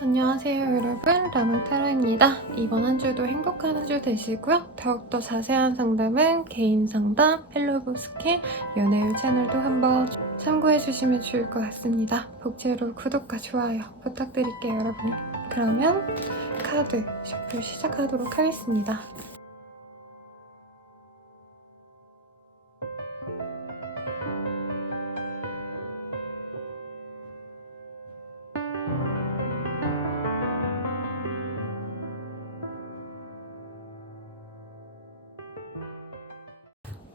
안녕하세요 여러분, 라문타로입니다. 이번 한 주도 행복한 한 주 되시고요. 더욱더 자세한 상담은 개인 상담, 헬로브 스킨, 연애율 채널도 한번 참고해주시면 좋을 것 같습니다. 복제로 구독과 좋아요 부탁드릴게요 여러분. 그러면 카드 셔플 시작하도록 하겠습니다.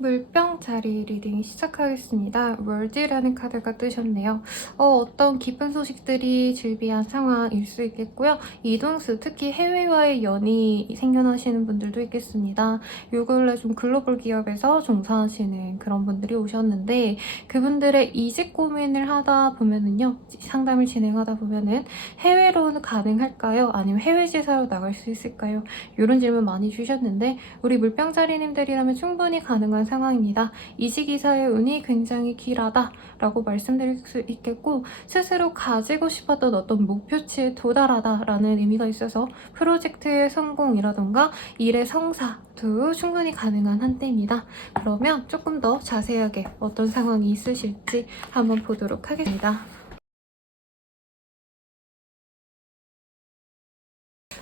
물병자리 리딩 시작하겠습니다. 월드라는 카드가 뜨셨네요. 어떤 기쁜 소식들이 즐비한 상황일 수 있겠고요. 이동수, 특히 해외와의 연이 생겨나시는 분들도 있겠습니다. 요 근래 좀 글로벌 기업에서 종사하시는 그런 분들이 오셨는데 그분들의 이직 고민을 하다 보면은요. 상담을 진행하다 보면은 해외로는 가능할까요? 아니면 해외 지사로 나갈 수 있을까요? 이런 질문 많이 주셨는데 우리 물병자리님들이라면 충분히 가능한 상황입니다. 이직이사의 운이 굉장히 길하다 라고 말씀드릴 수 있겠고 스스로 가지고 싶었던 어떤 목표치에 도달하다 라는 의미가 있어서 프로젝트의 성공이라던가 일의 성사도 충분히 가능한 한때입니다. 그러면 조금 더 자세하게 어떤 상황이 있으실지 한번 보도록 하겠습니다.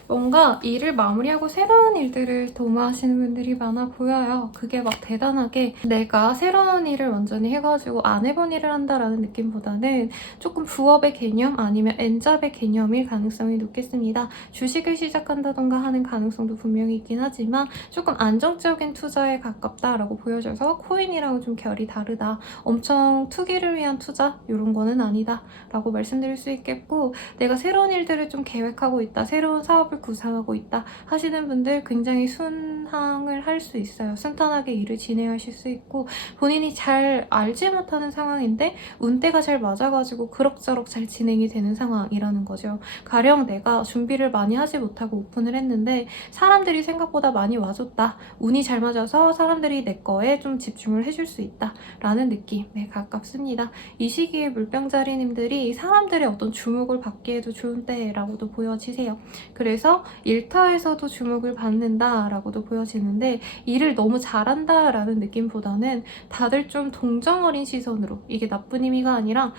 뭔가 일을 마무리하고 새로운 일들을 도모하시는 분들이 많아 보여요. 그게 막 대단하게 내가 새로운 일을 완전히 해가지고 안 해본 일을 한다라는 느낌보다는 조금 부업의 개념 아니면 엔잡의 개념일 가능성이 높겠습니다. 주식을 시작한다던가 하는 가능성도 분명히 있긴 하지만 조금 안정적인 투자에 가깝다라고 보여져서 코인이랑은 좀 결이 다르다. 엄청 투기를 위한 투자 이런 거는 아니다 라고 말씀드릴 수 있겠고 내가 새로운 일들을 좀 계획하고 있다. 새로운 사업을 구상하고 있다 하시는 분들 굉장히 순항을 할 수 있어요. 순탄하게 일을 진행하실 수 있고 본인이 잘 알지 못하는 상황인데 운대가 잘 맞아가지고 그럭저럭 잘 진행이 되는 상황이라는 거죠. 가령 내가 준비를 많이 하지 못하고 오픈을 했는데 사람들이 생각보다 많이 와줬다. 운이 잘 맞아서 사람들이 내 거에 좀 집중을 해줄 수 있다 라는 느낌에 가깝습니다. 이 시기에 물병자리님들이 사람들의 어떤 주목을 받기에도 좋은 때라고도 보여지세요. 그래서 일터에서도 주목을 받는다라고도 보여지는데 일을 너무 잘한다라는 느낌보다는 다들 좀 동정 어린 시선으로 이게 나쁜 의미가 아니라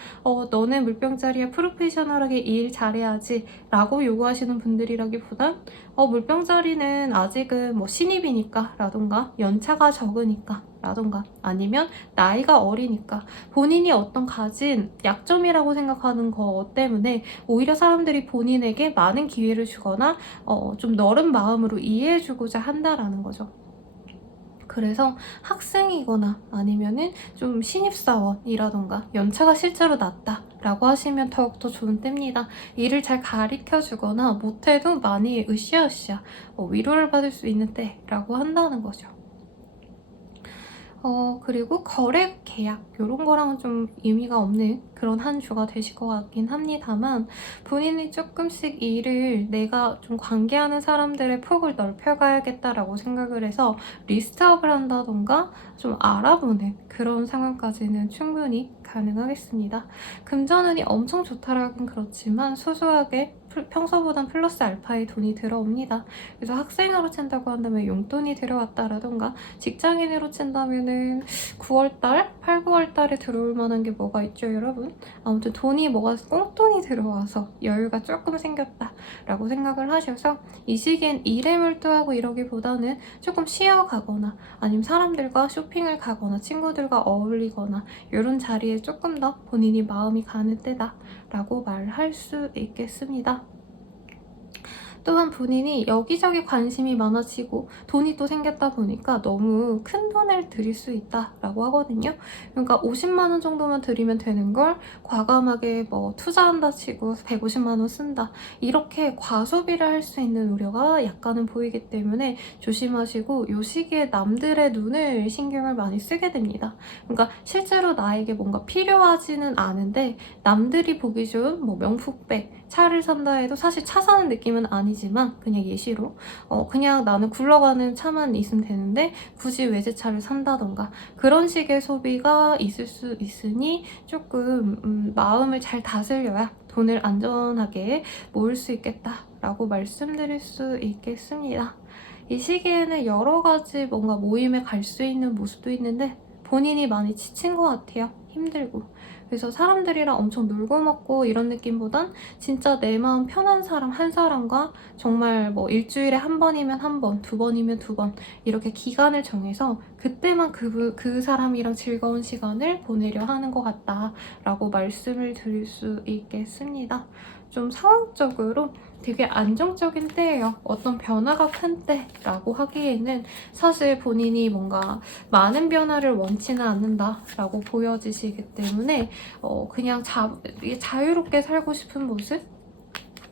너는 물병자리야 프로페셔널하게 일 잘해야지 라고 요구하시는 분들이라기보단 물병자리는 아직은 뭐 신입이니까 라던가 연차가 적으니까 라던가 아니면 나이가 어리니까 본인이 어떤 가진 약점이라고 생각하는 거 때문에 오히려 사람들이 본인에게 많은 기회를 주거나 좀 너른 마음으로 이해해주고자 한다라는 거죠. 그래서 학생이거나 아니면은 좀 신입사원이라던가 연차가 실제로 낮다 라고 하시면 더욱더 좋은 때입니다. 일을 잘 가르쳐주거나 못해도 많이 으쌰으쌰 위로를 받을 수 있는 때라고 한다는 거죠. 그리고 거래 계약 이런 거랑은 좀 의미가 없는 그런 한 주가 되실 것 같긴 합니다만 본인이 조금씩 일을 내가 좀 관계하는 사람들의 폭을 넓혀가야겠다라고 생각을 해서 리스트업을 한다던가 좀 알아보는 그런 상황까지는 충분히 가능하겠습니다. 금전운이 엄청 좋다라긴 그렇지만 소소하게 평소보단 플러스 알파의 돈이 들어옵니다. 그래서 학생으로 챈다고 한다면 용돈이 들어왔다라던가 직장인으로 챈다면은 9월달, 8, 9월달에 들어올 만한 게 뭐가 있죠 여러분? 아무튼 돈이 뭐가 꽁돈이 들어와서 여유가 조금 생겼다라고 생각을 하셔서 이 시기엔 일에 몰두하고 이러기보다는 조금 쉬어가거나 아니면 사람들과 쇼핑을 가거나 친구들과 어울리거나 이런 자리에 조금 더 본인이 마음이 가는 때다라고 말할 수 있겠습니다. 또한 본인이 여기저기 관심이 많아지고 돈이 또 생겼다 보니까 너무 큰 돈을 들일 수 있다라고 하거든요. 그러니까 50만 원 정도만 들이면 되는 걸 과감하게 뭐 투자한다 치고 150만 원 쓴다 이렇게 과소비를 할 수 있는 우려가 약간은 보이기 때문에 조심하시고 이 시기에 남들의 눈을 신경을 많이 쓰게 됩니다. 그러니까 실제로 나에게 뭔가 필요하지는 않은데 남들이 보기 좋은 뭐 명품백 차를 산다 해도 사실 차 사는 느낌은 아니지만 그냥 예시로 그냥 나는 굴러가는 차만 있으면 되는데 굳이 외제차를 산다던가 그런 식의 소비가 있을 수 있으니 조금 마음을 잘 다스려야 돈을 안전하게 모을 수 있겠다라고 말씀드릴 수 있겠습니다. 이 시기에는 여러 가지 뭔가 모임에 갈 수 있는 모습도 있는데 본인이 많이 지친 것 같아요. 힘들고. 그래서 사람들이랑 엄청 놀고 먹고 이런 느낌보단 진짜 내 마음 편한 사람 한 사람과 정말 뭐 일주일에 한 번이면 한 번, 두 번이면 두 번 이렇게 기간을 정해서 그때만 그 사람이랑 즐거운 시간을 보내려 하는 것 같다라고 말씀을 드릴 수 있겠습니다. 좀 상황적으로 되게 안정적인 때예요. 어떤 변화가 큰 때라고 하기에는 사실 본인이 뭔가 많은 변화를 원치는 않는다라고 보여지시기 때문에 그냥 자유롭게 살고 싶은 모습?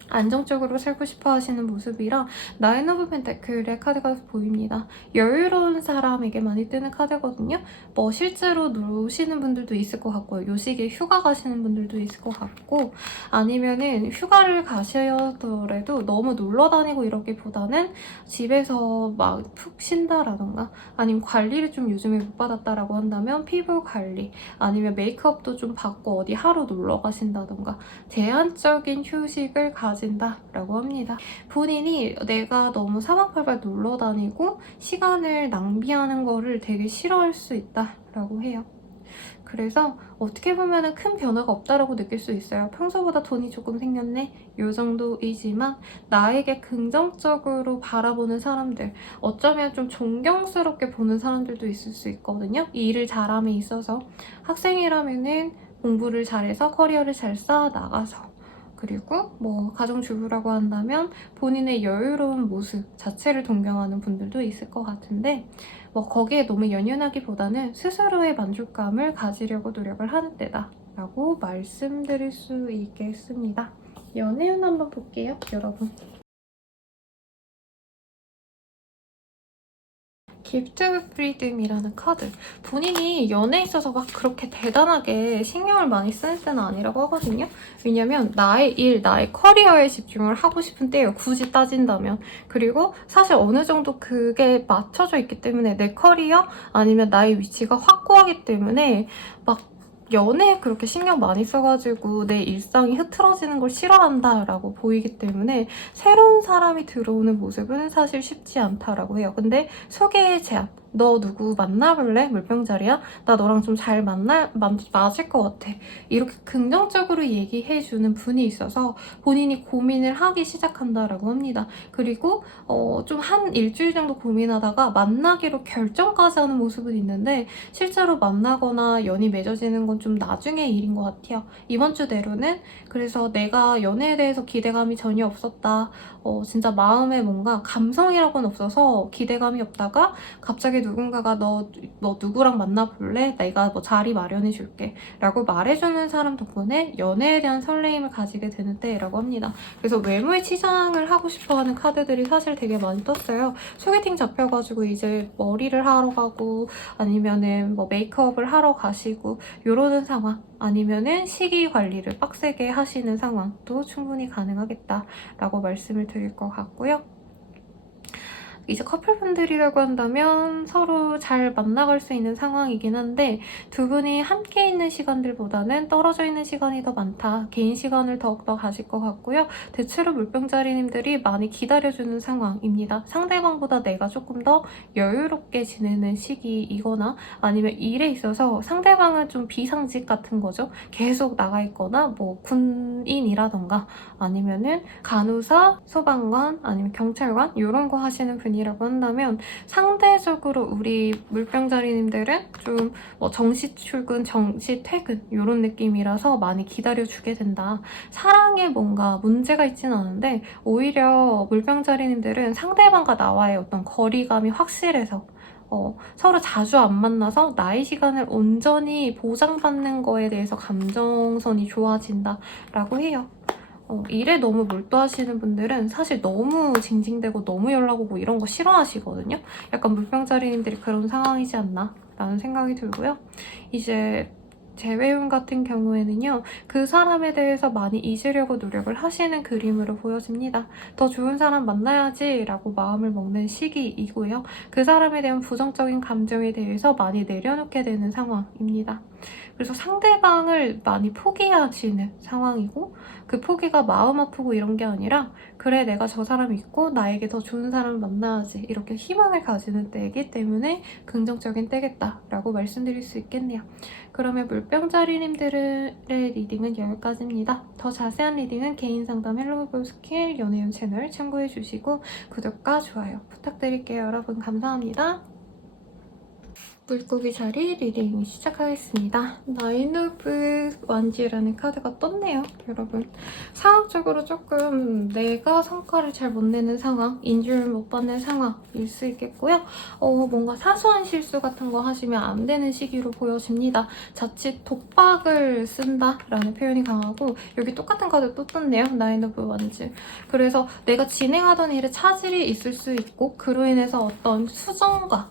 안정적으로 살고 싶어 하시는 모습이라 나인 오브 펜타클의 카드가 보입니다. 여유로운 사람에게 많이 뜨는 카드거든요. 뭐 실제로 노시는 분들도 있을 것 같고요. 요 시기에 휴가 가시는 분들도 있을 것 같고 아니면은 휴가를 가시더라도 너무 놀러 다니고 이러기보다는 집에서 막 푹 쉰다라던가 아니면 관리를 좀 요즘에 못 받았다라고 한다면 피부 관리 아니면 메이크업도 좀 받고 어디 하루 놀러 가신다던가 제한적인 휴식을 가진다라고 합니다. 본인이 내가 너무 사방팔발 놀러 다니고 시간을 낭비하는 거를 되게 싫어할 수 있다라고 해요. 그래서 어떻게 보면 큰 변화가 없다라고 느낄 수 있어요. 평소보다 돈이 조금 생겼네? 요 정도이지만 나에게 긍정적으로 바라보는 사람들, 어쩌면 좀 존경스럽게 보는 사람들도 있을 수 있거든요. 이 일을 잘함에 있어서 학생이라면은 공부를 잘해서 커리어를 잘 쌓아 나가서 그리고 뭐 가정주부라고 한다면 본인의 여유로운 모습 자체를 동경하는 분들도 있을 것 같은데 뭐 거기에 너무 연연하기보다는 스스로의 만족감을 가지려고 노력을 하는 때다 라고 말씀드릴 수 있겠습니다. 연애운 한번 볼게요, 여러분. 기프트 프리즘이라는 카드. 본인이 연애에 있어서 막 그렇게 대단하게 신경을 많이 쓰는 때는 아니라고 하거든요. 왜냐면 나의 일, 나의 커리어에 집중을 하고 싶은 때예요. 굳이 따진다면. 그리고 사실 어느 정도 그게 맞춰져 있기 때문에 내 커리어 아니면 나의 위치가 확고하기 때문에 막 연애에 그렇게 신경 많이 써가지고 내 일상이 흐트러지는 걸 싫어한다라고 보이기 때문에 새로운 사람이 들어오는 모습은 사실 쉽지 않다라고 해요. 근데 소개의 제안, 너 누구 만나볼래? 물병자리야? 나 너랑 좀 잘 맞을 것 같아. 이렇게 긍정적으로 얘기해주는 분이 있어서 본인이 고민을 하기 시작한다라고 합니다. 그리고 좀 한 일주일 정도 고민하다가 만나기로 결정까지 하는 모습은 있는데 실제로 만나거나 연이 맺어지는 건 좀 나중의 일인 것 같아요. 이번 주 내로는 그래서 내가 연애에 대해서 기대감이 전혀 없었다. 진짜 마음에 뭔가 감성이라고는 없어서 기대감이 없다가 갑자기 누군가가 너 누구랑 만나볼래? 내가 뭐 자리 마련해줄게 라고 말해주는 사람 덕분에 연애에 대한 설레임을 가지게 되는 때라고 합니다. 그래서 외모에 치장을 하고 싶어하는 카드들이 사실 되게 많이 떴어요. 소개팅 잡혀가지고 이제 머리를 하러 가고 아니면은 뭐 메이크업을 하러 가시고 요러는 상황 아니면은 식이 관리를 빡세게 하시는 상황도 충분히 가능하겠다라고 말씀을 드릴 것 같고요. 이제 커플분들이라고 한다면 서로 잘 만나갈 수 있는 상황이긴 한데 두 분이 함께 있는 시간들보다는 떨어져 있는 시간이 더 많다. 개인 시간을 더욱더 가질 것 같고요. 대체로 물병자리님들이 많이 기다려주는 상황입니다. 상대방보다 내가 조금 더 여유롭게 지내는 시기이거나 아니면 일에 있어서 상대방은 좀 비상직 같은 거죠. 계속 나가 있거나 뭐 군인이라던가 아니면은 간호사, 소방관 아니면 경찰관 이런 거 하시는 분이라고 한다면 상대적으로 우리 물병자리님들은 좀 뭐 정시 출근, 정시 퇴근 이런 느낌이라서 많이 기다려주게 된다. 사랑에 뭔가 문제가 있지는 않은데 오히려 물병자리님들은 상대방과 나와의 어떤 거리감이 확실해서 서로 자주 안 만나서 나의 시간을 온전히 보장받는 거에 대해서 감정선이 좋아진다라고 해요. 일에 너무 몰두하시는 분들은 사실 너무 징징대고 너무 연락 오고 이런 거 싫어하시거든요. 약간 물병자리님들이 그런 상황이지 않나 라는 생각이 들고요. 이제 재회운 같은 경우에는요. 그 사람에 대해서 많이 잊으려고 노력을 하시는 그림으로 보여집니다. 더 좋은 사람 만나야지 라고 마음을 먹는 시기이고요. 그 사람에 대한 부정적인 감정에 대해서 많이 내려놓게 되는 상황입니다. 그래서 상대방을 많이 포기하시는 상황이고, 그 포기가 마음 아프고 이런 게 아니라 그래, 내가 저 사람 있고 나에게 더 좋은 사람을 만나야지, 이렇게 희망을 가지는 때이기 때문에 긍정적인 때겠다라고 말씀드릴 수 있겠네요. 그러면 물병자리님들의 리딩은 여기까지입니다. 더 자세한 리딩은 개인 상담 헬로우 스킬 연애운 채널 참고해주시고 구독과 좋아요 부탁드릴게요. 여러분 감사합니다. 물고기 자리 리딩 시작하겠습니다. 나인 오브 완지라는 카드가 떴네요. 여러분, 상황적으로 조금 내가 성과를 잘 못 내는 상황, 인지를 못 받는 상황일 수 있겠고요. 뭔가 사소한 실수 같은 거 하시면 안 되는 시기로 보여집니다. 자칫 독박을 쓴다라는 표현이 강하고, 여기 똑같은 카드 또 떴네요. 나인 오브 완지. 그래서 내가 진행하던 일에 차질이 있을 수 있고, 그로 인해서 어떤 수정과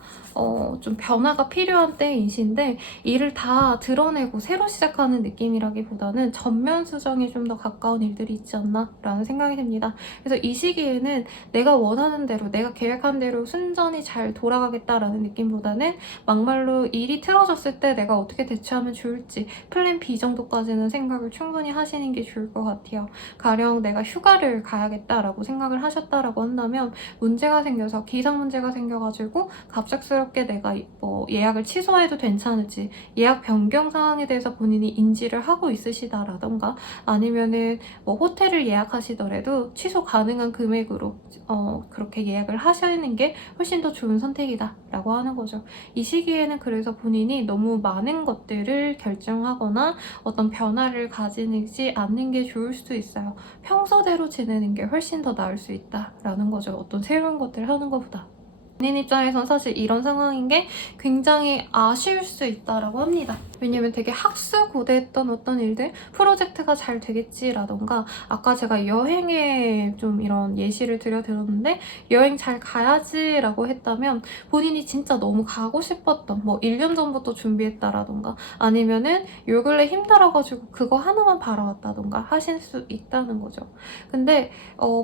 좀 변화가 필요한 때이신데, 일을 다 드러내고 새로 시작하는 느낌이라기보다는 전면 수정에 좀 더 가까운 일들이 있지 않나 라는 생각이 듭니다. 그래서 이 시기에는 내가 원하는 대로, 내가 계획한 대로 순전히 잘 돌아가겠다라는 느낌보다는 막말로 일이 틀어졌을 때 내가 어떻게 대처하면 좋을지 플랜 B 정도까지는 생각을 충분히 하시는 게 좋을 것 같아요. 가령 내가 휴가를 가야겠다라고 생각을 하셨다라고 한다면, 문제가 생겨서 기상 문제가 생겨가지고 갑작스럽게 내가 예약을 취소해도 괜찮을지, 예약 변경 상황에 대해서 본인이 인지를 하고 있으시다라던가, 아니면은 호텔을 예약하시더라도 취소 가능한 금액으로 그렇게 예약을 하시는 게 훨씬 더 좋은 선택이다 라고 하는 거죠. 이 시기에는 그래서 본인이 너무 많은 것들을 결정하거나 어떤 변화를 가지지 않는 게 좋을 수도 있어요. 평소대로 지내는 게 훨씬 더 나을 수 있다라는 거죠. 어떤 새로운 것들을 하는 것보다. 본인 입장에선 사실 이런 상황인 게 굉장히 아쉬울 수 있다라고 합니다. 왜냐면 되게 학수고대했던 어떤 일들, 프로젝트가 잘 되겠지라던가, 아까 제가 여행에 좀 이런 예시를 드렸는데, 여행 잘 가야지라고 했다면 본인이 진짜 너무 가고 싶었던 1년 전부터 준비했다라던가, 아니면은 요 근래 힘들어가지고 그거 하나만 바라왔다던가 하실 수 있다는 거죠. 근데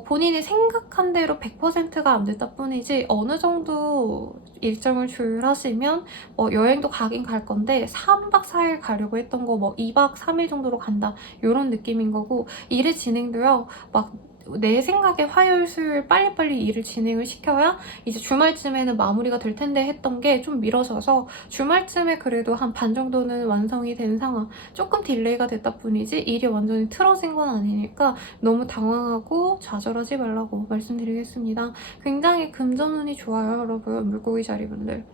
본인이 생각한 대로 100%가 안 됐다 뿐이지, 어느 정도 일정을 조율하시면 여행도 가긴 갈 건데 3박 4일 가려고 했던 거 2박 3일 정도로 간다, 이런 느낌인 거고, 일의 진행도요, 막 내 생각에 화요일, 수요일 빨리빨리 일을 진행을 시켜야 이제 주말쯤에는 마무리가 될 텐데 했던 게 좀 미뤄져서 주말쯤에 그래도 한 반 정도는 완성이 된 상황, 조금 딜레이가 됐다 뿐이지 일이 완전히 틀어진 건 아니니까 너무 당황하고 좌절하지 말라고 말씀드리겠습니다. 굉장히 금전운이 좋아요, 여러분, 물고기 자리분들.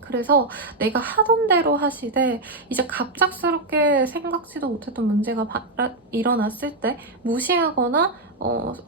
그래서 내가 하던 대로 하시되, 이제 갑작스럽게 생각지도 못했던 문제가 일어났을 때 무시하거나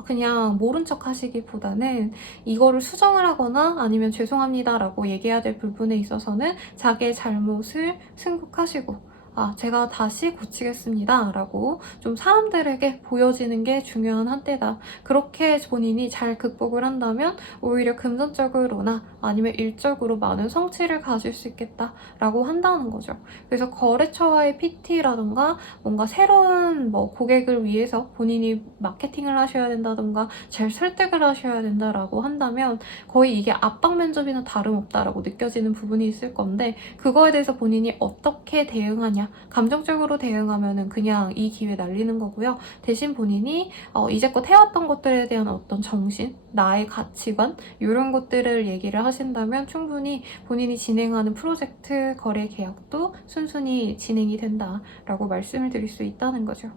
그냥 모른 척 하시기보다는 이거를 수정을 하거나 아니면 죄송합니다 라고 얘기해야 될 부분에 있어서는 자기의 잘못을 승국하시고, 제가 다시 고치겠습니다 라고 좀 사람들에게 보여지는 게 중요한 한때다. 그렇게 본인이 잘 극복을 한다면 오히려 금전적으로나 아니면 일적으로 많은 성취를 가질 수 있겠다라고 한다는 거죠. 그래서 거래처와의 PT라던가 뭔가 새로운 고객을 위해서 본인이 마케팅을 하셔야 된다던가 잘 설득을 하셔야 된다라고 한다면 거의 이게 압박 면접이나 다름없다라고 느껴지는 부분이 있을 건데, 그거에 대해서 본인이 어떻게 대응하냐, 감정적으로 대응하면은 그냥 이 기회 날리는 거고요. 대신 본인이 이제껏 해왔던 것들에 대한 어떤 정신, 나의 가치관, 이런 것들을 얘기를 하신다면 충분히 본인이 진행하는 프로젝트, 거래 계약도 순순히 진행이 된다라고 말씀을 드릴 수 있다는 거죠.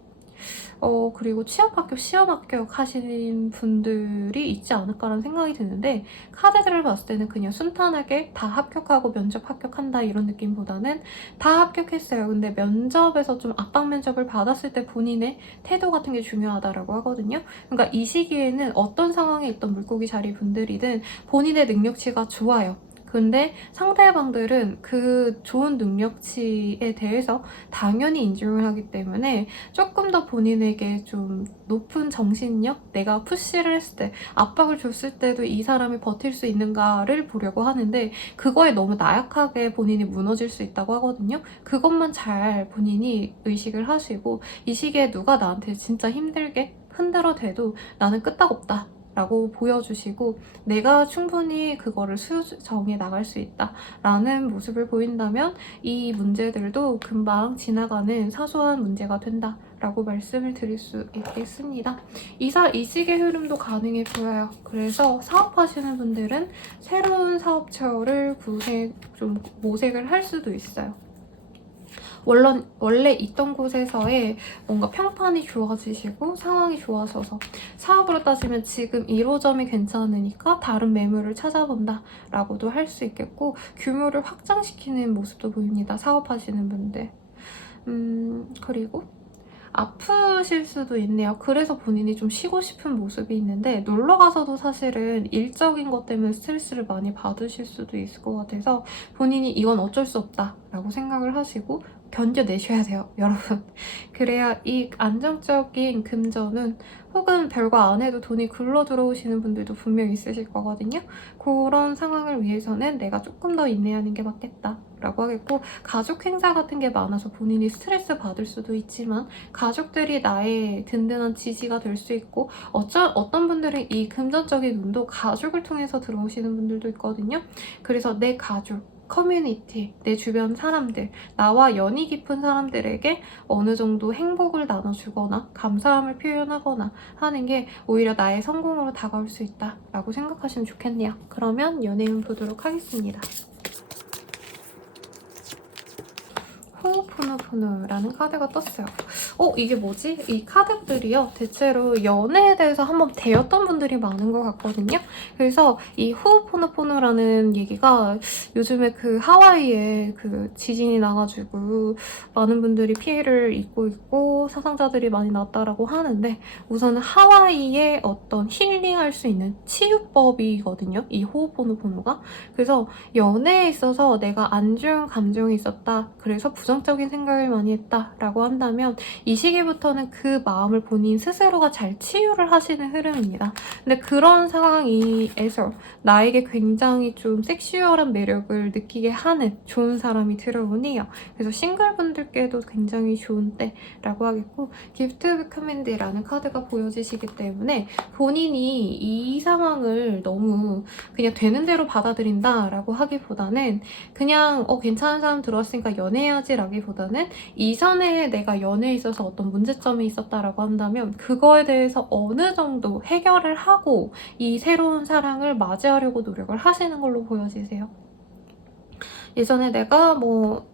그리고 취업 합격, 시험 합격 하시는 분들이 있지 않을까라는 생각이 드는데, 카드들을 봤을 때는 그냥 순탄하게 다 합격하고 면접 합격한다 이런 느낌보다는 다 합격했어요. 근데 면접에서 좀 압박 면접을 받았을 때 본인의 태도 같은 게 중요하다라고 하거든요. 그러니까 이 시기에는 어떤 상황에 있던 물고기 자리 분들이든 본인의 능력치가 좋아요. 근데 상대방들은 그 좋은 능력치에 대해서 당연히 인정을 하기 때문에 조금 더 본인에게 좀 높은 정신력, 내가 푸시를 했을 때, 압박을 줬을 때도 이 사람이 버틸 수 있는가를 보려고 하는데, 그거에 너무 나약하게 본인이 무너질 수 있다고 하거든요. 그것만 잘 본인이 의식을 하시고, 이 시기에 누가 나한테 진짜 힘들게 흔들어대도 나는 끄떡없다 라고 보여주시고 내가 충분히 그거를 수정해 나갈 수 있다 라는 모습을 보인다면 이 문제들도 금방 지나가는 사소한 문제가 된다 라고 말씀을 드릴 수 있겠습니다. 이직의 흐름도 가능해 보여요. 그래서 사업하시는 분들은 새로운 사업처를 좀 모색을 할 수도 있어요. 원래 있던 곳에서의 뭔가 평판이 좋아지시고 상황이 좋아져서 사업으로 따지면 지금 1호점이 괜찮으니까 다른 매물을 찾아본다 라고도 할 수 있겠고 규모를 확장시키는 모습도 보입니다. 사업하시는 분들. 그리고 아프실 수도 있네요. 그래서 본인이 좀 쉬고 싶은 모습이 있는데 놀러 가서도 사실은 일적인 것 때문에 스트레스를 많이 받으실 수도 있을 것 같아서 본인이 이건 어쩔 수 없다 라고 생각을 하시고 견뎌내셔야 돼요, 여러분. 그래야 이 안정적인 금전은 혹은 별거 안 해도 돈이 굴러 들어오시는 분들도 분명히 있으실 거거든요. 그런 상황을 위해서는 내가 조금 더 인내하는 게 맞겠다 라고 하겠고, 가족 행사 같은 게 많아서 본인이 스트레스 받을 수도 있지만 가족들이 나의 든든한 지지가 될 수 있고, 어떤 분들은 이 금전적인 운도 가족을 통해서 들어오시는 분들도 있거든요. 그래서 내 가족, 커뮤니티, 내 주변 사람들, 나와 연이 깊은 사람들에게 어느 정도 행복을 나눠주거나 감사함을 표현하거나 하는 게 오히려 나의 성공으로 다가올 수 있다라고 생각하시면 좋겠네요. 그러면 연애운 보도록 하겠습니다. 호우포노포노라는 카드가 떴어요. 이게 뭐지? 이 카드들이요, 대체로 연애에 대해서 한번 대었던 분들이 많은 것 같거든요. 그래서 이 호우포노포노라는 얘기가 요즘에 그 하와이에 그 지진이 나가지고 많은 분들이 피해를 입고 있고 사상자들이 많이 났다라고 하는데, 우선은 하와이의 어떤 힐링할 수 있는 치유법이거든요, 이 호우포노포노가. 그래서 연애에 있어서 내가 안 좋은 감정이 있었다, 그래서 부정적인 생각을 많이 했다라고 한다면 이 시기부터는 그 마음을 본인 스스로가 잘 치유를 하시는 흐름입니다. 근데 그런 상황에서 나에게 굉장히 좀 섹슈얼한 매력을 느끼게 하는 좋은 사람이 들어오네요. 그래서 싱글분들께도 굉장히 좋은 때라고 하겠고, 기프트 오브 커맨드라는 카드가 보여지시기 때문에 본인이 이 상황을 너무 그냥 되는 대로 받아들인다라고 하기보다는 그냥 괜찮은 사람 들어왔으니까 연애해야지 라기보다는 이전에 내가 연애에 있어서 어떤 문제점이 있었다라고 한다면 그거에 대해서 어느 정도 해결을 하고 이 새로운 사랑을 맞이하려고 노력을 하시는 걸로 보여지세요. 예전에 내가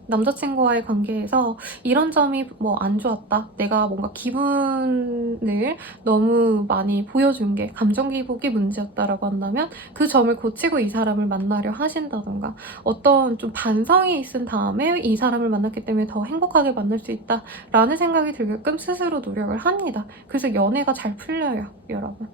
남자친구와의 관계에서 이런 점이 안 좋았다, 내가 뭔가 기분을 너무 많이 보여준 게 감정 기복이 문제였다라고 한다면 그 점을 고치고 이 사람을 만나려 하신다던가, 어떤 좀 반성이 있은 다음에 이 사람을 만났기 때문에 더 행복하게 만날 수 있다라는 생각이 들게끔 스스로 노력을 합니다. 그래서 연애가 잘 풀려요, 여러분.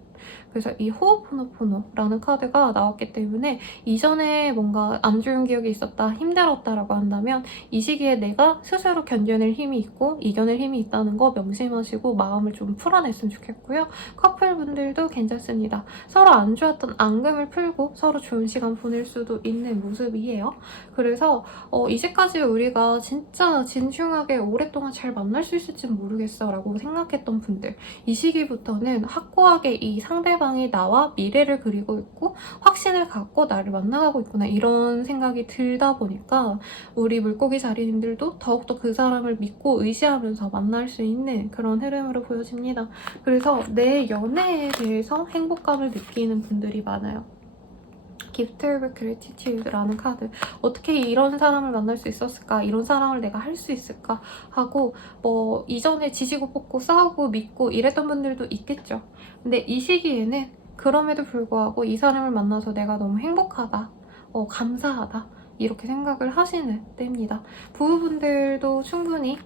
그래서 이 호호포노포노라는 카드가 나왔기 때문에 이전에 뭔가 안 좋은 기억이 있었다, 힘들었다라고 한다면 이 시기에 내가 스스로 견뎌낼 힘이 있고 이겨낼 힘이 있다는 거 명심하시고 마음을 좀 풀어냈으면 좋겠고요. 커플분들도 괜찮습니다. 서로 안 좋았던 앙금을 풀고 서로 좋은 시간 보낼 수도 있는 모습이에요. 그래서 이제까지 우리가 진짜 진중하게 오랫동안 잘 만날 수 있을지 모르겠어 라고 생각했던 분들, 이 시기부터는 확고하게 이 상대방이 나와 미래를 그리고 있고 확신을 갖고 나를 만나가고 있구나, 이런 생각이 들다 보니까 우리 물고기 자리님들도 더욱더 그 사람을 믿고 의지하면서 만날 수 있는 그런 흐름으로 보여집니다. 그래서 내 연애에 대해서 행복감을 느끼는 분들이 많아요. Gift of Gratitude라는 카드. 어떻게 이런 사람을 만날 수 있었을까? 이런 사랑을 내가 할 수 있을까? 하고 이전에 지지고 볶고 싸우고 믿고 이랬던 분들도 있겠죠. 근데 이 시기에는 그럼에도 불구하고 이 사람을 만나서 내가 너무 행복하다, 감사하다, 이렇게 생각을 하시는 때입니다. 부부분들도 충분히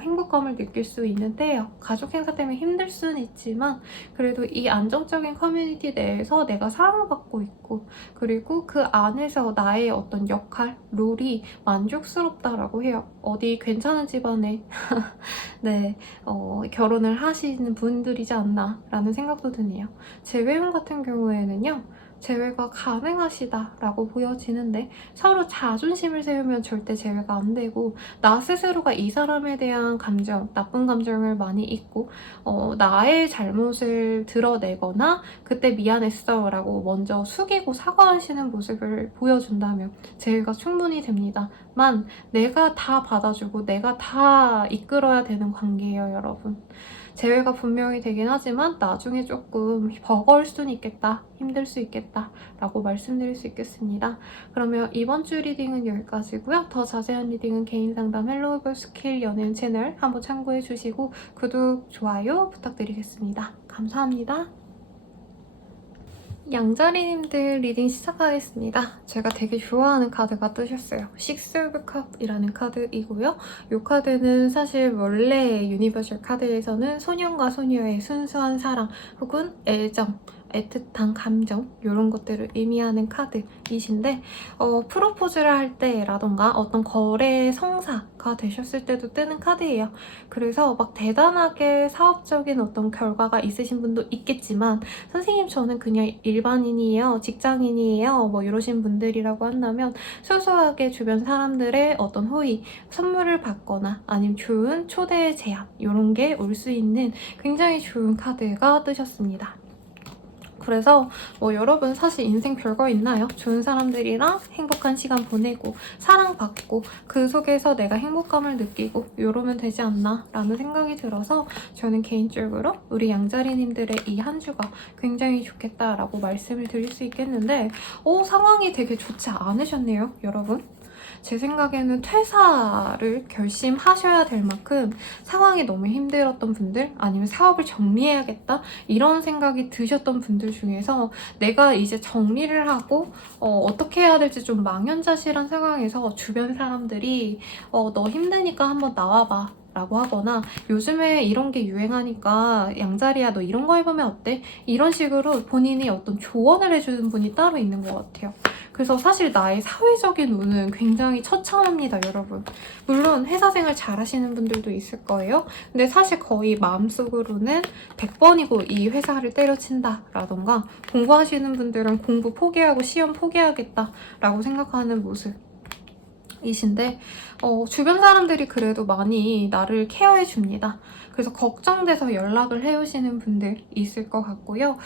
행복감을 느낄 수 있는 때예요. 가족 행사 때문에 힘들 수는 있지만 그래도 이 안정적인 커뮤니티 내에서 내가 사랑을 받고 있고, 그리고 그 안에서 나의 어떤 역할, 롤이 만족스럽다라고 해요. 어디 괜찮은 집안에 네, 결혼을 하시는 분들이지 않나 라는 생각도 드네요. 제 외형 같은 경우에는요, 재회가 가능하시다라고 보여지는데 서로 자존심을 세우면 절대 재회가 안 되고 나 스스로가 이 사람에 대한 감정, 나쁜 감정을 많이 잊고 나의 잘못을 드러내거나 그때 미안했어 라고 먼저 숙이고 사과하시는 모습을 보여준다면 재회가 충분히 됩니다. 만 내가 다 받아주고 내가 다 이끌어야 되는 관계예요, 여러분. 재회가 분명히 되긴 하지만 나중에 조금 버거울 수는 있겠다, 힘들 수 있겠다 라고 말씀드릴 수 있겠습니다. 그러면 이번 주 리딩은 여기까지고요. 더 자세한 리딩은 개인 상담 헬로우 스킬 연예인 채널 한번 참고해 주시고 구독, 좋아요 부탁드리겠습니다. 감사합니다. 양자리님들 리딩 시작하겠습니다. 제가 되게 좋아하는 카드가 뜨셨어요. 식스 오브 컵이라는 카드이고요. 이 카드는 사실 원래 유니버셜 카드에서는 소년과 소녀의 순수한 사랑 혹은 애정, 애틋한 감정 이런 것들을 의미하는 카드이신데 프로포즈를 할 때라던가 어떤 거래 성사가 되셨을 때도 뜨는 카드예요. 그래서 막 대단하게 사업적인 어떤 결과가 있으신 분도 있겠지만 선생님 저는 그냥 일반인이에요, 직장인이에요 뭐 이러신 분들이라고 한다면 소소하게 주변 사람들의 어떤 호의, 선물을 받거나 아니면 좋은 초대 제안 이런 게 올 수 있는 굉장히 좋은 카드가 뜨셨습니다. 그래서 여러분 사실 인생 별거 있나요? 좋은 사람들이랑 행복한 시간 보내고 사랑받고 그 속에서 내가 행복감을 느끼고 이러면 되지 않나 라는 생각이 들어서 저는 개인적으로 우리 양자리님들의 이 한 주가 굉장히 좋겠다라고 말씀을 드릴 수 있겠는데 상황이 되게 좋지 않으셨네요, 여러분. 제 생각에는 퇴사를 결심하셔야 될 만큼 상황이 너무 힘들었던 분들 아니면 사업을 정리해야겠다 이런 생각이 드셨던 분들 중에서 내가 이제 정리를 하고 어떻게 해야 될지 좀 망연자실한 상황에서 주변 사람들이 너 힘드니까 한번 나와봐 라고 하거나 요즘에 이런 게 유행하니까 양자리야 너 이런 거 해보면 어때? 이런 식으로 본인이 어떤 조언을 해주는 분이 따로 있는 것 같아요. 그래서 사실 나의 사회적인 운은 굉장히 처참합니다, 여러분. 물론 회사 생활 잘하시는 분들도 있을 거예요. 근데 사실 거의 마음속으로는 100번이고 이 회사를 때려친다 라던가 공부하시는 분들은 공부 포기하고 시험 포기하겠다 라고 생각하는 모습 이신데 주변 사람들이 그래도 많이 나를 케어해 줍니다. 그래서 걱정돼서 연락을 해오시는 분들 있을 것 같고요.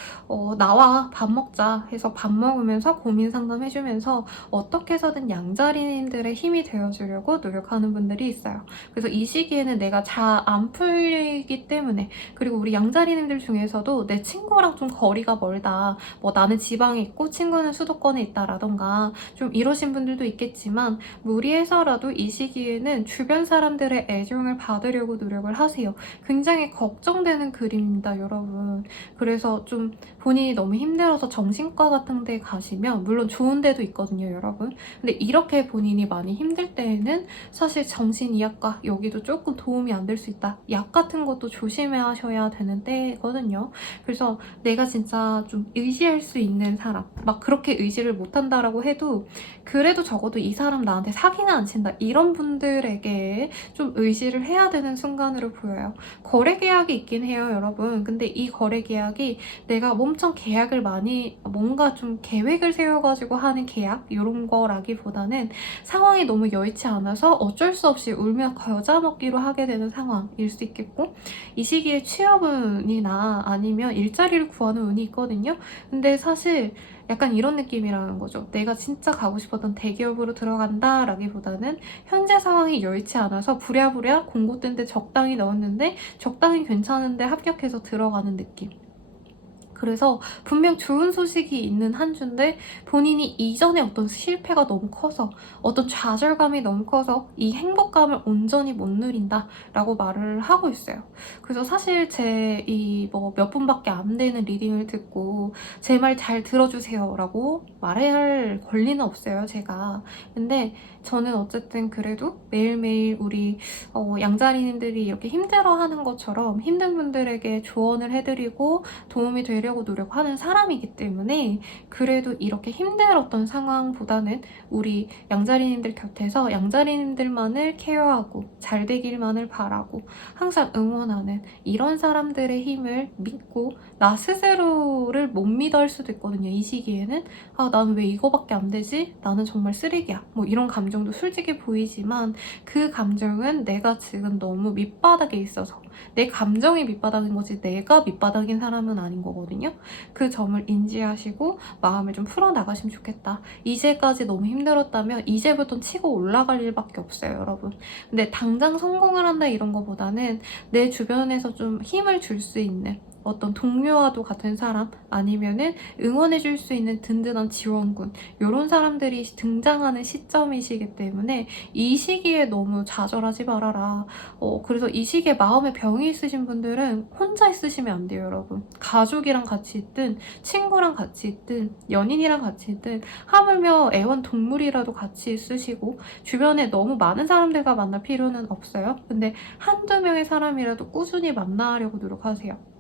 나와 밥 먹자 해서 밥 먹으면서 고민 상담해주면서 어떻게 해서든 양자리님들의 힘이 되어주려고 노력하는 분들이 있어요. 그래서 이 시기에는 내가 잘 안 풀리기 때문에 그리고 우리 양자리님들 중에서도 내 친구랑 좀 거리가 멀다 나는 지방에 있고 친구는 수도권에 있다라던가 좀 이러신 분들도 있겠지만 무리해서라도 이 시기에는 주변 사람들의 애정을 받으려고 노력을 하세요. 굉장히 걱정되는 그림입니다, 여러분. 그래서 좀 본인이 너무 힘들어서 정신과 같은 데 가시면 물론 좋은 데도 있거든요, 여러분. 근데 이렇게 본인이 많이 힘들 때에는 사실 정신의학과 여기도 조금 도움이 안 될 수 있다. 약 같은 것도 조심하셔야 되는 때거든요. 그래서 내가 진짜 좀 의지할 수 있는 사람, 막 그렇게 의지를 못한다라고 해도 그래도 적어도 이 사람 나한테 사기는 안 친다. 이런 분들에게 좀 의지를 해야 되는 순간으로 보여요. 거래 계약이 있긴 해요, 여러분. 근데 이 거래 계약이 내가 엄청 계약을 많이 뭔가 좀 계획을 세워가지고 하는 계약 이런 거라기보다는 상황이 너무 여의치 않아서 어쩔 수 없이 울며 겨자 먹기로 하게 되는 상황일 수 있겠고 이 시기에 취업운이나 아니면 일자리를 구하는 운이 있거든요. 근데 사실 약간 이런 느낌이라는 거죠. 내가 진짜 가고 싶었던 대기업으로 들어간다 라기보다는 현재 상황이 여의치 않아서 부랴부랴 공고 뜬 데 적당히 넣었는데 적당히 괜찮은데 합격해서 들어가는 느낌. 그래서 분명 좋은 소식이 있는 한 주인데 본인이 이전에 어떤 실패가 너무 커서 어떤 좌절감이 너무 커서 이 행복감을 온전히 못 누린다 라고 말을 하고 있어요. 그래서 사실 제 이 몇 분밖에 안 되는 리딩을 듣고 제 말 잘 들어주세요 라고 말해야 할 권리는 없어요, 제가. 근데 저는 어쨌든 그래도 매일매일 우리 양자리님들이 이렇게 힘들어하는 것처럼 힘든 분들에게 조언을 해드리고 도움이 되려 되려고 노력하는 사람이기 때문에 그래도 이렇게 힘들었던 상황보다는 우리 양자리님들 곁에서 양자리님들만을 케어하고 잘 되길만을 바라고 항상 응원하는 이런 사람들의 힘을 믿고 나 스스로를 못 믿어 할 수도 있거든요. 이 시기에는 아, 나는 왜 이거밖에 안 되지? 나는 정말 쓰레기야. 뭐 이런 감정도 솔직히 보이지만 그 감정은 내가 지금 너무 밑바닥에 있어서 내 감정이 밑바닥인 거지 내가 밑바닥인 사람은 아닌 거거든요. 그 점을 인지하시고 마음을 좀 풀어나가시면 좋겠다. 이제까지 너무 힘들었다면 이제부터 치고 올라갈 일밖에 없어요, 여러분. 근데 당장 성공을 한다 이런 거보다는 내 주변에서 좀 힘을 줄 수 있는 어떤 동료와도 같은 사람 아니면은 응원해줄 수 있는 든든한 지원군 이런 사람들이 등장하는 시점이시기 때문에 이 시기에 너무 좌절하지 말아라. 그래서 이 시기에 마음에 병이 있으신 분들은 혼자 있으시면 안 돼요, 여러분. 가족이랑 같이 있든 친구랑 같이 있든 연인이랑 같이 있든 하물며 애완동물이라도 같이 있으시고 주변에 너무 많은 사람들과 만날 필요는 없어요. 근데 한두 명의 사람이라도 꾸준히 만나려고 노력하세요.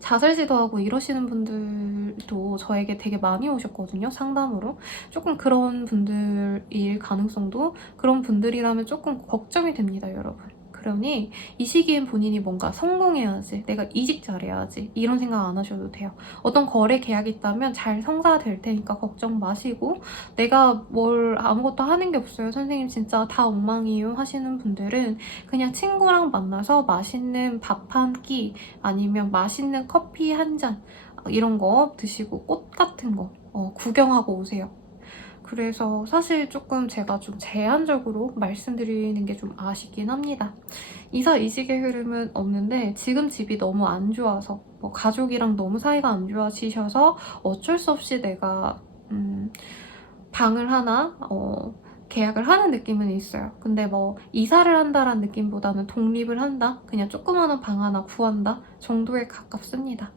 자살 시도하고 이러시는 분들도 저에게 되게 많이 오셨거든요, 상담으로. 조금 그런 분들일 가능성도 그런 분들이라면 조금 걱정이 됩니다, 여러분. 그러니 이 시기엔 본인이 뭔가 성공해야지, 내가 이직 잘해야지 이런 생각 안 하셔도 돼요. 어떤 거래 계약이 있다면 잘 성사될 테니까 걱정 마시고 내가 뭘 아무것도 하는 게 없어요, 선생님 진짜 다 엉망이에요 하시는 분들은 그냥 친구랑 만나서 맛있는 밥 한 끼 아니면 맛있는 커피 한 잔 이런 거 드시고 꽃 같은 거 구경하고 오세요. 그래서 사실 조금 제가 좀 제한적으로 말씀드리는 게 좀 아쉽긴 합니다. 이사 이직의 흐름은 없는데 지금 집이 너무 안 좋아서 가족이랑 너무 사이가 안 좋아지셔서 어쩔 수 없이 내가 방을 하나 계약을 하는 느낌은 있어요. 근데 뭐 이사를 한다라는 느낌보다는 독립을 한다? 그냥 조그마한 방 하나 구한다? 정도에 가깝습니다.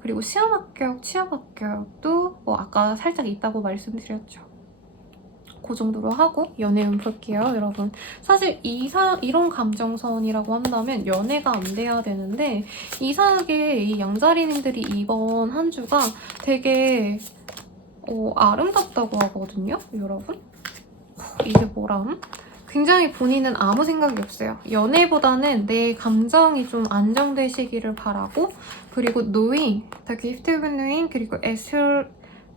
그리고 시험 합격, 취업 합격도 아까 살짝 있다고 말씀드렸죠. 그 정도로 하고 연애운 볼게요, 여러분. 사실 이런 감정선이라고 한다면 연애가 안 돼야 되는데 이상하게 이 양자리님들이 이번 한 주가 되게 아름답다고 하거든요, 여러분. 이게 뭐람? 굉장히 본인은 아무 생각이 없어요. 연애보다는 내 감정이 좀 안정되시기를 바라고 그리고 knowing, the gift of knowing 그리고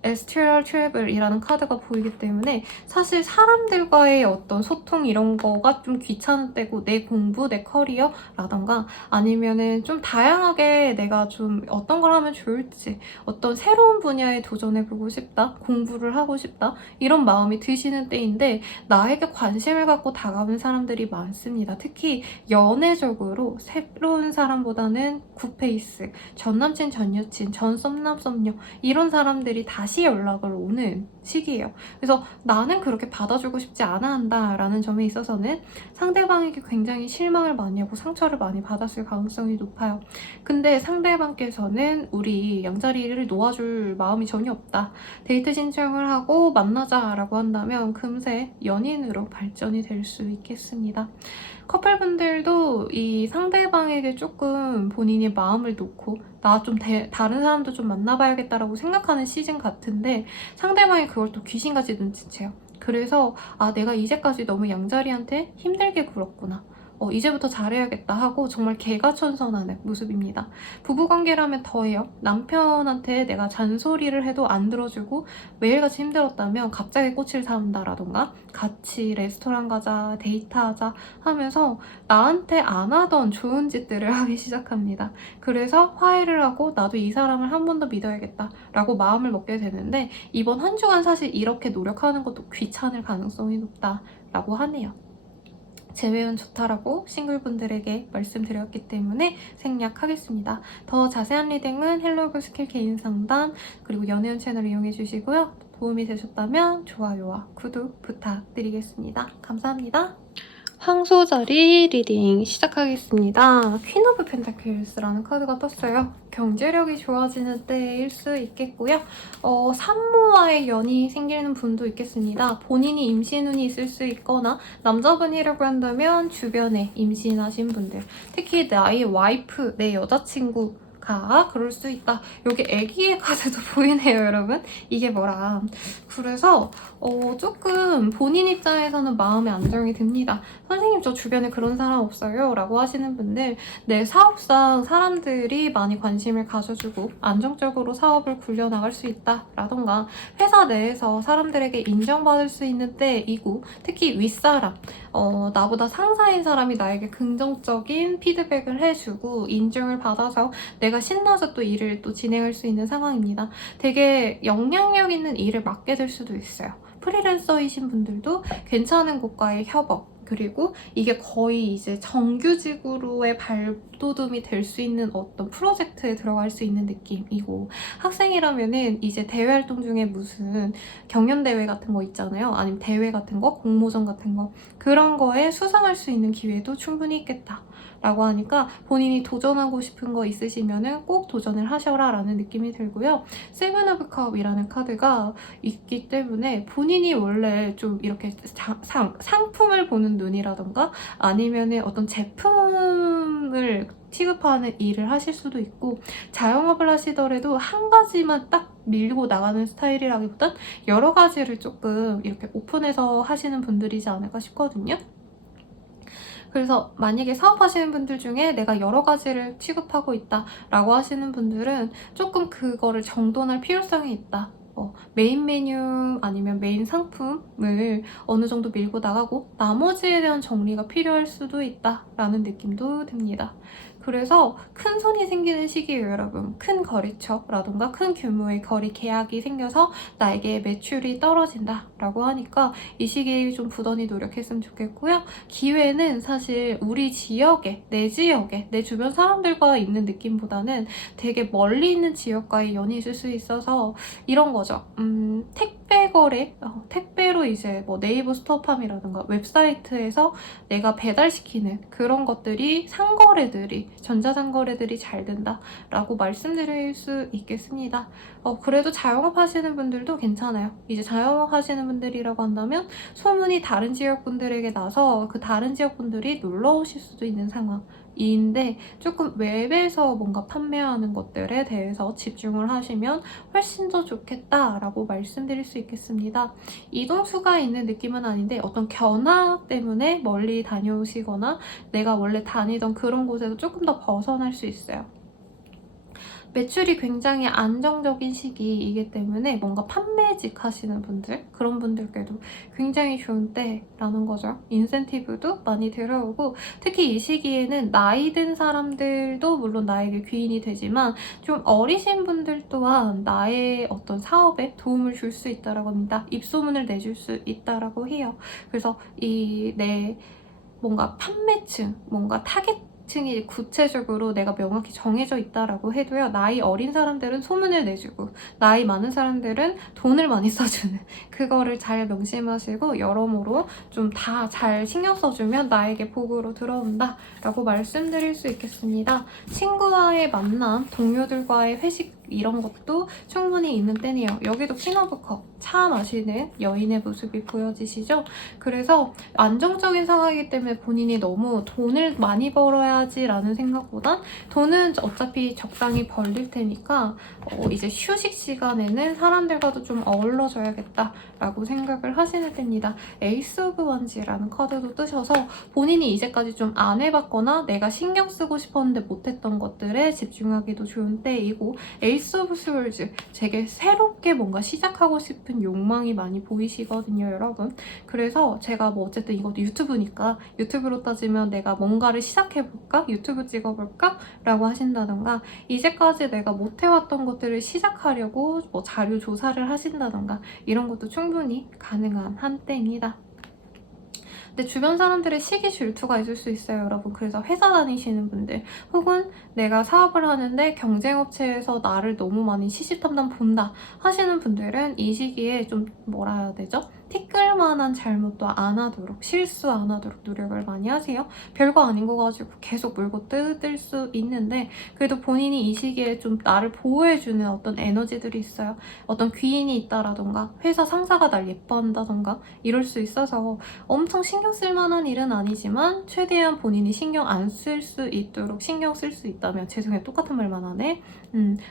Astral Travel이라는 카드가 보이기 때문에 사실 사람들과의 어떤 소통 이런 거가 좀 귀찮을 때고 내 공부, 내 커리어라던가 아니면은 좀 다양하게 내가 좀 어떤 걸 하면 좋을지 어떤 새로운 분야에 도전해보고 싶다, 공부를 하고 싶다 이런 마음이 드시는 때인데 나에게 관심을 갖고 다가오는 사람들이 많습니다. 특히 연애적으로 새로운 사람보다는 굿페이스, 전 남친, 전 여친, 전 썸남, 썸녀 이런 사람들이 다시 연락을 오는 시기예요. 그래서 나는 그렇게 받아주고 싶지 않아 한다라는 점에 있어서는 상대방에게 굉장히 실망을 많이 하고 상처를 많이 받았을 가능성이 높아요. 근데 상대방께서는 우리 양자리를 놓아줄 마음이 전혀 없다. 데이트 신청을 하고 만나자라고 한다면 금세 연인으로 발전이 될 수 있겠습니다. 커플분들도 이 상대방에게 조금 본인이 마음을 놓고 나 좀 다른 사람도 좀 만나봐야겠다라고 생각하는 시즌 같은데 상대방이 그걸 또 귀신같이 눈치채요. 그래서 아, 내가 이제까지 너무 양자리한테 힘들게 굴었구나. 이제부터 잘해야겠다 하고 정말 개가천선하는 모습입니다. 부부관계라면 더해요. 남편한테 내가 잔소리를 해도 안 들어주고 매일같이 힘들었다면 갑자기 꽃을 사온다라던가 같이 레스토랑 가자, 데이트하자 하면서 나한테 안 하던 좋은 짓들을 하기 시작합니다. 그래서 화해를 하고 나도 이 사람을 한 번 더 믿어야겠다 라고 마음을 먹게 되는데 이번 한 주간 사실 이렇게 노력하는 것도 귀찮을 가능성이 높다라고 하네요. 재회운 좋다라고 싱글분들에게 말씀드렸기 때문에 생략하겠습니다. 더 자세한 리딩은 헬로그 스킬 개인 상담 그리고 연애운 채널 이용해 주시고요. 도움이 되셨다면 좋아요와 구독 부탁드리겠습니다. 감사합니다. 황소자리 리딩 시작하겠습니다. 퀸 오브 펜타클스라는 카드가 떴어요. 경제력이 좋아지는 때일 수 있겠고요. 산모와의 연이 생기는 분도 있겠습니다. 본인이 임신운이 있을 수 있거나 남자분이라고 한다면 주변에 임신하신 분들 특히 나의 와이프, 내 여자친구 가. 그럴 수 있다. 여기 애기의 카드도 보이네요, 여러분. 이게 뭐라. 그래서 조금 본인 입장에서는 마음의 안정이 듭니다. 선생님, 저 주변에 그런 사람 없어요? 라고 하시는 분들, 내 사업상 사람들이 많이 관심을 가져주고 안정적으로 사업을 굴려나갈 수 있다 라던가, 회사 내에서 사람들에게 인정받을 수 있는 때이고, 특히 윗사람, 나보다 상사인 사람이 나에게 긍정적인 피드백을 해주고 인정을 받아서 내가 신나서 또 일을 또 진행할 수 있는 상황입니다. 되게 영향력 있는 일을 맡게 될 수도 있어요. 프리랜서이신 분들도 괜찮은 곳과의 협업, 그리고 이게 거의 이제 정규직으로의 발돋움이 될 수 있는 어떤 프로젝트에 들어갈 수 있는 느낌이고, 학생이라면은 이제 대외 활동 중에 무슨 경연대회 같은 거 있잖아요. 아니면 대회 같은 거, 공모전 같은 거, 그런 거에 수상할 수 있는 기회도 충분히 있겠다 라고 하니까, 본인이 도전하고 싶은 거 있으시면은 꼭 도전을 하셔라 라는 느낌이 들고요. 세븐 오브 컵이라는 카드가 있기 때문에 본인이 원래 좀 이렇게 상품을 보는 눈이라던가 아니면은 어떤 제품을 취급하는 일을 하실 수도 있고, 자영업을 하시더라도 한 가지만 딱 밀고 나가는 스타일이라기보단 여러 가지를 조금 이렇게 오픈해서 하시는 분들이지 않을까 싶거든요. 그래서 만약에 사업하시는 분들 중에 내가 여러 가지를 취급하고 있다 라고 하시는 분들은 조금 그거를 정돈할 필요성이 있다. 메인 메뉴 아니면 메인 상품을 어느 정도 밀고 나가고 나머지에 대한 정리가 필요할 수도 있다라는 느낌도 듭니다. 그래서 큰 손이 생기는 시기예요, 여러분. 큰 거래처라던가 큰 규모의 거래 계약이 생겨서 나에게 매출이 떨어진다라고 하니까 이 시기에 좀 부단히 노력했으면 좋겠고요. 기회는 사실 우리 지역에, 내 지역에, 내 주변 사람들과 있는 느낌보다는 되게 멀리 있는 지역과의 연이 있을 수 있어서 이런 거죠. 택배 거래, 택배로 이제 뭐 네이버 스토어팜이라든가 웹사이트에서 내가 배달시키는 그런 것들이, 상거래들이, 전자상거래들이 잘 된다라고 말씀드릴 수 있겠습니다. 그래도 자영업 하시는 분들도 괜찮아요. 이제 자영업 하시는 분들이라고 한다면 소문이 다른 지역 분들에게 나서 그 다른 지역 분들이 놀러 오실 수도 있는 상황인데, 조금 웹에서 뭔가 판매하는 것들에 대해서 집중을 하시면 훨씬 더 좋겠다라고 말씀드릴 수 있겠습니다. 이동수가 있는 느낌은 아닌데 어떤 견학 때문에 멀리 다녀오시거나 내가 원래 다니던 그런 곳에서 조금 더 벗어날 수 있어요. 매출이 굉장히 안정적인 시기이기 때문에 뭔가 판매직 하시는 분들, 그런 분들께도 굉장히 좋은 때라는 거죠. 인센티브도 많이 들어오고, 특히 이 시기에는 나이 든 사람들도 물론 나에게 귀인이 되지만 좀 어리신 분들 또한 나의 어떤 사업에 도움을 줄 수 있다고 합니다. 입소문을 내줄 수 있다고 해요. 그래서 내 뭔가 판매층, 뭔가 타겟층이 구체적으로 내가 명확히 정해져 있다라고 해도요, 나이 어린 사람들은 소문을 내주고 나이 많은 사람들은 돈을 많이 써주는, 그거를 잘 명심하시고 여러모로 좀 다 잘 신경 써주면 나에게 복으로 들어온다 라고 말씀드릴 수 있겠습니다. 친구와의 만남, 동료들과의 회식, 이런 것도 충분히 있는 때네요. 여기도 퀸 오브 컵, 차 마시는 여인의 모습이 보여지시죠? 그래서 안정적인 상황이기 때문에 본인이 너무 돈을 많이 벌어야지 라는 생각보단, 돈은 어차피 적당히 벌릴 테니까 이제 휴식 시간에는 사람들과도 좀 어울러줘야겠다 라고 생각을 하시는 때입니다. 에이스 오브 원지라는 카드도 뜨셔서 본인이 이제까지 좀 안 해봤거나 내가 신경 쓰고 싶었는데 못했던 것들에 집중하기도 좋은 때이고, 에이스 오브 스월즈, 되게 새롭게 뭔가 시작하고 싶은 욕망이 많이 보이시거든요, 여러분. 그래서 제가 뭐 어쨌든 이것도 유튜브니까, 유튜브로 따지면 내가 뭔가를 시작해볼까? 유튜브 찍어볼까? 라고 하신다던가, 이제까지 내가 못해왔던 것들을 시작하려고 뭐 자료 조사를 하신다던가, 이런 것도 충분히 가능한 한때입니다. 근데 주변 사람들의 시기 질투가 있을 수 있어요, 여러분. 그래서 회사 다니시는 분들, 혹은 내가 사업을 하는데 경쟁업체에서 나를 너무 많이 시시탐탐 본다 하시는 분들은 이 시기에 좀 뭐라 해야 되죠? 티끌만한 잘못도 안 하도록, 실수 안 하도록 노력을 많이 하세요. 별거 아닌 거 가지고 계속 물고 뜯을 수 있는데 그래도 본인이 이 시기에 좀 나를 보호해주는 어떤 에너지들이 있어요. 어떤 귀인이 있다라던가 회사 상사가 날 예뻐한다던가 이럴 수 있어서 엄청 신경 쓸 만한 일은 아니지만 최대한 본인이 신경 안 쓸 수 있도록 신경 쓸 수 있다면 죄송해요. 똑같은 말만 하네.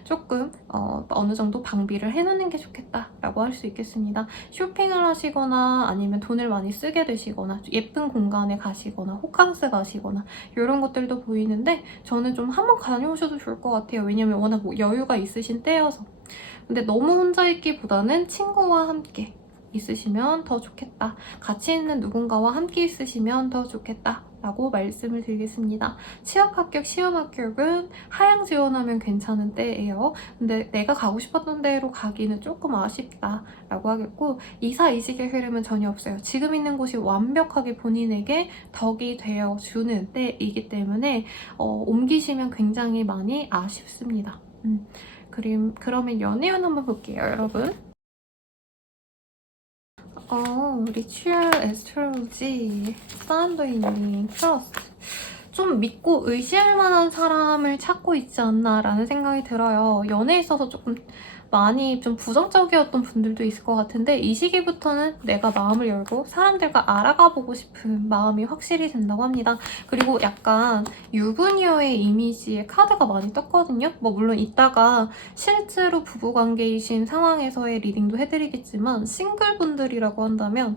조금 어느 정도 방비를 해놓는 게 좋겠다라고 할 수 있겠습니다. 쇼핑을 하시거나 아니면 돈을 많이 쓰게 되시거나 예쁜 공간에 가시거나 호캉스 가시거나 이런 것들도 보이는데 저는 좀 한번 다녀오셔도 좋을 것 같아요. 왜냐면 워낙 뭐 여유가 있으신 때여서. 근데 너무 혼자 있기보다는 친구와 함께 있으시면 더 좋겠다. 같이 있는 누군가와 함께 있으시면 더 좋겠다. 라고 말씀을 드리겠습니다. 취업 합격, 시험 합격은 하향 지원하면 괜찮은 때예요. 근데 내가 가고 싶었던 데로 가기는 조금 아쉽다 라고 하겠고 이사 이직의 흐름은 전혀 없어요. 지금 있는 곳이 완벽하게 본인에게 덕이 되어주는 때이기 때문에 옮기시면 굉장히 많이 아쉽습니다. 그러면 연애운 한번 볼게요, 여러분. 리추얼 에스트로로지 사인도이닝 트러스트 좀 믿고 의지할 만한 사람을 찾고 있지 않나라는 생각이 들어요. 연애에 있어서 조금 많이 좀 부정적이었던 분들도 있을 것 같은데 이 시기부터는 내가 마음을 열고 사람들과 알아가 보고 싶은 마음이 확실히 든다고 합니다. 그리고 약간 유부녀의 이미지의 카드가 많이 떴거든요. 뭐 물론 이따가 실제로 부부관계이신 상황에서의 리딩도 해드리겠지만 싱글분들이라고 한다면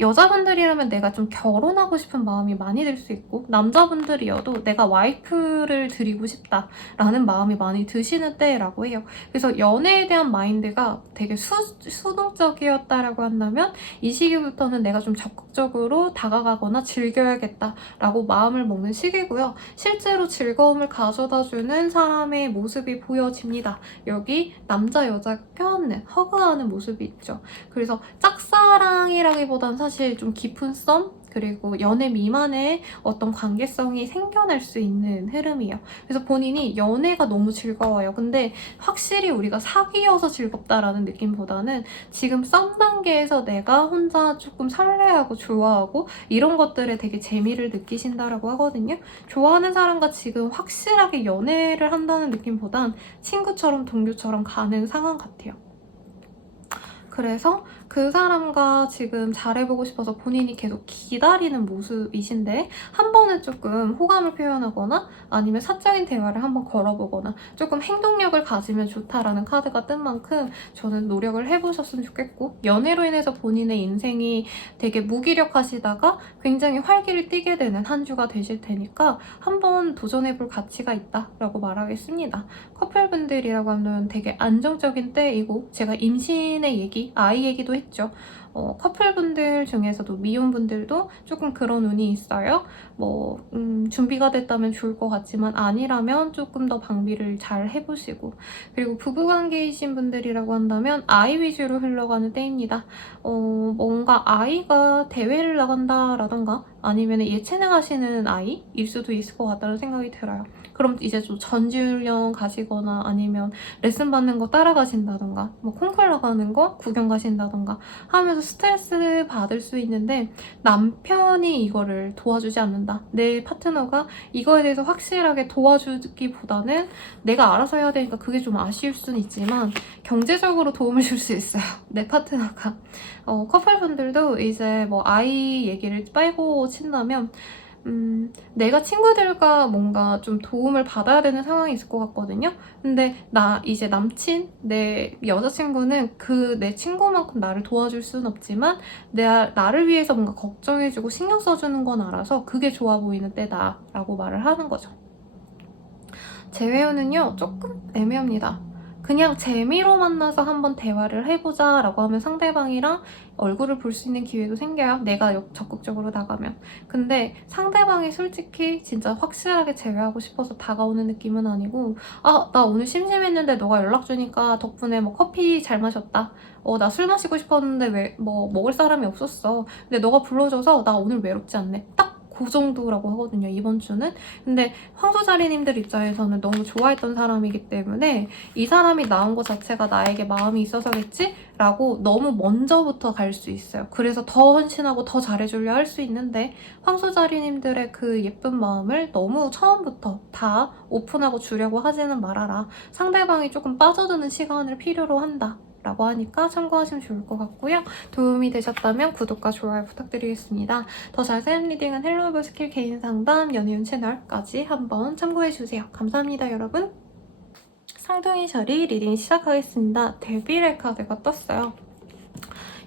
여자분들이라면 내가 좀 결혼하고 싶은 마음이 많이 들 수 있고 남자분들이어도 내가 와이프를 드리고 싶다라는 마음이 많이 드시는 때라고 해요. 그래서 연애에 대한 마인드가 되게 수동적이었다라고 한다면 이 시기부터는 내가 좀 적극적으로 다가가거나 즐겨야겠다라고 마음을 먹는 시기고요. 실제로 즐거움을 가져다주는 사람의 모습이 보여집니다. 여기 남자 여자 껴안는 허그하는 모습이 있죠. 그래서 짝사랑이라기보단 사실 좀 깊은 썸 그리고 연애 미만의 어떤 관계성이 생겨날 수 있는 흐름이에요. 그래서 본인이 연애가 너무 즐거워요. 근데 확실히 우리가 사귀어서 즐겁다라는 느낌보다는 지금 썸 단계에서 내가 혼자 조금 설레하고 좋아하고 이런 것들에 되게 재미를 느끼신다라고 하거든요. 좋아하는 사람과 지금 확실하게 연애를 한다는 느낌보단 친구처럼 동료처럼 가는 상황 같아요. 그래서 그 사람과 지금 잘해보고 싶어서 본인이 계속 기다리는 모습이신데 한 번은 조금 호감을 표현하거나 아니면 사적인 대화를 한번 걸어보거나 조금 행동력을 가지면 좋다라는 카드가 뜬 만큼 저는 노력을 해보셨으면 좋겠고 연애로 인해서 본인의 인생이 되게 무기력하시다가 굉장히 활기를 띠게 되는 한 주가 되실 테니까 한번 도전해볼 가치가 있다라고 말하겠습니다. 커플분들이라고 하면 되게 안정적인 때이고 제가 임신의 얘기, 아이 얘기도 했죠. 커플분들 중에서도 미혼분들도 조금 그런 운이 있어요. 준비가 됐다면 좋을 것 같지만 아니라면 조금 더 방비를 잘 해보시고 그리고 부부관계이신 분들이라고 한다면 아이 위주로 흘러가는 때입니다. 뭔가 아이가 대회를 나간다라던가 아니면 예체능 하시는 아이일 수도 있을 것 같다는 생각이 들어요. 그럼 이제 좀 전지훈련 가시거나 아니면 레슨 받는 거 따라가신다던가 뭐 콩쿨 나가는 거 구경 가신다던가 하면서 스트레스 받을 수 있는데 남편이 이거를 도와주지 않는다. 내 파트너가 이거에 대해서 확실하게 도와주기보다는 내가 알아서 해야 되니까 그게 좀 아쉬울 수는 있지만 경제적으로 도움을 줄 수 있어요. 내 파트너가. 커플분들도 이제 뭐 아이 얘기를 빼고 친다면 내가 친구들과 뭔가 좀 도움을 받아야 되는 상황이 있을 것 같거든요. 근데 이제 남친, 내 여자친구는 내 친구만큼 나를 도와줄 수는 없지만 나를 위해서 뭔가 걱정해주고 신경 써주는 건 알아서 그게 좋아 보이는 때다라고 말을 하는 거죠. 재회원은요, 조금 애매합니다. 그냥 재미로 만나서 한번 대화를 해보자 라고 하면 상대방이랑 얼굴을 볼 수 있는 기회도 생겨요. 내가 적극적으로 나가면. 근데 상대방이 솔직히 진짜 확실하게 제외하고 싶어서 다가오는 느낌은 아니고 나 오늘 심심했는데 너가 연락 주니까 덕분에 뭐 커피 잘 마셨다. 나 술 마시고 싶었는데 왜 먹을 사람이 없었어. 근데 너가 불러줘서 나 오늘 외롭지 않네. 딱 그 정도라고 하거든요, 이번 주는. 근데 황소자리님들 입장에서는 너무 좋아했던 사람이기 때문에 이 사람이 나온 것 자체가 나에게 마음이 있어서겠지? 라고 너무 먼저부터 갈 수 있어요. 그래서 더 헌신하고 더 잘해주려 할 수 있는데 황소자리님들의 그 예쁜 마음을 너무 처음부터 다 오픈하고 주려고 하지는 말아라. 상대방이 조금 빠져드는 시간을 필요로 한다. 라고 하니까 참고하시면 좋을 것 같고요. 도움이 되셨다면 구독과 좋아요 부탁드리겠습니다. 더 자세한 리딩은 헬로우브 스킬 개인 상담 연예운 채널까지 한번 참고해주세요. 감사합니다, 여러분. 쌍둥이 자리 리딩 시작하겠습니다. 데빌의 카드가 떴어요.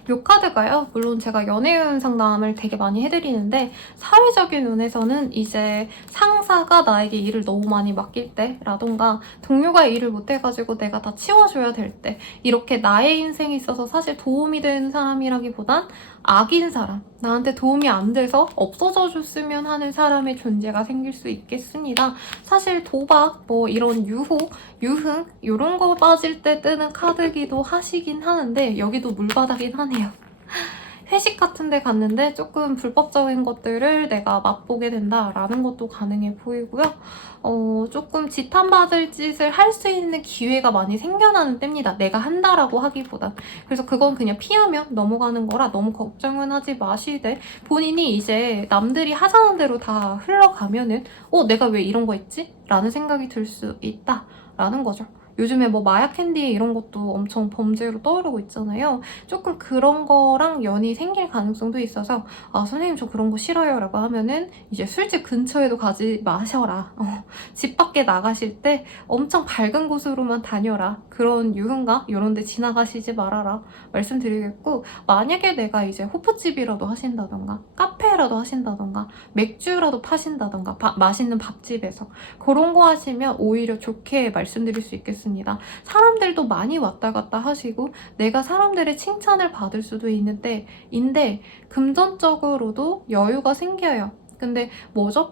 이 카드가요, 물론 제가 연애운 상담을 되게 많이 해드리는데 사회적인 면에서는 이제 상사가 나에게 일을 너무 많이 맡길 때라던가 동료가 일을 못해가지고 내가 다 치워줘야 될 때, 이렇게 나의 인생에 있어서 사실 도움이 되는 사람이라기보단 악인 사람, 나한테 도움이 안 돼서 없어져 줬으면 하는 사람의 존재가 생길 수 있겠습니다. 사실 도박, 뭐 이런 유혹, 유흥 이런 거 빠질 때 뜨는 카드기도 하시긴 하는데 여기도 물바닥이긴 하네요. 회식 같은 데 갔는데 조금 불법적인 것들을 내가 맛보게 된다라는 것도 가능해 보이고요. 조금 지탄받을 짓을 할 수 있는 기회가 많이 생겨나는 때입니다. 내가 한다라고 하기보단. 그래서 그건 그냥 피하면 넘어가는 거라 너무 걱정은 하지 마시되, 본인이 이제 남들이 하자는 대로 다 흘러가면은 내가 왜 이런 거 했지? 라는 생각이 들 수 있다라는 거죠. 요즘에 뭐 마약 캔디 이런 것도 엄청 범죄로 떠오르고 있잖아요. 조금 그런 거랑 연이 생길 가능성도 있어서 선생님 저 그런 거 싫어요 라고 하면은 이제 술집 근처에도 가지 마셔라. 집 밖에 나가실 때 엄청 밝은 곳으로만 다녀라. 그런 유흥가 이런 데 지나가시지 말아라 말씀드리겠고, 만약에 내가 이제 호프집이라도 하신다던가 카페라도 하신다던가 맥주라도 파신다던가 맛있는 밥집에서 그런 거 하시면 오히려 좋게 말씀드릴 수 있겠습니다. 사람들도 많이 왔다 갔다 하시고 내가 사람들의 칭찬을 받을 수도 있는데 금전적으로도 여유가 생겨요. 근데 뭐죠?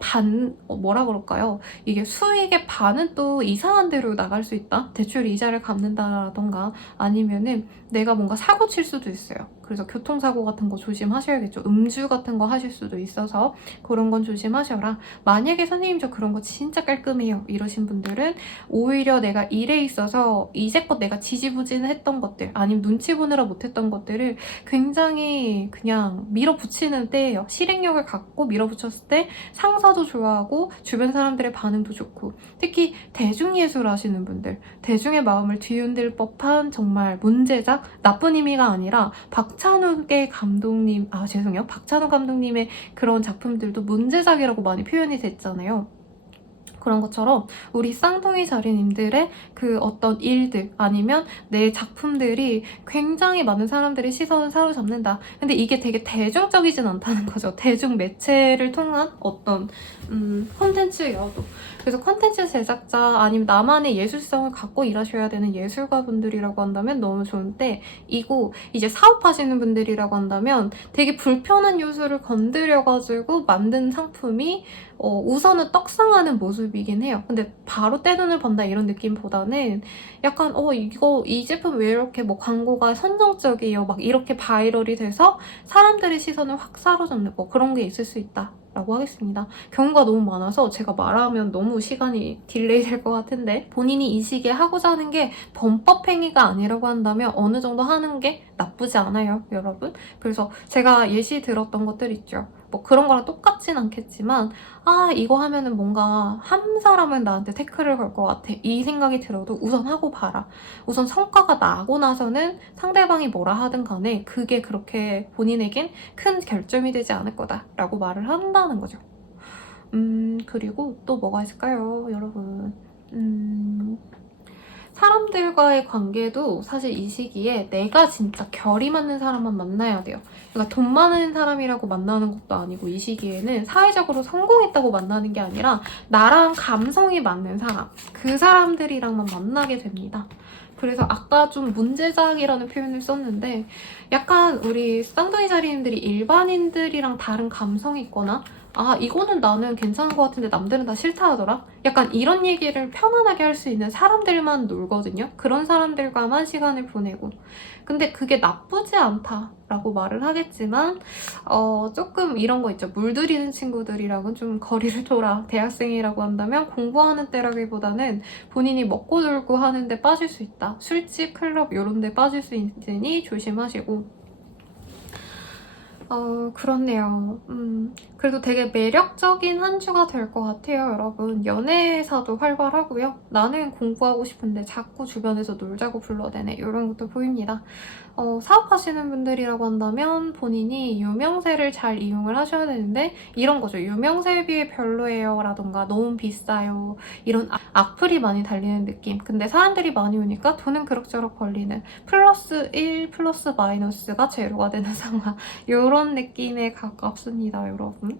뭐라 그럴까요? 이게 수익의 반은 또 이상한 데로 나갈 수 있다? 대출 이자를 갚는다던가 아니면은 내가 뭔가 사고 칠 수도 있어요. 그래서 교통사고 같은 거 조심하셔야겠죠. 음주 같은 거 하실 수도 있어서 그런 건 조심하셔라. 만약에 선생님 저 그런 거 진짜 깔끔해요 이러신 분들은 오히려 내가 일에 있어서 이제껏 내가 지지부진했던 것들, 아니면 눈치 보느라 못했던 것들을 굉장히 그냥 밀어붙이는 때예요. 실행력을 갖고 밀어붙였을 때 상사도 좋아하고 주변 사람들의 반응도 좋고, 특히 대중예술 하시는 분들, 대중의 마음을 뒤흔들 법한 정말 문제작, 나쁜 의미가 아니라 박찬욱 감독님의 그런 작품들도 문제작이라고 많이 표현이 됐잖아요. 그런 것처럼 우리 쌍둥이 자리님들의 그 어떤 일들 아니면 내 작품들이 굉장히 많은 사람들의 시선을 사로잡는다. 근데 이게 되게 대중적이진 않다는 거죠. 대중 매체를 통한 어떤 콘텐츠여도. 그래서 콘텐츠 제작자 아니면 나만의 예술성을 갖고 일하셔야 되는 예술가분들이라고 한다면 너무 좋은데, 이거 이제 사업하시는 분들이라고 한다면 되게 불편한 요소를 건드려가지고 만든 상품이 우선은 떡상하는 모습이긴 해요. 근데 바로 떼돈을 번다 이런 느낌보다는 약간 이 제품 왜 이렇게 뭐 광고가 선정적이에요 막 이렇게 바이럴이 돼서 사람들의 시선을 확 사로잡는 그런 게 있을 수 있다 라고 하겠습니다. 경우가 너무 많아서 제가 말하면 너무 시간이 딜레이 될 것 같은데, 본인이 이 시기에 하고자 하는 게 범법행위가 아니라고 한다면 어느 정도 하는 게 나쁘지 않아요, 여러분. 그래서 제가 예시 들었던 것들 있죠. 뭐 그런 거랑 똑같진 않겠지만 이거 하면은 뭔가 한 사람은 나한테 태클을 걸 것 같아 이 생각이 들어도 우선 하고 봐라. 우선 성과가 나고 나서는 상대방이 뭐라 하든 간에 그게 그렇게 본인에겐 큰 결점이 되지 않을 거다 라고 말을 한다는 거죠. 그리고 또 뭐가 있을까요, 여러분? 사람들과의 관계도 사실 이 시기에 내가 진짜 결이 맞는 사람만 만나야 돼요. 그러니까 돈 많은 사람이라고 만나는 것도 아니고, 이 시기에는 사회적으로 성공했다고 만나는 게 아니라 나랑 감성이 맞는 사람, 그 사람들이랑만 만나게 됩니다. 그래서 아까 좀 문제작이라는 표현을 썼는데, 약간 우리 쌍둥이 자리님들이 일반인들이랑 다른 감성이 있거나 아, 이거는 나는 괜찮은 것 같은데 남들은 다 싫다 하더라? 약간 이런 얘기를 편안하게 할 수 있는 사람들만 놀거든요. 그런 사람들과만 시간을 보내고. 근데 그게 나쁘지 않다라고 말을 하겠지만 조금 이런 거 있죠. 물들이는 친구들이랑은 좀 거리를 둬라. 대학생이라고 한다면 공부하는 때라기보다는 본인이 먹고 놀고 하는데 빠질 수 있다. 술집, 클럽 이런 데 빠질 수 있으니 조심하시고. 그렇네요. 그래도 되게 매력적인 한 주가 될 것 같아요, 여러분. 연애사도 활발하고요. 나는 공부하고 싶은데 자꾸 주변에서 놀자고 불러대네. 이런 것도 보입니다. 사업하시는 분들이라고 한다면 본인이 유명세를 잘 이용을 하셔야 되는데 이런 거죠. 유명세에 비해 별로예요 라던가 너무 비싸요. 이런 악플이 많이 달리는 느낌. 근데 사람들이 많이 오니까 돈은 그럭저럭 벌리는 플러스 1 플러스 마이너스가 제로가 되는 상황. 이런 느낌에 가깝습니다, 여러분.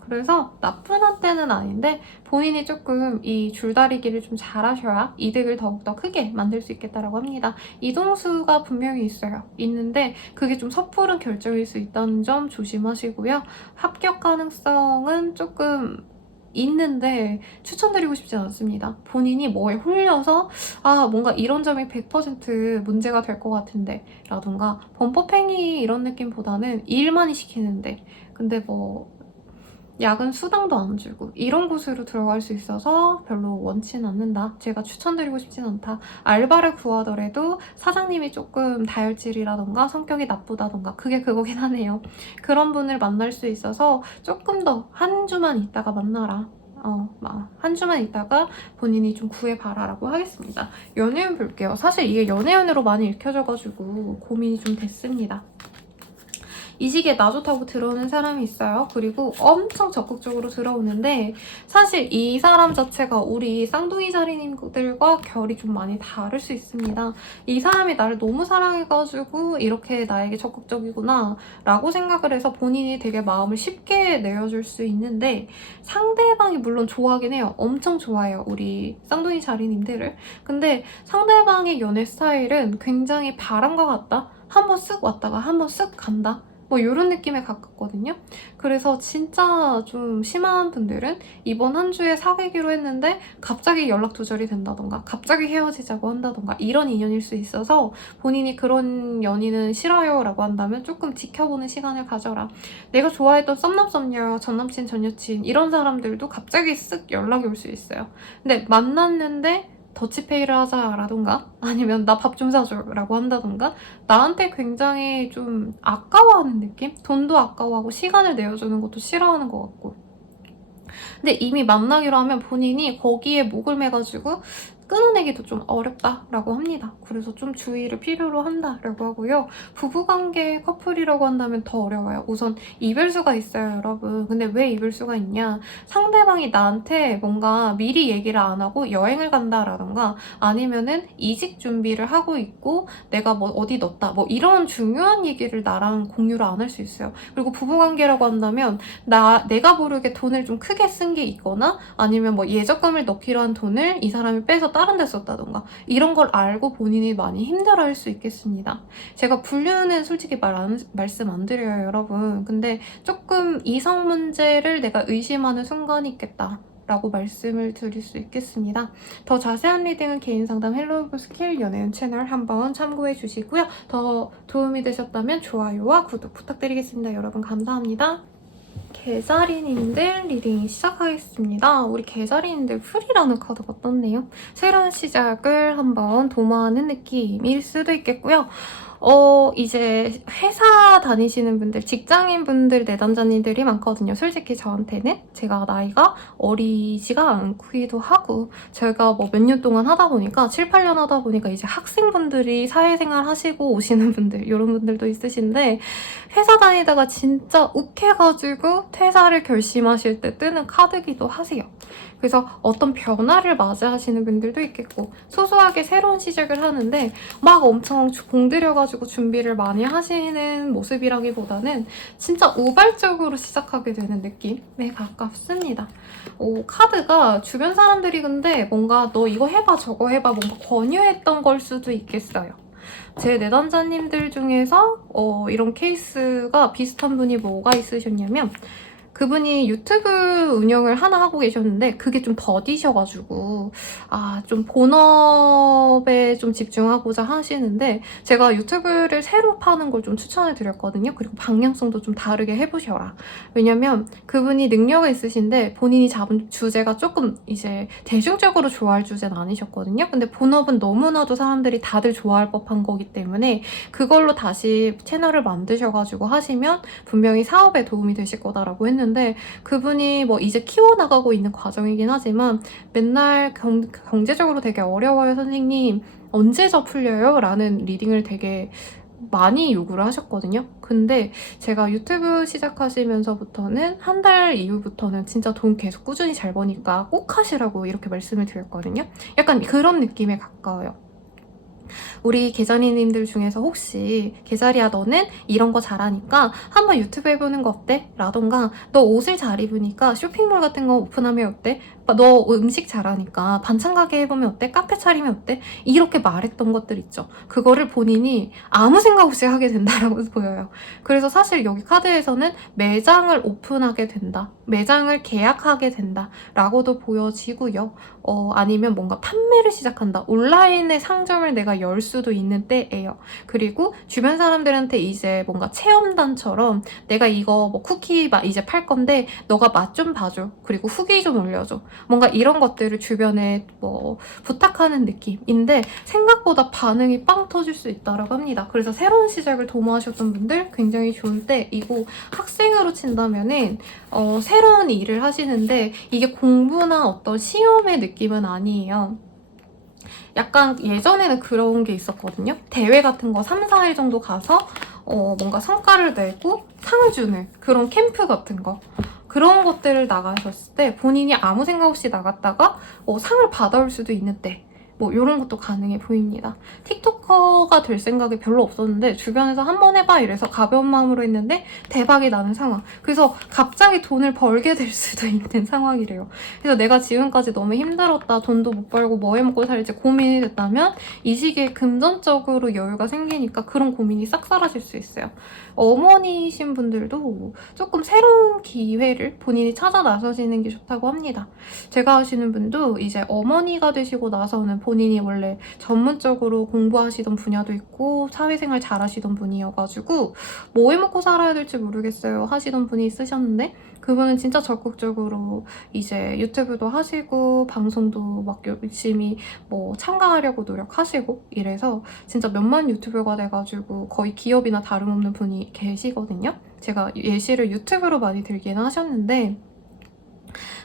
그래서 나쁜 한때는 아닌데 본인이 조금 이 줄다리기를 좀 잘하셔야 이득을 더욱더 크게 만들 수 있겠다라고 합니다. 이동수가 분명히 있어요. 있는데 그게 좀 섣부른 결정일 수 있다는 점 조심하시고요. 합격 가능성은 조금 있는데 추천드리고 싶진 않습니다. 본인이 뭐에 홀려서 뭔가 이런 점이 100% 문제가 될 것 같은데 라던가 범법행위 이런 느낌보다는 일 많이 시키는데 근데 뭐 야근 수당도 안 주고 이런 곳으로 들어갈 수 있어서 별로 원치는 않는다. 제가 추천드리고 싶진 않다. 알바를 구하더라도 사장님이 조금 다혈질이라던가 성격이 나쁘다던가 그게 그거긴 하네요. 그런 분을 만날 수 있어서 조금 더 한 주만 있다가 만나라. 한 주만 있다가 본인이 좀 구해봐라라고 하겠습니다. 연애운 볼게요. 사실 이게 연애운으로 많이 읽혀져가지고 고민이 좀 됐습니다. 이 시기에 나 좋다고 들어오는 사람이 있어요. 그리고 엄청 적극적으로 들어오는데 사실 이 사람 자체가 우리 쌍둥이 자리님들과 결이 좀 많이 다를 수 있습니다. 이 사람이 나를 너무 사랑해가지고 이렇게 나에게 적극적이구나 라고 생각을 해서 본인이 되게 마음을 쉽게 내어줄 수 있는데 상대방이 물론 좋아하긴 해요. 엄청 좋아해요. 우리 쌍둥이 자리님들을. 근데 상대방의 연애 스타일은 굉장히 바람과 같다? 한번 쓱 왔다가 한번 쓱 간다? 뭐 이런 느낌에 가깝거든요. 그래서 진짜 좀 심한 분들은 이번 한 주에 사귀기로 했는데 갑자기 연락 두절이 된다던가 갑자기 헤어지자고 한다던가 이런 인연일 수 있어서 본인이 그런 연인은 싫어요 라고 한다면 조금 지켜보는 시간을 가져라. 내가 좋아했던 썸남썸녀, 전남친, 전여친 이런 사람들도 갑자기 쓱 연락이 올 수 있어요. 근데 만났는데 더치페이를 하자라던가 아니면 나 밥 좀 사줘 라고 한다던가 나한테 굉장히 좀 아까워하는 느낌? 돈도 아까워하고 시간을 내어주는 것도 싫어하는 것 같고 근데 이미 만나기로 하면 본인이 거기에 목을 매가지고 끊어내기도 좀 어렵다라고 합니다. 그래서 좀 주의를 필요로 한다라고 하고요. 부부관계 커플이라고 한다면 더 어려워요. 우선 이별수가 있어요, 여러분. 근데 왜 이별수가 있냐? 상대방이 나한테 뭔가 미리 얘기를 안 하고 여행을 간다라던가 아니면은 이직 준비를 하고 있고 내가 뭐 어디 넣었다 뭐 이런 중요한 얘기를 나랑 공유를 안 할 수 있어요. 그리고 부부관계라고 한다면 내가 모르게 돈을 좀 크게 쓴 게 있거나 아니면 뭐 예적금을 넣기로 한 돈을 이 사람이 빼서 다른 데 썼다던가 이런 걸 알고 본인이 많이 힘들어할 수 있겠습니다. 제가 분류는 솔직히 말씀 안 드려요, 여러분. 근데 조금 이성 문제를 내가 의심하는 순간이 있겠다. 라고 말씀을 드릴 수 있겠습니다. 더 자세한 리딩은 개인상담 헬로우 스킬 연애운 채널 한번 참고해 주시고요. 더 도움이 되셨다면 좋아요와 구독 부탁드리겠습니다. 여러분 감사합니다. 개자리님들 리딩 시작하겠습니다. 우리 개자리님들 풀이라는 카드가 떴네요. 새로운 시작을 한번 도모하는 느낌일 수도 있겠고요. 이제 회사 다니시는 분들, 직장인 분들 내담자님들이 많거든요. 솔직히 저한테는 제가 나이가 어리지가 않기도 하고 제가 뭐 몇 년 동안 하다 보니까 7, 8년 하다 보니까 이제 학생분들이 사회생활 하시고 오시는 분들 이런 분들도 있으신데 회사 다니다가 진짜 욱해가지고 퇴사를 결심하실 때 뜨는 카드기도 하세요. 그래서 어떤 변화를 맞이하시는 분들도 있겠고 소소하게 새로운 시작을 하는데 막 엄청 공들여가지고 준비를 많이 하시는 모습이라기보다는 진짜 우발적으로 시작하게 되는 느낌에 가깝습니다. 카드가 주변 사람들이 근데 뭔가 너 이거 해봐 저거 해봐 뭔가 권유했던 걸 수도 있겠어요. 제 내담자님들 중에서 이런 케이스가 비슷한 분이 뭐가 있으셨냐면 그분이 유튜브 운영을 하나 하고 계셨는데 그게 좀 더디셔가지고 좀 본업에 좀 집중하고자 하시는데 제가 유튜브를 새로 파는 걸 좀 추천을 드렸거든요. 그리고 방향성도 좀 다르게 해보셔라. 왜냐면 그분이 능력이 있으신데 본인이 잡은 주제가 조금 이제 대중적으로 좋아할 주제는 아니셨거든요. 근데 본업은 너무나도 사람들이 다들 좋아할 법한 거기 때문에 그걸로 다시 채널을 만드셔가지고 하시면 분명히 사업에 도움이 되실 거다라고 했는데 그분이 뭐 이제 키워나가고 있는 과정이긴 하지만 맨날 경제적으로 되게 어려워요 선생님 언제 저 풀려요? 라는 리딩을 되게 많이 요구를 하셨거든요. 근데 제가 유튜브 시작하시면서부터는 한 달 이후부터는 진짜 돈 계속 꾸준히 잘 버니까 꼭 하시라고 이렇게 말씀을 드렸거든요. 약간 그런 느낌에 가까워요. 우리 계자리님들 중에서 혹시 계자리야 너는 이런 거 잘하니까 한번 유튜브 해보는 거 어때? 라던가 너 옷을 잘 입으니까 쇼핑몰 같은 거 오픈하면 어때? 너 음식 잘하니까 반찬 가게 해보면 어때? 카페 차리면 어때? 이렇게 말했던 것들 있죠. 그거를 본인이 아무 생각 없이 하게 된다라고 보여요. 그래서 사실 여기 카드에서는 매장을 오픈하게 된다. 매장을 계약하게 된다. 라고도 보여지고요. 아니면 뭔가 판매를 시작한다. 온라인의 상점을 내가 열 수도 있는 때예요. 그리고 주변 사람들한테 이제 뭔가 체험단처럼 내가 이거 뭐 쿠키 이제 팔 건데 너가 맛 좀 봐줘. 그리고 후기 좀 올려줘. 뭔가 이런 것들을 주변에 뭐 부탁하는 느낌인데 생각보다 반응이 빵 터질 수 있다고 합니다. 그래서 새로운 시작을 도모하셨던 분들 굉장히 좋은 때이고 학생으로 친다면은 새로운 일을 하시는데 이게 공부나 어떤 시험의 느낌은 아니에요. 약간 예전에는 그런 게 있었거든요. 대회 같은 거 3, 4일 정도 가서 뭔가 성과를 내고 상을 주는 그런 캠프 같은 거 그런 것들을 나가셨을 때 본인이 아무 생각 없이 나갔다가 상을 받아올 수도 있는데 뭐 이런 것도 가능해 보입니다. 틱토커가 될 생각이 별로 없었는데 주변에서 한번 해봐 이래서 가벼운 마음으로 했는데 대박이 나는 상황. 그래서 갑자기 돈을 벌게 될 수도 있는 상황이래요. 그래서 내가 지금까지 너무 힘들었다. 돈도 못 벌고 뭐 해먹고 살지 고민이 됐다면 이 시기에 금전적으로 여유가 생기니까 그런 고민이 싹 사라질 수 있어요. 어머니신 분들도 조금 새로운 기회를 본인이 찾아 나서시는 게 좋다고 합니다. 제가 아시는 분도 이제 어머니가 되시고 나서는 본인이 원래 전문적으로 공부하시던 분야도 있고 사회생활 잘하시던 분이어가지고 뭐 해먹고 살아야 될지 모르겠어요 하시던 분이 있으셨는데 그분은 진짜 적극적으로 이제 유튜브도 하시고 방송도 막 열심히 뭐 참가하려고 노력하시고 이래서 진짜 몇만 유튜버가 돼가지고 거의 기업이나 다름없는 분이 계시거든요. 제가 예시를 유튜브로 많이 들기는 하셨는데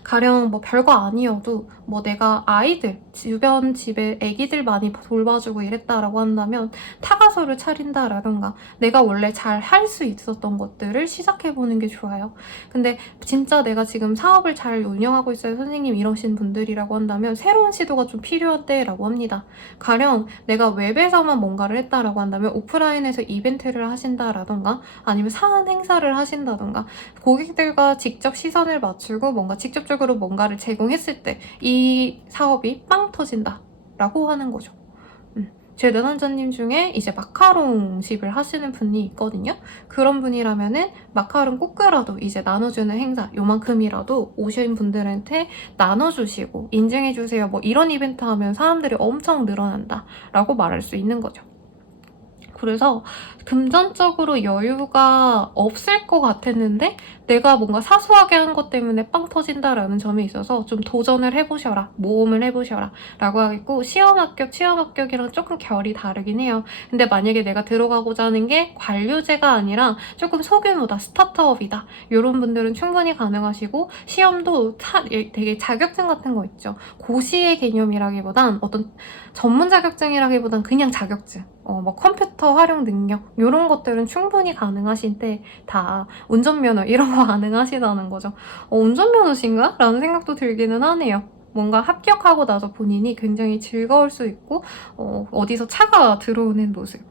가령 뭐 별거 아니어도 뭐 내가 아이들 주변 집에 애기들 많이 돌봐주고 이랬다라고 한다면 타가서를 차린다라던가 내가 원래 잘 할 수 있었던 것들을 시작해보는 게 좋아요. 근데 진짜 내가 지금 사업을 잘 운영하고 있어요 선생님 이러신 분들이라고 한다면 새로운 시도가 좀 필요한 때라고 합니다. 가령 내가 웹에서만 뭔가를 했다라고 한다면 오프라인에서 이벤트를 하신다라던가 아니면 사는 행사를 하신다던가 고객들과 직접 시선을 맞추고 뭔가 직접적으로 뭔가를 제공했을 때 이 사업이 빵 터진다 라고 하는 거죠. 제 내담자님 중에 이제 마카롱집을 하시는 분이 있거든요. 그런 분이라면은 마카롱 꼬끄라도 이제 나눠주는 행사 요만큼이라도 오신 분들한테 나눠주시고 인증해주세요 뭐 이런 이벤트 하면 사람들이 엄청 늘어난다 라고 말할 수 있는 거죠. 그래서 금전적으로 여유가 없을 것 같았는데 내가 뭔가 사소하게 한 것 때문에 빵 터진다라는 점이 있어서 좀 도전을 해보셔라, 모험을 해보셔라 라고 하겠고 시험 합격, 취업 합격이랑 조금 결이 다르긴 해요. 근데 만약에 내가 들어가고자 하는 게 관료제가 아니라 조금 소규모다, 스타트업이다 이런 분들은 충분히 가능하시고 시험도 되게 자격증 같은 거 있죠. 고시의 개념이라기보단 어떤 전문 자격증이라기보단 그냥 자격증 뭐 컴퓨터 활용 능력 이런 것들은 충분히 가능하신 때 다 운전면허 이런 거 가능하시다는 거죠. 운전면허신가? 라는 생각도 들기는 하네요. 뭔가 합격하고 나서 본인이 굉장히 즐거울 수 있고 어디서 차가 들어오는 모습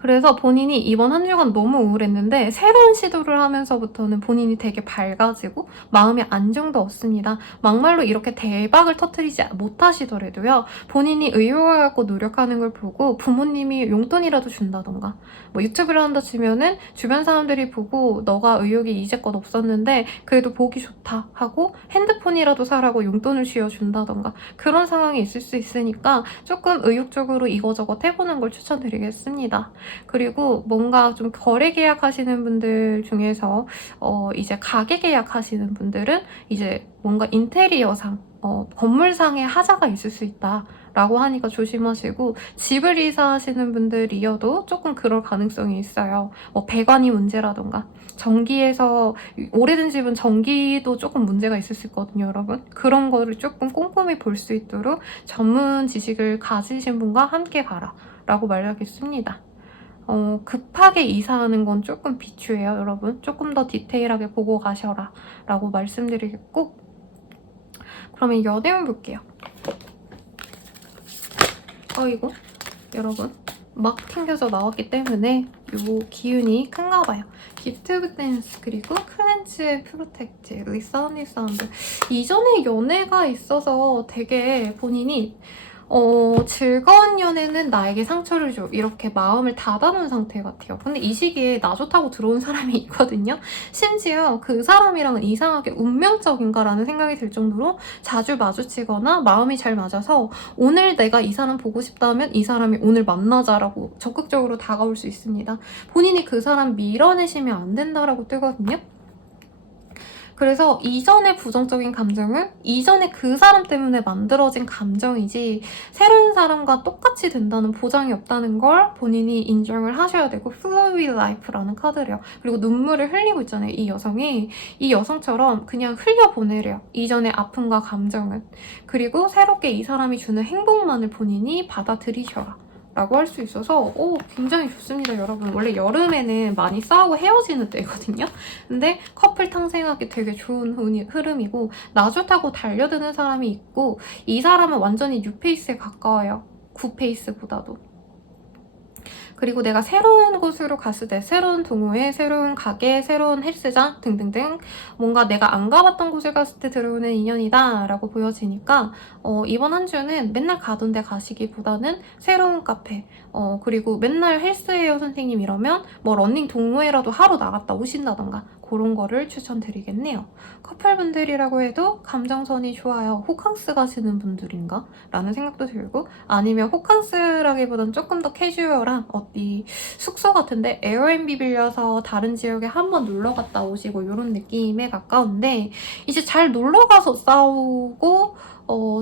그래서 본인이 이번 한 주간 너무 우울했는데 새로운 시도를 하면서부터는 본인이 되게 밝아지고 마음의 안정도 얻습니다. 막말로 이렇게 대박을 터뜨리지 못하시더라도요. 본인이 의욕을 갖고 노력하는 걸 보고 부모님이 용돈이라도 준다던가 뭐 유튜브를 한다 치면은 주변 사람들이 보고 너가 의욕이 이제껏 없었는데 그래도 보기 좋다 하고 핸드폰이라도 사라고 용돈을 쥐어준다던가 그런 상황이 있을 수 있으니까 조금 의욕적으로 이거저것 해보는 걸 추천드리겠습니다. 그리고 뭔가 좀 거래 계약하시는 분들 중에서 이제 가게 계약하시는 분들은 이제 뭔가 인테리어상 건물상의 하자가 있을 수 있다 라고 하니까 조심하시고 집을 이사하시는 분들이어도 조금 그럴 가능성이 있어요. 배관이 문제라던가 전기에서 오래된 집은 전기도 조금 문제가 있을 수 있거든요, 여러분. 그런 거를 조금 꼼꼼히 볼 수 있도록 전문 지식을 가지신 분과 함께 가라 라고 말하겠습니다. 급하게 이사하는 건 조금 비추해요, 여러분. 조금 더 디테일하게 보고 가셔라 라고 말씀드리겠고, 그러면 연애운 볼게요. 이거 여러분 막 튕겨져 나왔기 때문에 요 기운이 큰가 봐요. 기프트 오브 댄스 그리고 클렌즈 프로텍트 리사운드 사운드. 이전에 연애가 있어서 되게 본인이 즐거운 연애는 나에게 상처를 줘. 이렇게 마음을 닫아놓은 상태 같아요. 근데 이 시기에 나 좋다고 들어온 사람이 있거든요. 심지어 그 사람이랑은 이상하게 운명적인가라는 생각이 들 정도로 자주 마주치거나 마음이 잘 맞아서 오늘 내가 이 사람 보고 싶다면 이 사람이 오늘 만나자라고 적극적으로 다가올 수 있습니다. 본인이 그 사람 밀어내시면 안 된다라고 뜨거든요. 그래서 이전의 부정적인 감정은 이전에 그 사람 때문에 만들어진 감정이지 새로운 사람과 똑같이 된다는 보장이 없다는 걸 본인이 인정을 하셔야 되고 Flow with Life라는 카드래요. 그리고 눈물을 흘리고 있잖아요. 이 여성이. 이 여성처럼 그냥 흘려보내래요. 이전의 아픔과 감정은. 그리고 새롭게 이 사람이 주는 행복만을 본인이 받아들이셔라. 라고 할 수 있어서 굉장히 좋습니다, 여러분. 원래 여름에는 많이 싸우고 헤어지는 때거든요. 근데 커플 탕생하기 되게 좋은 흐름이고 나 좋다고 달려드는 사람이 있고 이 사람은 완전히 뉴페이스에 가까워요. 구페이스보다도. 그리고 내가 새로운 곳으로 갔을 때 새로운 동호회, 새로운 가게, 새로운 헬스장 등등등 뭔가 내가 안 가봤던 곳을 갔을 때 들어오는 인연이다 라고 보여지니까 이번 한 주는 맨날 가던 데 가시기보다는 새로운 카페 그리고 맨날 헬스예요 선생님 이러면 뭐 러닝 동호회라도 하러 나갔다 오신다던가 그런 거를 추천드리겠네요. 커플분들이라고 해도 감정선이 좋아요. 호캉스 가시는 분들인가? 라는 생각도 들고 아니면 호캉스라기보단 조금 더 캐주얼한 어디 숙소 같은데 에어비앤비 빌려서 다른 지역에 한번 놀러 갔다 오시고 이런 느낌에 가까운데 이제 잘 놀러 가서 싸우고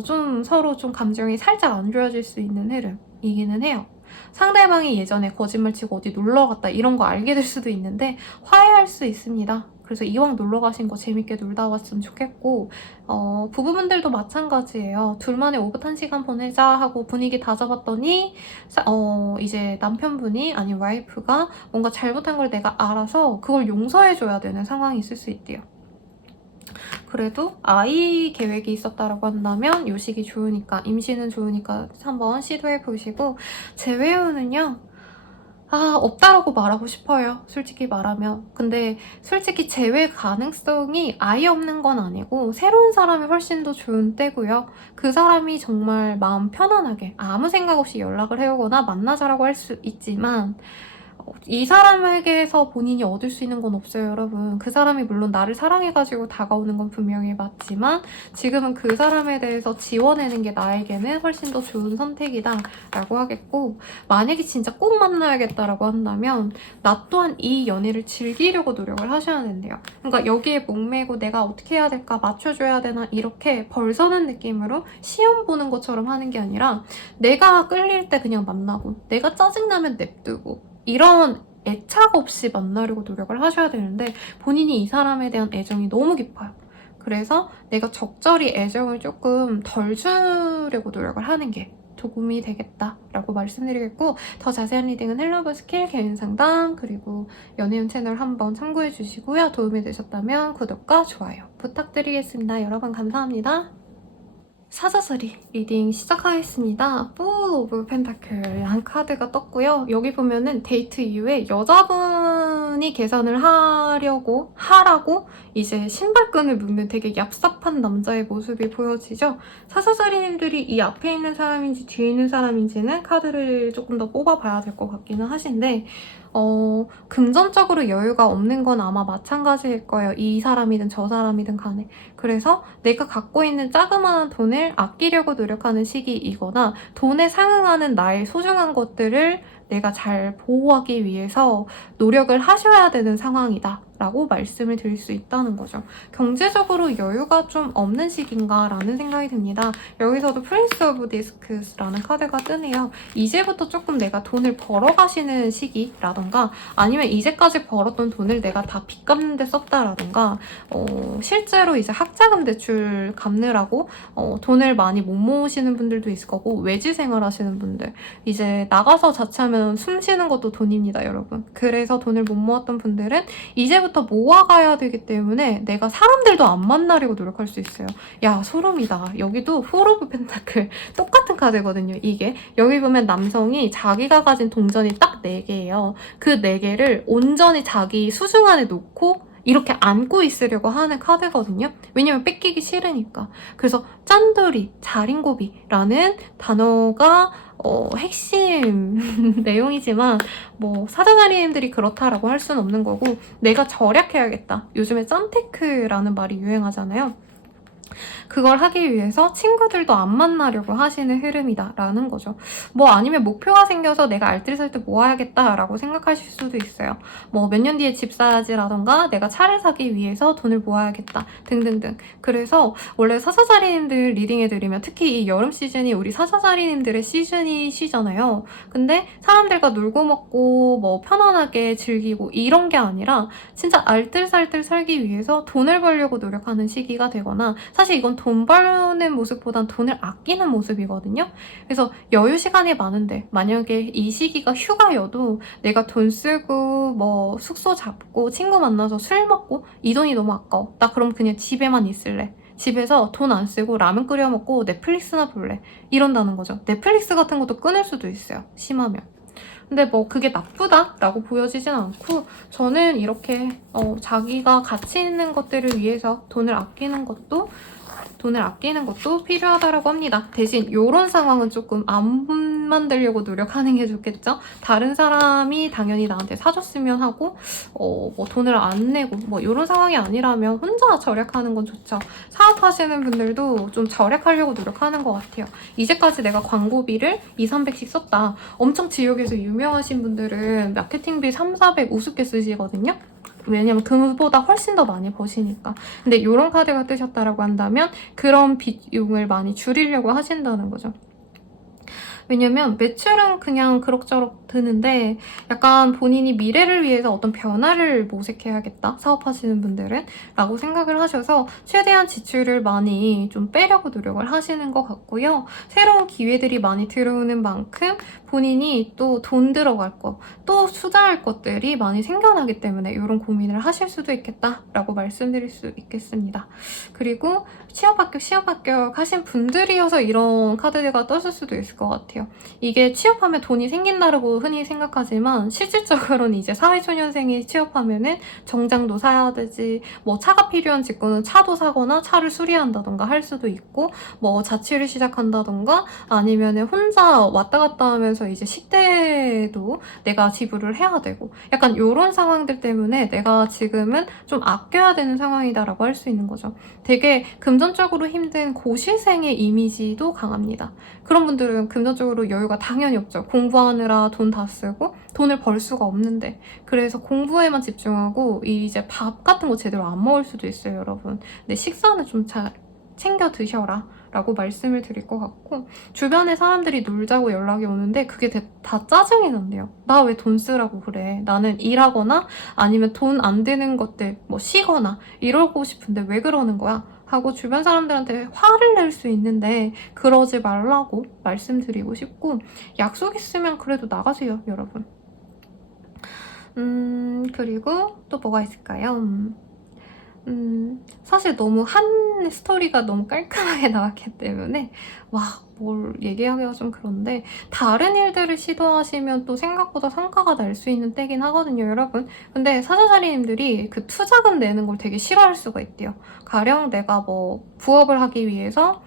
좀 서로 좀 감정이 살짝 안 좋아질 수 있는 흐름이기는 해요. 상대방이 예전에 거짓말치고 어디 놀러 갔다 이런 거 알게 될 수도 있는데 화해할 수 있습니다. 그래서 이왕 놀러 가신 거 재밌게 놀다 왔으면 좋겠고 부부분들도 마찬가지예요. 둘만의 오붓한 시간 보내자 하고 분위기 다 잡았더니 이제 남편분이 아닌 와이프가 뭔가 잘못한 걸 내가 알아서 그걸 용서해줘야 되는 상황이 있을 수 있대요. 그래도 아이 계획이 있었다라고 한다면 요 시기 좋으니까 임신은 좋으니까 한번 시도해보시고 재회원은요 없다라고 말하고 싶어요. 솔직히 말하면. 근데 솔직히 재회 가능성이 아예 없는 건 아니고 새로운 사람이 훨씬 더 좋은 때고요. 그 사람이 정말 마음 편안하게 아무 생각 없이 연락을 해오거나 만나자라고 할 수 있지만 이 사람에게서 본인이 얻을 수 있는 건 없어요, 여러분. 그 사람이 물론 나를 사랑해가지고 다가오는 건 분명히 맞지만 지금은 그 사람에 대해서 지워내는 게 나에게는 훨씬 더 좋은 선택이다 라고 하겠고 만약에 진짜 꼭 만나야겠다라고 한다면 나 또한 이 연애를 즐기려고 노력을 하셔야 된대요. 그러니까 여기에 목매고 내가 어떻게 해야 될까 맞춰줘야 되나 이렇게 벌서는 느낌으로 시험 보는 것처럼 하는 게 아니라 내가 끌릴 때 그냥 만나고 내가 짜증나면 냅두고 이런 애착 없이 만나려고 노력을 하셔야 되는데 본인이 이 사람에 대한 애정이 너무 깊어요. 그래서 내가 적절히 애정을 조금 덜 주려고 노력을 하는 게 도움이 되겠다라고 말씀드리겠고 더 자세한 리딩은 헬로브 스킬 개인 상담 그리고 연애운 채널 한번 참고해 주시고요. 도움이 되셨다면 구독과 좋아요 부탁드리겠습니다. 여러분 감사합니다. 사자자리 리딩 시작하겠습니다. Fool of Pentacle라는 카드가 떴고요. 여기 보면은 데이트 이후에 여자분이 계산을 하라고 이제 신발끈을 묶는 되게 얍삽한 남자의 모습이 보여지죠. 사자자리님들이 이 앞에 있는 사람인지 뒤에 있는 사람인지는 카드를 조금 더 뽑아봐야 될 것 같기는 하신데 금전적으로 여유가 없는 건 아마 마찬가지일 거예요. 이 사람이든 저 사람이든 간에. 그래서 내가 갖고 있는 자그마한 돈을 아끼려고 노력하는 시기이거나 돈에 상응하는 나의 소중한 것들을 내가 잘 보호하기 위해서 노력을 하셔야 되는 상황이다 라고 말씀을 드릴 수 있다는 거죠. 경제적으로 여유가 좀 없는 시기인가 라는 생각이 듭니다. 여기서도 프린스 오브 디스크스라는 카드가 뜨네요. 이제부터 조금 내가 돈을 벌어가시는 시기라던가 아니면 이제까지 벌었던 돈을 내가 다 빚 갚는 데 썼다라던가 실제로 이제 학자금 대출 갚느라고 돈을 많이 못 모으시는 분들도 있을 거고 외지 생활 하시는 분들 이제 나가서 자취하면 숨 쉬는 것도 돈입니다, 여러분. 그래서 돈을 못 모았던 분들은 이제부터 모아가야 되기 때문에 내가 사람들도 안 만나려고 노력할 수 있어요. 야, 소름이다. 여기도 포 오브 펜타클 똑같은 카드거든요, 이게. 여기 보면 남성이 자기가 가진 동전이 딱 4개예요. 그 4개를 온전히 자기 수중 안에 놓고 이렇게 안고 있으려고 하는 카드거든요. 왜냐면 뺏기기 싫으니까. 그래서 짠돌이, 자린고비라는 단어가 핵심 내용이지만 뭐 사자자리님들이 그렇다라고 할 수는 없는 거고 내가 절약해야겠다. 요즘에 짠테크라는 말이 유행하잖아요. 그걸 하기 위해서 친구들도 안 만나려고 하시는 흐름이다 라는 거죠. 뭐 아니면 목표가 생겨서 내가 알뜰살뜰 모아야겠다 라고 생각하실 수도 있어요. 뭐 몇 년 뒤에 집 사야지라던가 내가 차를 사기 위해서 돈을 모아야겠다 등등등. 그래서 원래 사자자리님들 리딩해드리면 특히 이 여름 시즌이 우리 사자자리님들의 시즌이시잖아요. 근데 사람들과 놀고 먹고 뭐 편안하게 즐기고 이런 게 아니라 진짜 알뜰살뜰 살기 위해서 돈을 벌려고 노력하는 시기가 되거나 사실 이건 돈 버는 모습보단 돈을 아끼는 모습이거든요. 그래서 여유 시간이 많은데 만약에 이 시기가 휴가여도 내가 돈 쓰고 뭐 숙소 잡고 친구 만나서 술 먹고 이 돈이 너무 아까워. 나 그럼 그냥 집에만 있을래. 집에서 돈 안 쓰고 라면 끓여 먹고 넷플릭스나 볼래. 이런다는 거죠. 넷플릭스 같은 것도 끊을 수도 있어요. 심하면. 근데 뭐 그게 나쁘다라고 보여지진 않고 저는 이렇게 자기가 가치 있는 것들을 위해서 돈을 아끼는 것도 필요하다고 합니다. 대신 이런 상황은 조금 안 만들려고 노력하는 게 좋겠죠? 다른 사람이 당연히 나한테 사줬으면 하고 뭐 돈을 안 내고 뭐 이런 상황이 아니라면 혼자 절약하는 건 좋죠. 사업하시는 분들도 좀 절약하려고 노력하는 것 같아요. 이제까지 내가 광고비를 200~300씩 썼다. 엄청 지역에서 유명하신 분들은 마케팅비 300~400 우습게 쓰시거든요. 왜냐면 그보다 훨씬 더 많이 버시니까. 근데 이런 카드가 뜨셨다라고 한다면 그런 비용을 많이 줄이려고 하신다는 거죠. 왜냐면 매출은 그냥 그럭저럭 드는데 약간 본인이 미래를 위해서 어떤 변화를 모색해야겠다, 사업하시는 분들은 라고 생각을 하셔서 최대한 지출을 많이 좀 빼려고 노력을 하시는 것 같고요. 새로운 기회들이 많이 들어오는 만큼 본인이 또 돈 들어갈 것, 또 투자할 것들이 많이 생겨나기 때문에 이런 고민을 하실 수도 있겠다라고 말씀드릴 수 있겠습니다. 그리고 시험 합격 하신 분들이어서 이런 카드가 떴을 수도 있을 것 같아요. 이게 취업하면 돈이 생긴다고 흔히 생각하지만 실질적으로는 이제 사회초년생이 취업하면은 정장도 사야 되지, 뭐 차가 필요한 직구는 차도 사거나 차를 수리한다던가 할 수도 있고, 뭐 자취를 시작한다던가 아니면은 혼자 왔다 갔다 하면서 이제 식대도 내가 지불을 해야 되고 약간 이런 상황들 때문에 내가 지금은 좀 아껴야 되는 상황이다라고 할 수 있는 거죠. 되게 금전적으로 힘든 고시생의 이미지도 강합니다. 그런 분들은 금전적으로 여유가 당연히 없죠. 공부하느라 돈 다 쓰고 돈을 벌 수가 없는데 그래서 공부에만 집중하고 이제 밥 같은 거 제대로 안 먹을 수도 있어요, 여러분. 근데 식사는 좀 잘 챙겨 드셔라 라고 말씀을 드릴 것 같고, 주변에 사람들이 놀자고 연락이 오는데 그게 다 짜증이 난대요. 나 왜 돈 쓰라고 그래. 나는 일하거나 아니면 돈 안 드는 것들 뭐 쉬거나 이러고 싶은데 왜 그러는 거야 하고 주변 사람들한테 화를 낼 수 있는데 그러지 말라고 말씀드리고 싶고, 약속 있으면 그래도 나가세요, 여러분. 그리고 또 뭐가 있을까요? 사실 너무 한 스토리가 너무 깔끔하게 나왔기 때문에 뭘 얘기하기가 좀 그런데 다른 일들을 시도하시면 또 생각보다 성과가 날 수 있는 때긴 하거든요, 여러분. 근데 사자자리님들이 그 투자금 내는 걸 되게 싫어할 수가 있대요. 가령 내가 뭐 부업을 하기 위해서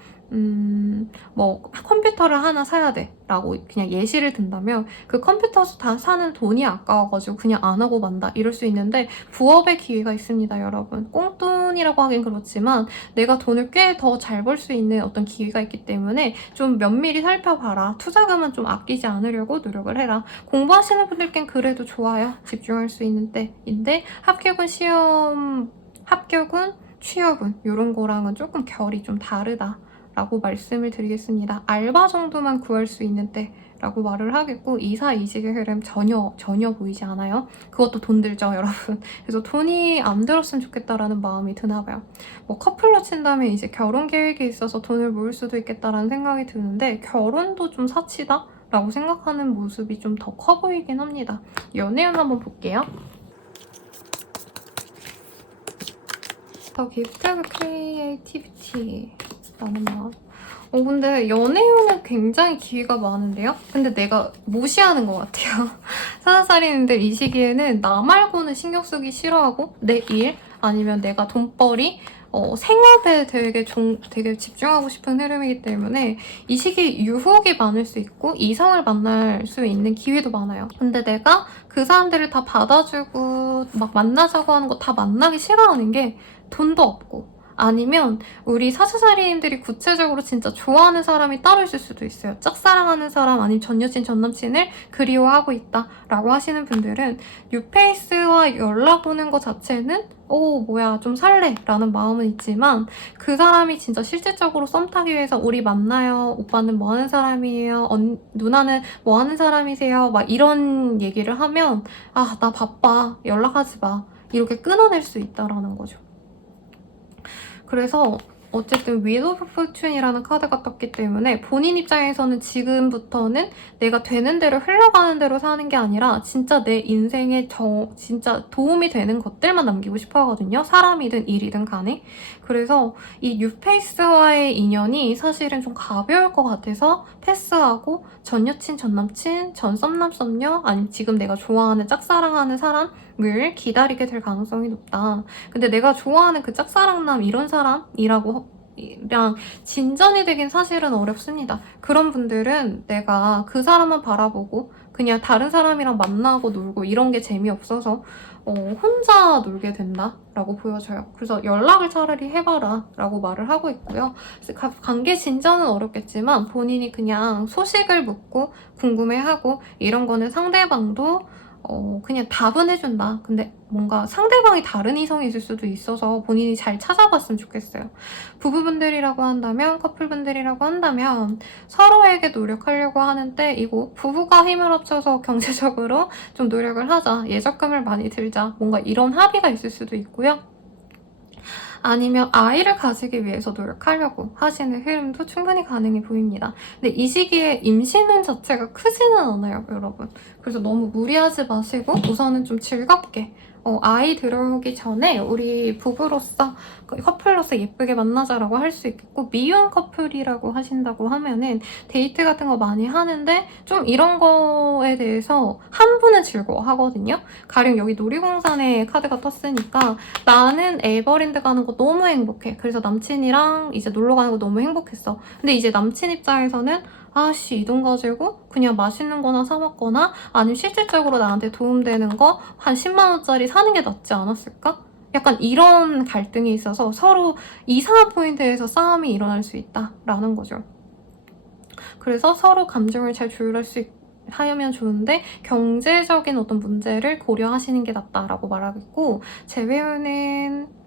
뭐 컴퓨터를 하나 사야 돼 라고 그냥 예시를 든다면 그 컴퓨터 다 사는 돈이 아까워가지고 그냥 안 하고 만다 이럴 수 있는데 부업의 기회가 있습니다, 여러분. 꽁돈이라고 하긴 그렇지만 내가 돈을 꽤 더 잘 벌 수 있는 어떤 기회가 있기 때문에 좀 면밀히 살펴봐라. 투자금은 좀 아끼지 않으려고 노력을 해라. 공부하시는 분들께는 그래도 좋아요. 집중할 수 있는 때인데 합격은 취업은 이런 거랑은 조금 결이 좀 다르다 라고 말씀을 드리겠습니다. 알바 정도만 구할 수 있는 때 라고 말을 하겠고 이사 이직의 흐름 전혀 보이지 않아요. 그것도 돈 들죠, 여러분. 그래서 돈이 안 들었으면 좋겠다라는 마음이 드나 봐요. 뭐 커플로 친다면 이제 결혼 계획이 있어서 돈을 모을 수도 있겠다라는 생각이 드는데 결혼도 좀 사치다? 라고 생각하는 모습이 좀 더 커 보이긴 합니다. 연애운 한번 볼게요. 더 기프트 크리에이티비티 라는 마음. 근데 연애운은 굉장히 기회가 많은데요? 근데 내가 무시하는 것 같아요. 사자살이님들 이 시기에는 나 말고는 신경 쓰기 싫어하고 내 일 아니면 내가 돈벌이 생업에 되게 집중하고 싶은 흐름이기 때문에 이 시기에 유혹이 많을 수 있고 이성을 만날 수 있는 기회도 많아요. 근데 내가 그 사람들을 다 받아주고 막 만나자고 하는 거 다 만나기 싫어하는 게 돈도 없고 아니면 우리 사자자리님들이 구체적으로 진짜 좋아하는 사람이 따로 있을 수도 있어요. 짝사랑하는 사람 아니면 전 여친 전 남친을 그리워하고 있다 라고 하시는 분들은 뉴페이스와 연락 오는 것 자체는 뭐야 좀 살래 라는 마음은 있지만 그 사람이 진짜 실질적으로 썸 타기 위해서 우리 만나요, 오빠는 뭐 하는 사람이에요, 누나는 뭐 하는 사람이세요, 막 이런 얘기를 하면 나 바빠, 연락하지 마 이렇게 끊어낼 수 있다라는 거죠. 그래서 어쨌든 윌 오브 포춘이라는 카드가 떴기 때문에 본인 입장에서는 지금부터는 내가 되는 대로 흘러가는 대로 사는 게 아니라 진짜 내 인생에 진짜 도움이 되는 것들만 남기고 싶어 하거든요. 사람이든 일이든 간에. 그래서 이 뉴페이스와의 인연이 사실은 좀 가벼울 것 같아서 패스하고 전 여친, 전 남친, 전 썸남, 썸녀 아니면 지금 내가 좋아하는 짝사랑하는 사람을 기다리게 될 가능성이 높다. 근데 내가 좋아하는 그 짝사랑남 이런 사람이랑 진전이 되긴 사실은 어렵습니다. 그런 분들은 내가 그 사람만 바라보고 그냥 다른 사람이랑 만나고 놀고 이런 게 재미없어서 혼자 놀게 된다라고 보여져요. 그래서 연락을 차라리 해봐라 라고 말을 하고 있고요. 관계 진전은 어렵겠지만 본인이 그냥 소식을 묻고 궁금해하고 이런 거는 상대방도 그냥 답은 해준다. 근데 뭔가 상대방이 다른 이성이 있을 수도 있어서 본인이 잘 찾아봤으면 좋겠어요. 부부분들이라고 한다면, 커플분들이라고 한다면 서로에게 노력하려고 하는 때이고 부부가 힘을 합쳐서 경제적으로 좀 노력을 하자. 예적금을 많이 들자. 뭔가 이런 합의가 있을 수도 있고요. 아니면 아이를 가지기 위해서 노력하려고 하시는 흐름도 충분히 가능해 보입니다. 근데 이 시기에 임신운 자체가 크지는 않아요, 여러분. 그래서 너무 무리하지 마시고 우선은 좀 즐겁게 아이 들어오기 전에 우리 부부로서 커플로서 예쁘게 만나자라고 할 수 있겠고 미혼 커플이라고 하신다고 하면은 데이트 같은 거 많이 하는데 좀 이런 거에 대해서 한 분은 즐거워하거든요. 가령 여기 놀이공산에 카드가 떴으니까 나는 에버랜드 가는 거 너무 행복해. 그래서 남친이랑 이제 놀러 가는 거 너무 행복했어. 근데 이제 남친 입장에서는 이 돈 가지고 그냥 맛있는 거나 사 먹거나 아니면 실질적으로 나한테 도움되는 거 한 10만 원짜리 사는 게 낫지 않았을까? 약간 이런 갈등이 있어서 서로 이상한 포인트에서 싸움이 일어날 수 있다라는 거죠. 그래서 서로 감정을 잘 조율할 수 하면 좋은데 경제적인 어떤 문제를 고려하시는 게 낫다라고 말하겠고 재회는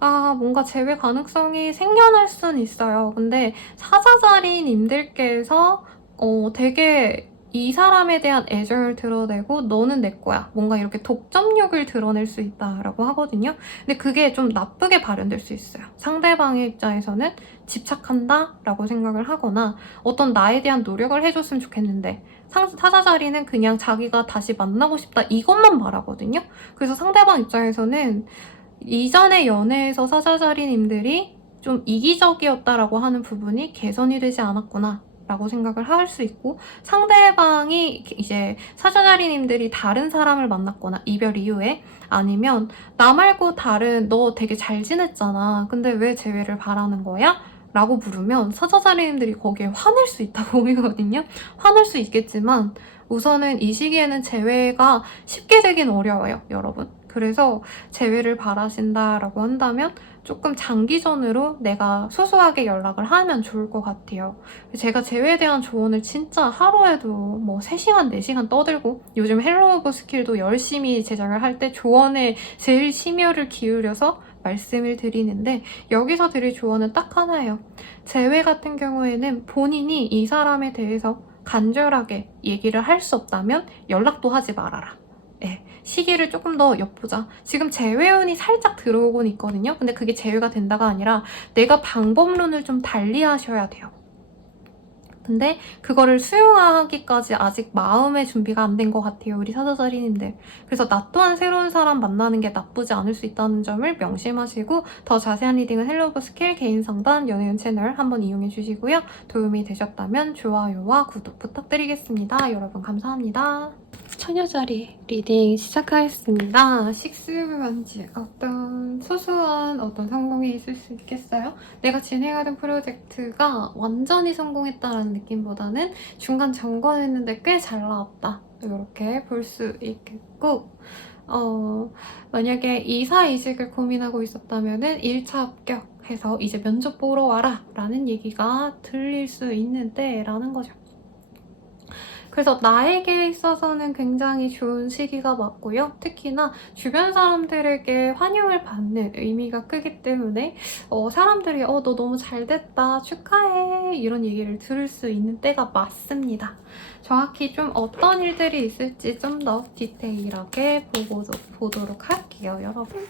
뭔가 재회 가능성이 생겨날 순 있어요. 근데 사자자리님들께서 되게 이 사람에 대한 애정을 드러내고 너는 내 거야. 뭔가 이렇게 독점욕을 드러낼 수 있다라고 하거든요. 근데 그게 좀 나쁘게 발현될 수 있어요. 상대방의 입장에서는 집착한다라고 생각을 하거나 어떤 나에 대한 노력을 해줬으면 좋겠는데 사자자리는 그냥 자기가 다시 만나고 싶다 이것만 말하거든요. 그래서 상대방 입장에서는 이전의 연애에서 사자자리님들이 좀 이기적이었다라고 하는 부분이 개선이 되지 않았구나 라고 생각을 할 수 있고, 상대방이 이제 사자자리님들이 다른 사람을 만났거나 이별 이후에, 아니면 나 말고 다른 너 되게 잘 지냈잖아 근데 왜 재회를 바라는 거야? 라고 물으면 사자자리님들이 거기에 화낼 수 있다고 보이거든요. 화낼 수 있겠지만 우선은 이 시기에는 재회가 쉽게 되긴 어려워요, 여러분. 그래서 재회를 바라신다라고 한다면 조금 장기전으로 내가 소소하게 연락을 하면 좋을 것 같아요. 제가 재회에 대한 조언을 진짜 하루에도 뭐 3시간, 4시간 떠들고, 요즘 헬로 오브 스킬도 열심히 제작을 할 때 조언에 제일 심혈을 기울여서 말씀을 드리는데, 여기서 드릴 조언은 딱 하나예요. 재회 같은 경우에는 본인이 이 사람에 대해서 간절하게 얘기를 할 수 없다면 연락도 하지 말아라. 네, 시기를 조금 더 엿보자. 지금 재회운이 살짝 들어오곤 있거든요. 근데 그게 재회가 된다가 아니라 내가 방법론을 좀 달리 하셔야 돼요. 근데 그거를 수용하기까지 아직 마음의 준비가 안 된 것 같아요, 우리 사자자리님들. 그래서 나 또한 새로운 사람 만나는 게 나쁘지 않을 수 있다는 점을 명심하시고, 더 자세한 리딩은 헬로 오브 스킬 개인 상담 연애운 채널 한번 이용해 주시고요. 도움이 되셨다면 좋아요와 구독 부탁드리겠습니다. 여러분 감사합니다. 처녀자리 리딩 시작하겠습니다. 식스반지, 어떤 소소한 성공이 있을 수 있겠어요? 내가 진행하던 프로젝트가 완전히 성공했다라는 느낌보다는 중간 점검했는데 꽤 잘 나왔다, 이렇게 볼 수 있겠고, 만약에 이사 이직을 고민하고 있었다면 1차 합격해서 이제 면접 보러 와라 라는 얘기가 들릴 수 있는데 라는 거죠. 그래서 나에게 있어서는 굉장히 좋은 시기가 맞고요. 특히나 주변 사람들에게 환영을 받는 의미가 크기 때문에 사람들이 너 너무 잘됐다, 축하해, 이런 얘기를 들을 수 있는 때가 맞습니다. 정확히 좀 어떤 일들이 있을지 좀 더 디테일하게 보도록 할게요, 여러분.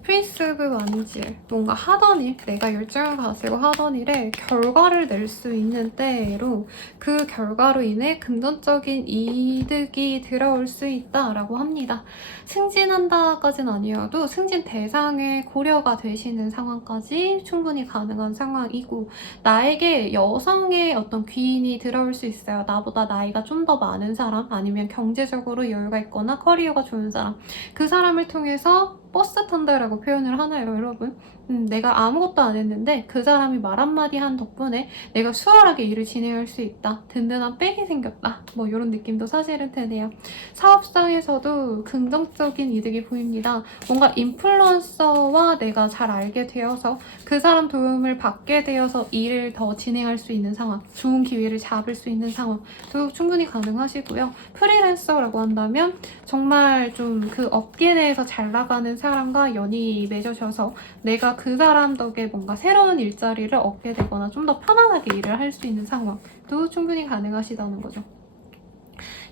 프린스 오브 완질, 뭔가 하던 일, 내가 열정을 가지고 하던 일에 결과를 낼 수 있는 때로 그 결과로 인해 금전적인 이득이 들어올 수 있다라고 합니다. 승진한다까지는 아니어도 승진 대상에 고려가 되시는 상황까지 충분히 가능한 상황이고, 나에게 여성의 어떤 귀인이 들어올 수 있어요. 나보다 나이가 좀 더 많은 사람, 아니면 경제적으로 여유가 있거나 커리어가 좋은 사람, 그 사람을 통해서 버스 탄다라고 표현을 하나요, 여러분? 내가 아무것도 안 했는데 그 사람이 말 한마디 한 덕분에 내가 수월하게 일을 진행할 수 있다, 든든한 백이 생겼다, 뭐 이런 느낌도 사실은 드네요. 사업상에서도 긍정적인 이득이 보입니다. 뭔가 인플루언서와 내가 잘 알게 되어서 그 사람 도움을 받게 되어서 일을 더 진행할 수 있는 상황, 좋은 기회를 잡을 수 있는 상황도 충분히 가능하시고요. 프리랜서라고 한다면 정말 좀 그 업계 내에서 잘 나가는 사람과 연이 맺어져서 내가 그 사람 덕에 뭔가 새로운 일자리를 얻게 되거나 좀 더 편안하게 일을 할 수 있는 상황도 충분히 가능하시다는 거죠.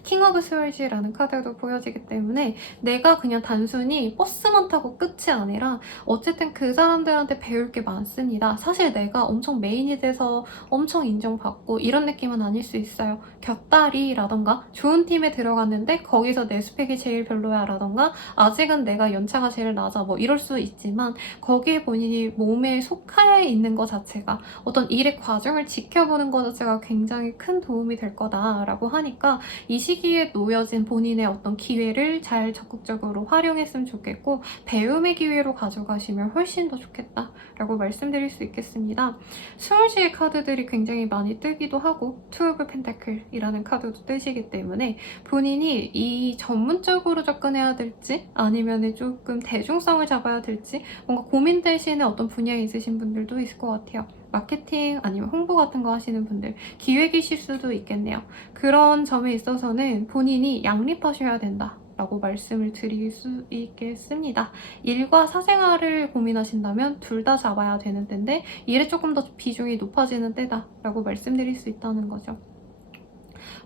킹 오브 스월즈라는 카드도 보여지기 때문에 내가 그냥 단순히 버스만 타고 끝이 아니라 어쨌든 그 사람들한테 배울 게 많습니다. 사실 내가 엄청 메인이 돼서 엄청 인정받고 이런 느낌은 아닐 수 있어요. 곁다리라던가 좋은 팀에 들어갔는데 거기서 내 스펙이 제일 별로야 라던가 아직은 내가 연차가 제일 낮아 뭐 이럴 수 있지만, 거기에 본인이 몸에 속해 있는 것 자체가, 어떤 일의 과정을 지켜보는 것 자체가 굉장히 큰 도움이 될 거다라고 하니까 이 시기에 놓여진 본인의 어떤 기회를 잘 적극적으로 활용했으면 좋겠고, 배움의 기회로 가져가시면 훨씬 더 좋겠다라고 말씀드릴 수 있겠습니다. 스월시의 카드들이 굉장히 많이 뜨기도 하고 투 오브 펜타클이라는 카드도 뜨시기 때문에 본인이 이 전문적으로 접근해야 될지 아니면 조금 대중성을 잡아야 될지 뭔가 고민되시는 어떤 분야에 있으신 분들도 있을 것 같아요. 마케팅 아니면 홍보 같은 거 하시는 분들, 기획이실 수도 있겠네요. 그런 점에 있어서는 본인이 양립하셔야 된다 라고 말씀을 드릴 수 있겠습니다. 일과 사생활을 고민하신다면 둘 다 잡아야 되는 때인데 일에 조금 더 비중이 높아지는 때다 라고 말씀드릴 수 있다는 거죠.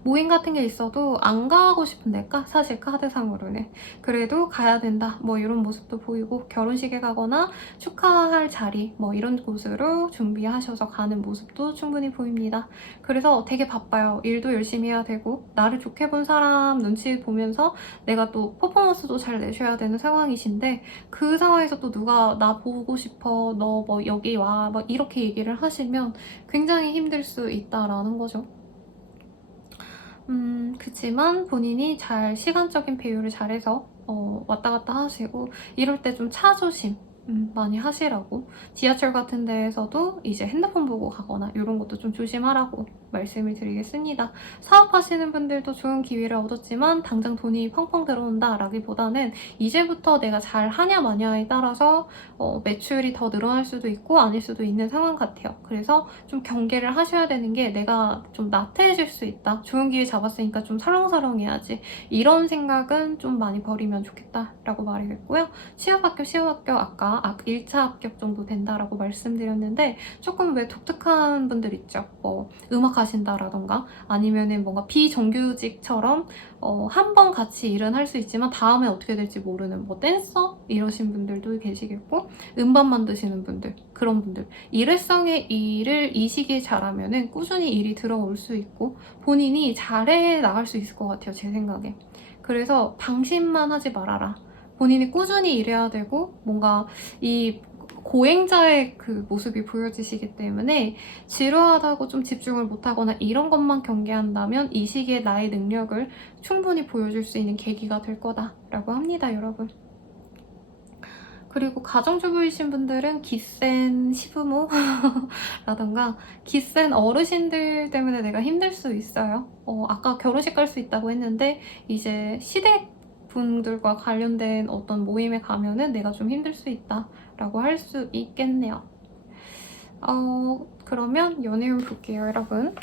모임 같은 게 있어도 안 가고 싶은데까 사실 카드상으로는 그래도 가야 된다 뭐 이런 모습도 보이고, 결혼식에 가거나 축하할 자리 뭐 이런 곳으로 준비하셔서 가는 모습도 충분히 보입니다. 그래서 되게 바빠요. 일도 열심히 해야 되고 나를 좋게 본 사람 눈치 보면서 내가 또 퍼포먼스도 잘 내셔야 되는 상황이신데, 그 상황에서 또 누가 나 보고 싶어 너 뭐 여기 와 막 이렇게 얘기를 하시면 굉장히 힘들 수 있다라는 거죠. 그치만 본인이 잘 시간적인 배분을 잘해서 왔다 갔다 하시고, 이럴 때 좀 차조심 많이 하시라고, 지하철 같은 데에서도 이제 핸드폰 보고 가거나 이런 것도 좀 조심하라고 말씀을 드리겠습니다. 사업하시는 분들도 좋은 기회를 얻었지만 당장 돈이 펑펑 들어온다 라기보다는 이제부터 내가 잘 하냐 마냐에 따라서 매출이 더 늘어날 수도 있고 아닐 수도 있는 상황 같아요. 그래서 좀 경계를 하셔야 되는 게, 내가 좀 나태해질 수 있다, 좋은 기회 잡았으니까 좀 설렁설렁 해야지, 이런 생각은 좀 많이 버리면 좋겠다라고 말했고요. 시험학교 아까 1차 합격 정도 된다라고 말씀드렸는데, 조금 왜 독특한 분들 있죠. 음악 하신다라던가 아니면은 뭔가 비정규직처럼 한 번 같이 일은 할 수 있지만 다음에 어떻게 될지 모르는 뭐 댄서 이러신 분들도 계시겠고, 음반 만드시는 분들, 그런 분들, 일회성의 일을 이 시기에 잘하면은 꾸준히 일이 들어올 수 있고 본인이 잘해 나갈 수 있을 것 같아요, 제 생각에. 그래서 방심만 하지 말아라. 본인이 꾸준히 일해야 되고 뭔가 이 고행자의 그 모습이 보여지시기 때문에 지루하다고 좀 집중을 못하거나 이런 것만 경계한다면 이 시기에 나의 능력을 충분히 보여줄 수 있는 계기가 될 거다라고 합니다, 여러분. 그리고 가정주부이신 분들은 기센 시부모라던가 기센 어르신들 때문에 내가 힘들 수 있어요. 아까 결혼식 갈 수 있다고 했는데 이제 시댁 분들과 관련된 어떤 모임에 가면은 내가 좀 힘들 수 있다라고 할 수 있겠네요. 그러면 연애운 볼게요, 여러분.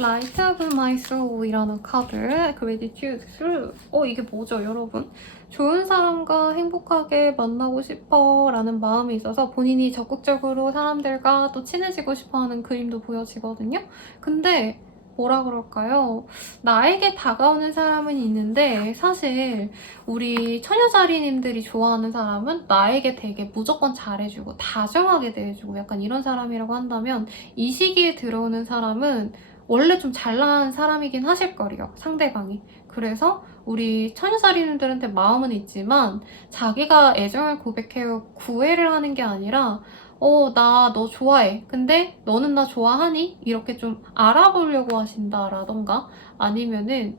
Light of My Soul이라는 카드, Gratitude Through. 이게 뭐죠, 여러분? 좋은 사람과 행복하게 만나고 싶어 라는 마음이 있어서 본인이 적극적으로 사람들과 또 친해지고 싶어 하는 그림도 보여지거든요. 근데 뭐라 그럴까요? 나에게 다가오는 사람은 있는데 사실 우리 처녀자리님들이 좋아하는 사람은 나에게 되게 무조건 잘해주고 다정하게 대해주고 약간 이런 사람이라고 한다면, 이 시기에 들어오는 사람은 원래 좀 잘난 사람이긴 하실 거예요, 상대방이. 그래서 우리 처녀자리님들한테 마음은 있지만 자기가 애정을 고백해요 구애를 하는 게 아니라 나 너 좋아해. 근데 너는 나 좋아하니? 이렇게 좀 알아보려고 하신다라던가 아니면은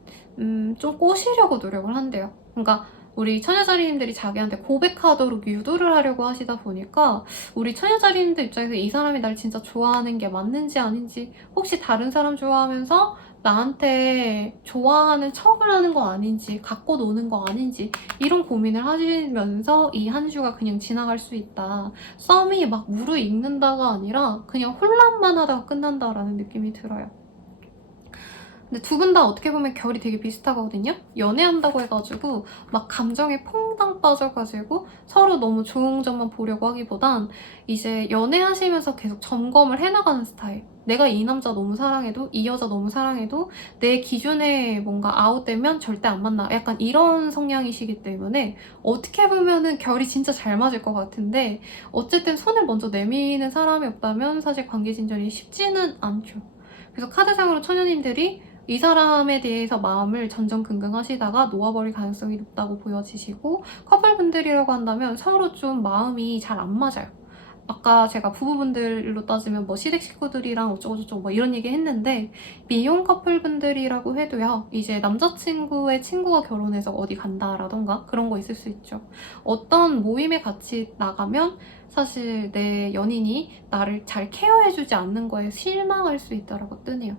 좀 꼬시려고 노력을 한대요. 그러니까 우리 처녀자리님들이 자기한테 고백하도록 유도를 하려고 하시다 보니까 우리 처녀자리님들 입장에서 이 사람이 날 진짜 좋아하는 게 맞는지 아닌지, 혹시 다른 사람 좋아하면서 나한테 좋아하는 척을 하는 거 아닌지, 갖고 노는 거 아닌지, 이런 고민을 하시면서 이 한 주가 그냥 지나갈 수 있다. 썸이 막 무르익는다가 아니라 그냥 혼란만 하다가 끝난다라는 느낌이 들어요. 근데 두 분 다 어떻게 보면 결이 되게 비슷하거든요? 연애한다고 해가지고 막 감정에 퐁당 빠져가지고 서로 너무 좋은 점만 보려고 하기보단 이제 연애하시면서 계속 점검을 해나가는 스타일. 내가 이 남자 너무 사랑해도, 이 여자 너무 사랑해도 내 기준에 뭔가 아웃되면 절대 안 만나. 약간 이런 성향이시기 때문에 어떻게 보면은 결이 진짜 잘 맞을 것 같은데, 어쨌든 손을 먼저 내미는 사람이 없다면 사실 관계 진전이 쉽지는 않죠. 그래서 카드상으로 처녀님들이 이 사람에 대해서 마음을 전전긍긍 하시다가 놓아버릴 가능성이 높다고 보여지시고, 커플분들이라고 한다면 서로 좀 마음이 잘 안 맞아요. 아까 제가 부부분들로 따지면 뭐 시댁 식구들이랑 어쩌고저쩌고 뭐 이런 얘기 했는데, 미혼 커플분들이라고 해도요, 이제 남자친구의 친구가 결혼해서 어디 간다라던가 그런 거 있을 수 있죠. 어떤 모임에 같이 나가면 사실 내 연인이 나를 잘 케어해주지 않는 거에 실망할 수 있다라고 뜨네요.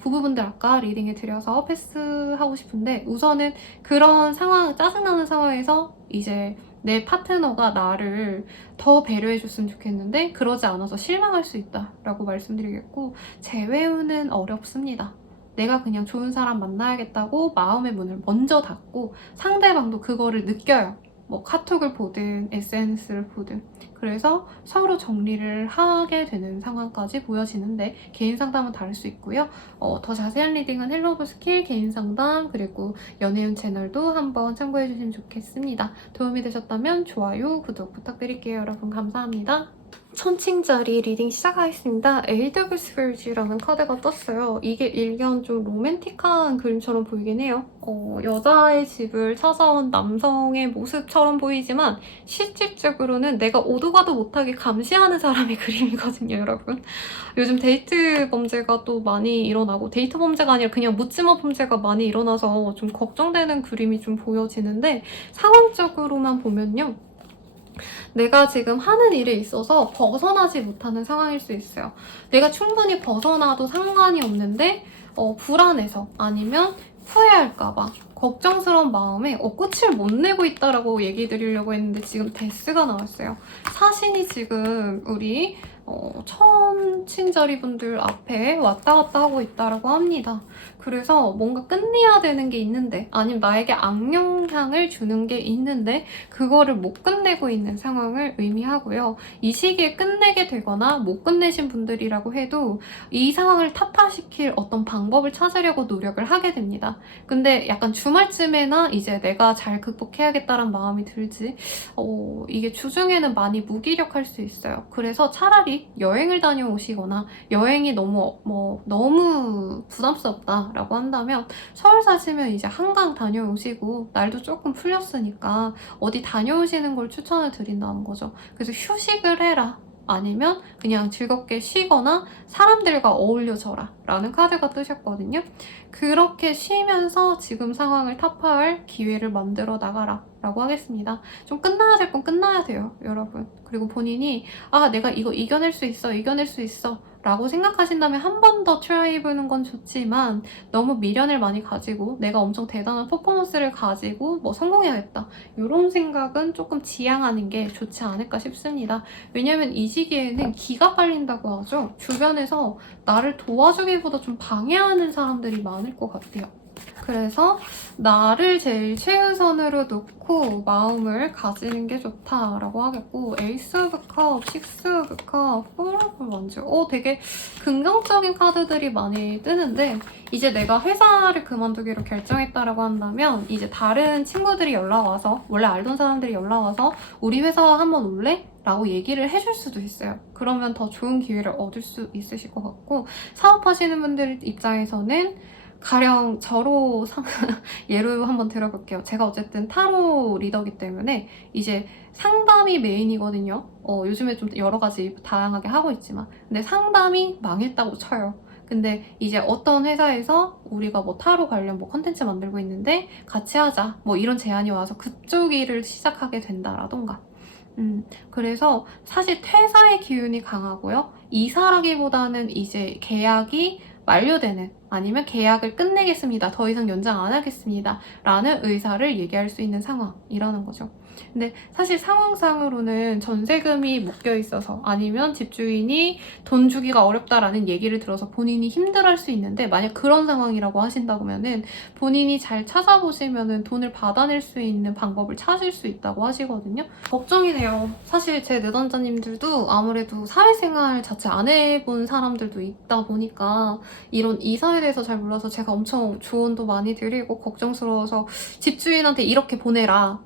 부부분들 아까 리딩해 드려서 패스하고 싶은데, 우선은 그런 상황, 짜증나는 상황에서 이제 내 파트너가 나를 더 배려해줬으면 좋겠는데 그러지 않아서 실망할 수 있다라고 말씀드리겠고, 재회우는 어렵습니다. 내가 그냥 좋은 사람 만나야겠다고 마음의 문을 먼저 닫고 상대방도 그거를 느껴요. 뭐 카톡을 보든 SNS를 보든 그래서 서로 정리를 하게 되는 상황까지 보여지는데 개인 상담은 다를 수 있고요. 더 자세한 리딩은 헬로 오브 스킬 개인 상담 그리고 연애운 채널도 한번 참고해 주시면 좋겠습니다. 도움이 되셨다면 좋아요, 구독 부탁드릴게요. 여러분 감사합니다. 1000층짜리 리딩 시작하겠습니다. A.W. 스컬지라는 카드가 떴어요. 이게 일견 좀 로맨틱한 그림처럼 보이긴 해요. 여자의 집을 찾아온 남성의 모습처럼 보이지만 실질적으로는 내가 오도 가도 못하게 감시하는 사람의 그림이거든요, 여러분. 요즘 데이트 범죄가 또 많이 일어나고 데이트 범죄가 아니라 그냥 묻지마 범죄가 많이 일어나서 좀 걱정되는 그림이 좀 보여지는데 상황적으로만 보면요. 내가 지금 하는 일에 있어서 벗어나지 못하는 상황일 수 있어요. 내가 충분히 벗어나도 상관이 없는데 불안해서 아니면 후회할까봐 걱정스러운 마음에 꽃을 못 내고 있다라고 얘기 드리려고 했는데 지금 데스가 나왔어요. 사신이 지금 우리 천친자리 분들 앞에 왔다 갔다 하고 있다라고 합니다. 그래서 뭔가 끝내야 되는 게 있는데 아니면 나에게 악영향을 주는 게 있는데 그거를 못 끝내고 있는 상황을 의미하고요. 이 시기에 끝내게 되거나 못 끝내신 분들이라고 해도 이 상황을 타파시킬 어떤 방법을 찾으려고 노력을 하게 됩니다. 근데 약간 주말쯤에나 이제 내가 잘 극복해야겠다는 마음이 들지 이게 주중에는 많이 무기력할 수 있어요. 그래서 차라리 여행을 다녀오시거나 여행이 너무 부담스럽다라고 한다면 서울 사시면 이제 한강 다녀오시고 날도 조금 풀렸으니까 어디 다녀오시는 걸 추천을 드린다는 거죠. 그래서 휴식을 해라. 아니면 그냥 즐겁게 쉬거나 사람들과 어울려져라 라는 카드가 뜨셨거든요. 그렇게 쉬면서 지금 상황을 타파할 기회를 만들어 나가라 라고 하겠습니다. 좀 끝나야 될 건 끝나야 돼요, 여러분. 그리고 본인이 내가 이거 이겨낼 수 있어 라고 생각하신다면 한 번 더 트라이 해보는 건 좋지만 너무 미련을 많이 가지고 내가 엄청 대단한 퍼포먼스를 가지고 뭐 성공해야겠다 이런 생각은 조금 지양하는 게 좋지 않을까 싶습니다. 왜냐면 이 시기에는 기가 빨린다고 하죠. 주변에서 나를 도와주기보다 좀 방해하는 사람들이 많을 것 같아요. 그래서 나를 제일 최우선으로 놓고 마음을 가지는 게 좋다라고 하겠고 에이스 오브 컵, 식스 오브 컵, 포 오브 원즈 되게 긍정적인 카드들이 많이 뜨는데 이제 내가 회사를 그만두기로 결정했다라고 한다면 이제 다른 친구들이 연락와서 원래 알던 사람들이 연락와서 우리 회사 한번 올래? 라고 얘기를 해줄 수도 있어요. 그러면 더 좋은 기회를 얻을 수 있으실 것 같고 사업하시는 분들 입장에서는 가령 저로 예로 한번 들어볼게요. 제가 어쨌든 타로 리더기 때문에 이제 상담이 메인이거든요. 요즘에 좀 여러 가지 다양하게 하고 있지만 근데 상담이 망했다고 쳐요. 근데 이제 어떤 회사에서 우리가 뭐 타로 관련 뭐 컨텐츠 만들고 있는데 같이 하자 뭐 이런 제안이 와서 그쪽 일을 시작하게 된다라던가 그래서 사실 퇴사의 기운이 강하고요. 이사라기보다는 이제 계약이 만료되는 아니면 계약을 끝내겠습니다. 더 이상 연장 안 하겠습니다. 라는 의사를 얘기할 수 있는 상황이라는 거죠. 근데 사실 상황상으로는 전세금이 묶여 있어서 아니면 집주인이 돈 주기가 어렵다라는 얘기를 들어서 본인이 힘들어할 수 있는데 만약 그런 상황이라고 하신다면은 본인이 잘 찾아보시면은 돈을 받아낼 수 있는 방법을 찾을 수 있다고 하시거든요. 걱정이 돼요. 사실 제 내담자님들도 아무래도 사회생활 자체 안 해본 사람들도 있다 보니까 이런 이사에 대해서 잘 몰라서 제가 엄청 조언도 많이 드리고 걱정스러워서 집주인한테 이렇게 보내라.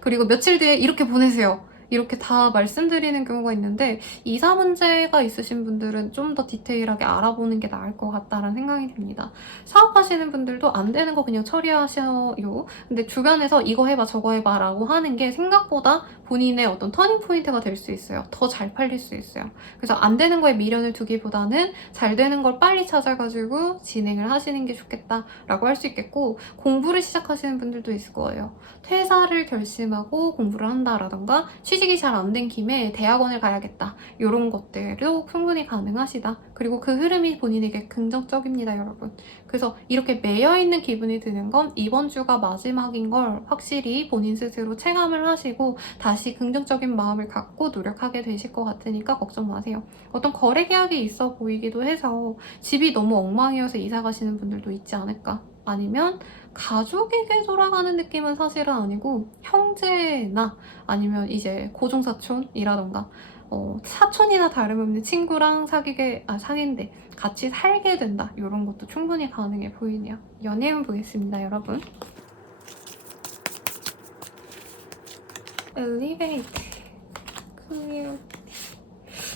그리고 며칠 뒤에 이렇게 보내세요. 이렇게 다 말씀드리는 경우가 있는데 이사 문제가 있으신 분들은 좀 더 디테일하게 알아보는 게 나을 것 같다는 생각이 듭니다. 사업하시는 분들도 안 되는 거 그냥 처리하셔요. 근데 주변에서 이거 해봐 저거 해봐 라고 하는 게 생각보다 본인의 어떤 터닝 포인트가 될 수 있어요. 더 잘 팔릴 수 있어요. 그래서 안 되는 거에 미련을 두기보다는 잘 되는 걸 빨리 찾아가지고 진행을 하시는 게 좋겠다라고 할 수 있겠고 공부를 시작하시는 분들도 있을 거예요. 퇴사를 결심하고 공부를 한다라던가 취직이 잘 안 된 김에 대학원을 가야겠다 이런 것들도 충분히 가능하시다. 그리고 그 흐름이 본인에게 긍정적입니다, 여러분. 그래서 이렇게 매여있는 기분이 드는 건 이번 주가 마지막인 걸 확실히 본인 스스로 체감을 하시고 다시 긍정적인 마음을 갖고 노력하게 되실 것 같으니까 걱정 마세요. 어떤 거래 계약이 있어 보이기도 해서 집이 너무 엉망이어서 이사 가시는 분들도 있지 않을까 아니면 가족에게 돌아가는 느낌은 사실은 아니고 형제나 아니면 이제 고종사촌이라던가 사촌이나 다름없는 친구랑 사귄대 같이 살게 된다. 이런 것도 충분히 가능해 보이네요. 연애운 보겠습니다, 여러분. 엘리베이터 클리어.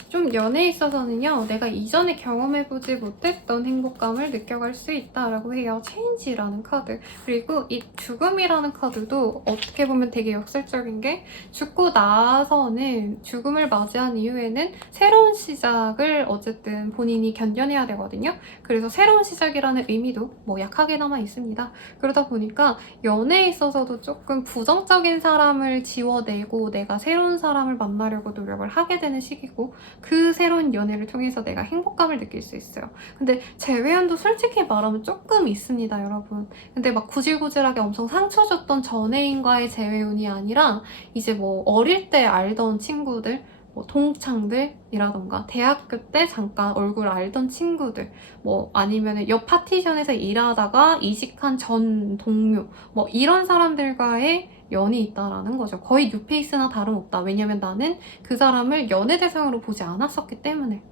좀 연애에 있어서는요, 내가 이전에 경험해보지 못했던 행복감을 느껴갈 수 있다라고 해요. 체인지라는 카드. 그리고 이 죽음이라는 카드도 어떻게 보면 되게 역설적인 게, 죽고 나서는 죽음을 맞이한 이후에는 새로운 시작을 어쨌든 본인이 견뎌내야 되거든요. 그래서 새로운 시작이라는 의미도 뭐 약하게나마 있습니다. 그러다 보니까 연애에 있어서도 조금 부정적인 사람을 지워내고 내가 새로운 사람을 만나려고 노력을 하게 되는 시기고, 그 새로운 연애를 통해서 내가 행복감을 느낄 수 있어요. 근데 재회운도 솔직히 말하면 조금 있습니다, 여러분. 근데 막 구질구질하게 엄청 상처 줬던 전애인과의 재회운이 아니라 이제 뭐 어릴 때 알던 친구들, 뭐 동창들이라던가 대학교 때 잠깐 얼굴 알던 친구들, 뭐 아니면 옆 파티션에서 일하다가 이직한 전 동료, 뭐 이런 사람들과의 연이 있다라는 거죠. 거의 뉴페이스나 다름없다. 왜냐면 나는 그 사람을 연애 대상으로 보지 않았었기 때문에.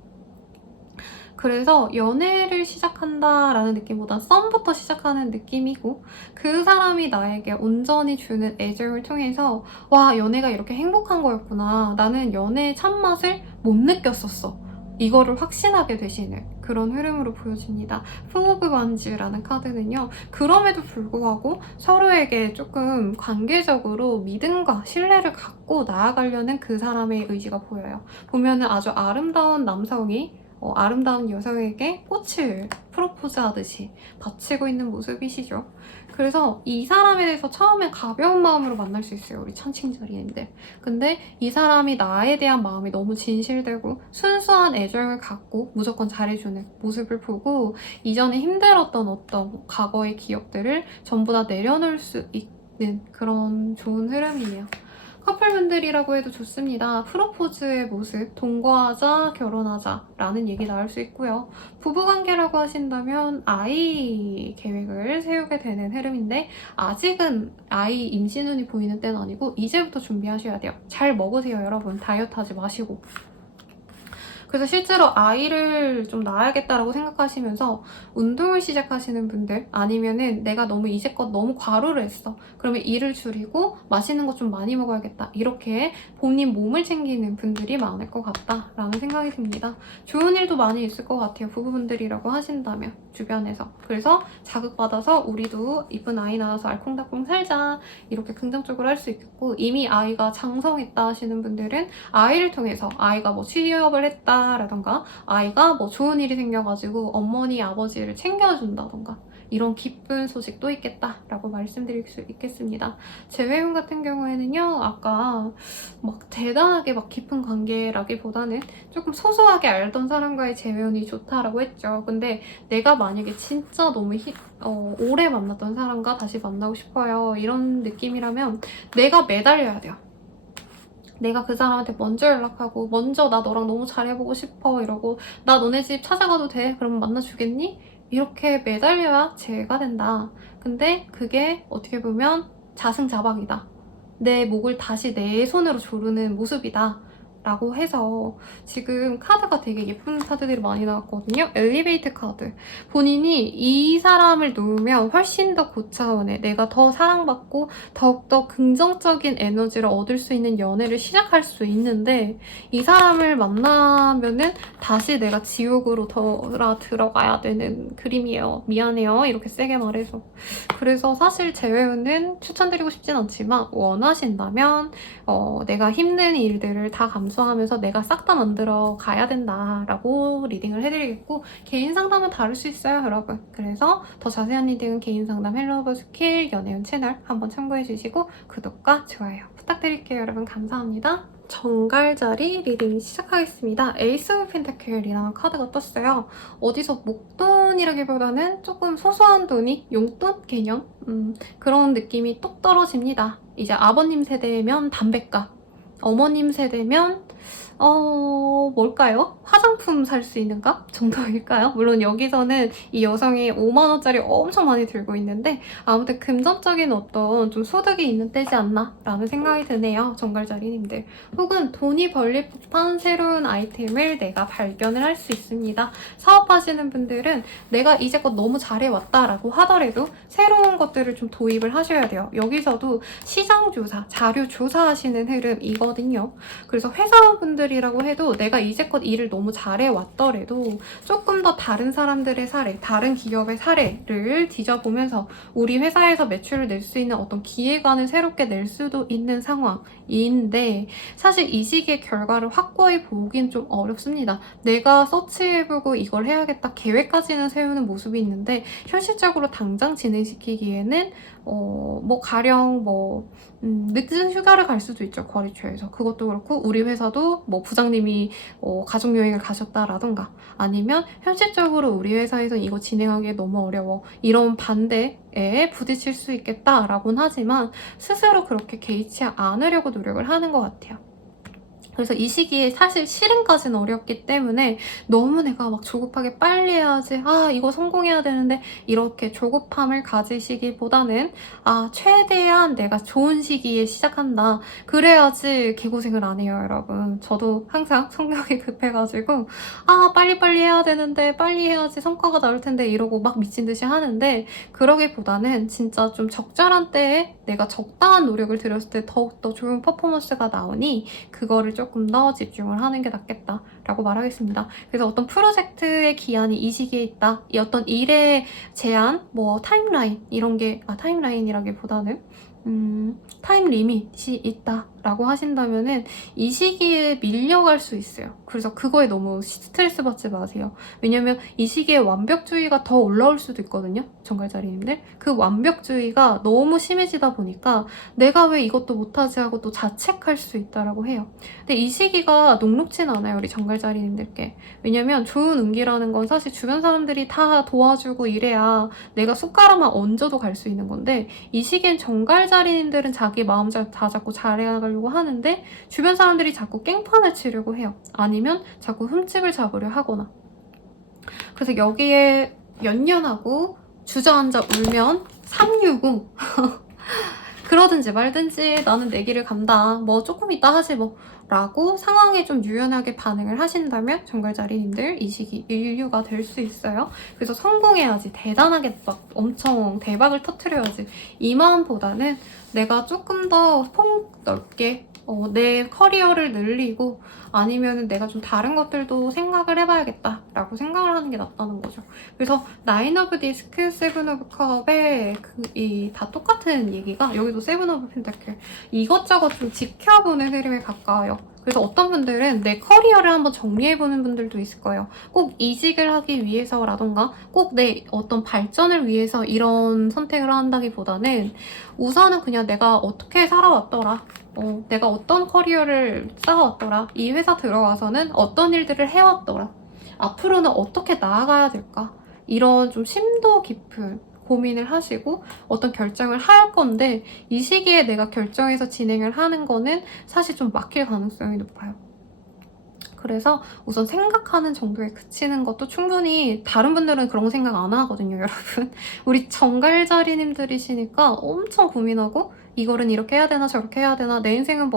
그래서 연애를 시작한다라는 느낌보다 썸부터 시작하는 느낌이고, 그 사람이 나에게 온전히 주는 애정을 통해서 와, 연애가 이렇게 행복한 거였구나. 나는 연애의 참맛을 못 느꼈었어. 이거를 확신하게 되시는 그런 흐름으로 보여집니다. 푸 오브 완즈라는 카드는요, 그럼에도 불구하고 서로에게 조금 관계적으로 믿음과 신뢰를 갖고 나아가려는 그 사람의 의지가 보여요. 보면은 아주 아름다운 남성이 아름다운 여성에게 꽃을 프로포즈하듯이 바치고 있는 모습이시죠. 그래서 이 사람에 대해서 처음엔 가벼운 마음으로 만날 수 있어요, 우리 천칭자리인들. 근데 이 사람이 나에 대한 마음이 너무 진실되고 순수한 애정을 갖고 무조건 잘해주는 모습을 보고, 이전에 힘들었던 어떤 과거의 기억들을 전부 다 내려놓을 수 있는 그런 좋은 흐름이에요. 커플분들이라고 해도 좋습니다. 프로포즈의 모습, 동거하자, 결혼하자 라는 얘기 나올 수 있고요. 부부관계라고 하신다면 아이 계획을 세우게 되는 흐름인데, 아직은 아이 임신운이 보이는 때는 아니고 이제부터 준비하셔야 돼요. 잘 먹으세요, 여러분. 다이어트 하지 마시고. 그래서 실제로 아이를 좀 낳아야겠다라고 생각하시면서 운동을 시작하시는 분들, 아니면은 내가 너무 이제껏 너무 과로를 했어. 그러면 일을 줄이고 맛있는 거 좀 많이 먹어야겠다. 이렇게 본인 몸을 챙기는 분들이 많을 것 같다라는 생각이 듭니다. 좋은 일도 많이 있을 것 같아요. 부부분들이라고 하신다면 주변에서. 그래서 자극받아서 우리도 이쁜 아이 낳아서 알콩달콩 살자, 이렇게 긍정적으로 할 수 있겠고, 이미 아이가 장성했다 하시는 분들은 아이를 통해서 아이가 뭐 취업을 했다 라던가, 아이가 뭐 좋은 일이 생겨가지고 어머니 아버지를 챙겨준다던가, 이런 기쁜 소식도 있겠다라고 말씀드릴 수 있겠습니다. 재회운 같은 경우에는요, 아까 막 대단하게 막 깊은 관계라기보다는 조금 소소하게 알던 사람과의 재회운이 좋다라고 했죠. 근데 내가 만약에 진짜 너무 오래 만났던 사람과 다시 만나고 싶어요, 이런 느낌이라면 내가 매달려야 돼요. 내가 그 사람한테 먼저 연락하고 먼저 나 너랑 너무 잘해보고 싶어 이러고, 나 너네 집 찾아가도 돼? 그러면 만나주겠니? 이렇게 매달려야 재회가 된다. 근데 그게 어떻게 보면 자승자박이다. 내 목을 다시 내 손으로 조르는 모습이다 라고 해서 지금 카드가 되게 예쁜 카드들이 많이 나왔거든요. 엘리베이트 카드. 본인이 이 사람을 놓으면 훨씬 더 고차원의, 내가 더 사랑받고 더욱더 긍정적인 에너지를 얻을 수 있는 연애를 시작할 수 있는데, 이 사람을 만나면은 다시 내가 지옥으로 들어가야 되는 그림이에요. 미안해요, 이렇게 세게 말해서. 그래서 사실 재회운은 추천드리고 싶진 않지만, 원하신다면 내가 힘든 일들을 다 감수하면서 내가 싹 다 만들어 가야 된다라고 리딩을 해드리겠고, 개인 상담은 다를 수 있어요, 여러분. 그래서 더 자세한 리딩은 개인 상담 헬로버 스킬 연애운 채널 한번 참고해주시고 구독과 좋아요 부탁드릴게요, 여러분. 감사합니다. 정갈자리 리딩 시작하겠습니다. 에이스 오브 펜타클이라는 카드가 떴어요. 어디서 목돈이라기보다는 조금 소소한 돈이 용돈 개념? 그런 느낌이 똑 떨어집니다. 이제 아버님 세대면 담뱃값, 어머님 세대면 뭘까요? 화장품 살 수 있는 값 정도일까요? 물론 여기서는 이 여성이 5만 원짜리 엄청 많이 들고 있는데 아무튼 금전적인 어떤 좀 소득이 있는 때지 않나 라는 생각이 드네요. 정갈자리님들. 혹은 돈이 벌릴 법한 새로운 아이템을 내가 발견을 할 수 있습니다. 사업하시는 분들은 내가 이제껏 너무 잘해왔다라고 하더라도 새로운 것들을 좀 도입을 하셔야 돼요. 여기서도 시장 조사, 자료 조사하시는 흐름이거든요. 그래서 회사원분들이라고 해도 내가 이제껏 일을 너무 잘해왔더라도 조금 더 다른 사람들의 사례, 다른 기업의 사례를 뒤져보면서 우리 회사에서 매출을 낼 수 있는 어떤 기획안을 새롭게 낼 수도 있는 상황인데 사실 이 시기에 결과를 확고히 보긴 좀 어렵습니다. 내가 서치해보고 이걸 해야겠다 계획까지는 세우는 모습이 있는데 현실적으로 당장 진행시키기에는 가령 늦은 휴가를 갈 수도 있죠. 거래처에서. 그것도 그렇고 우리 회사도 부장님이 가족여행을 가셨다라던가 아니면 현실적으로 우리 회사에서 이거 진행하기 너무 어려워. 이런 반대에 부딪힐 수 있겠다라고는 하지만 스스로 그렇게 개의치 않으려고 노력을 하는 것 같아요. 그래서 이 시기에 사실 실행까지는 어렵기 때문에 너무 내가 막 조급하게 빨리 해야지, 이거 성공해야 되는데 이렇게 조급함을 가지시기보다는 최대한 내가 좋은 시기에 시작한다. 그래야지 개고생을 안 해요, 여러분. 저도 항상 성격이 급해가지고 빨리빨리 해야 되는데 빨리 해야지 성과가 나올 텐데 이러고 막 미친 듯이 하는데 그러기보다는 진짜 좀 적절한 때에 내가 적당한 노력을 들였을 때 더욱더 좋은 퍼포먼스가 나오니 그거를 조금 더 집중을 하는 게 낫겠다라고 말하겠습니다. 그래서 어떤 프로젝트의 기한이 이 시기에 있다. 이 어떤 일의 제한, 타임라인 이런 게 타임라인이라기보다는 타임 리밋이 있다라고 하신다면은 이 시기에 밀려갈 수 있어요. 그래서 그거에 너무 스트레스 받지 마세요. 왜냐면 이 시기에 완벽주의가 더 올라올 수도 있거든요. 정갈자리님들. 그 완벽주의가 너무 심해지다 보니까 내가 왜 이것도 못하지 하고 또 자책할 수 있다라고 해요. 근데 이 시기가 녹록진 않아요. 우리 정갈자리님들께. 왜냐면 좋은 운기라는 건 사실 주변 사람들이 다 도와주고 이래야 내가 숟가락만 얹어도 갈 수 있는 건데 이 시기엔 정갈자리님들은 자기 마음 다 잡고 잘해가려고 하는데 주변 사람들이 자꾸 깽판을 치려고 해요. 아니면 자꾸 흠집을 잡으려 하거나. 그래서 여기에 연연하고 주저앉아 울면 365 그러든지 말든지 나는 내 길을 간다. 조금 이따 하지 라고 상황에 좀 유연하게 반응을 하신다면 정갈자리님들 이 시기 인류가 될 수 있어요. 그래서 성공해야지. 대단하게 막 엄청 대박을 터트려야지. 이 마음보다는 내가 조금 더 폭넓게 내 커리어를 늘리고 아니면 내가 좀 다른 것들도 생각을 해봐야겠다라고 생각을 하는 게 낫다는 거죠. 그래서 9 오브 디스크, 7 오브 컵의 다 똑같은 얘기가 여기도 7 오브 펜타클 이것저것 좀 지켜보는 흐름에 가까워요. 그래서 어떤 분들은 내 커리어를 한번 정리해보는 분들도 있을 거예요. 꼭 이직을 하기 위해서라던가 꼭 내 어떤 발전을 위해서 이런 선택을 한다기보다는 우선은 그냥 내가 어떻게 살아왔더라. 내가 어떤 커리어를 쌓아왔더라. 이 회사 들어와서는 어떤 일들을 해왔더라. 앞으로는 어떻게 나아가야 될까. 이런 좀 심도 깊은 고민을 하시고 어떤 결정을 할 건데 이 시기에 내가 결정해서 진행을 하는 거는 사실 좀 막힐 가능성이 높아요. 그래서 우선 생각하는 정도에 그치는 것도 충분히 다른 분들은 그런 거 생각 안 하거든요, 여러분. 우리 정갈자리님들이시니까 엄청 고민하고 이거는 이렇게 해야 되나 저렇게 해야 되나 내 인생은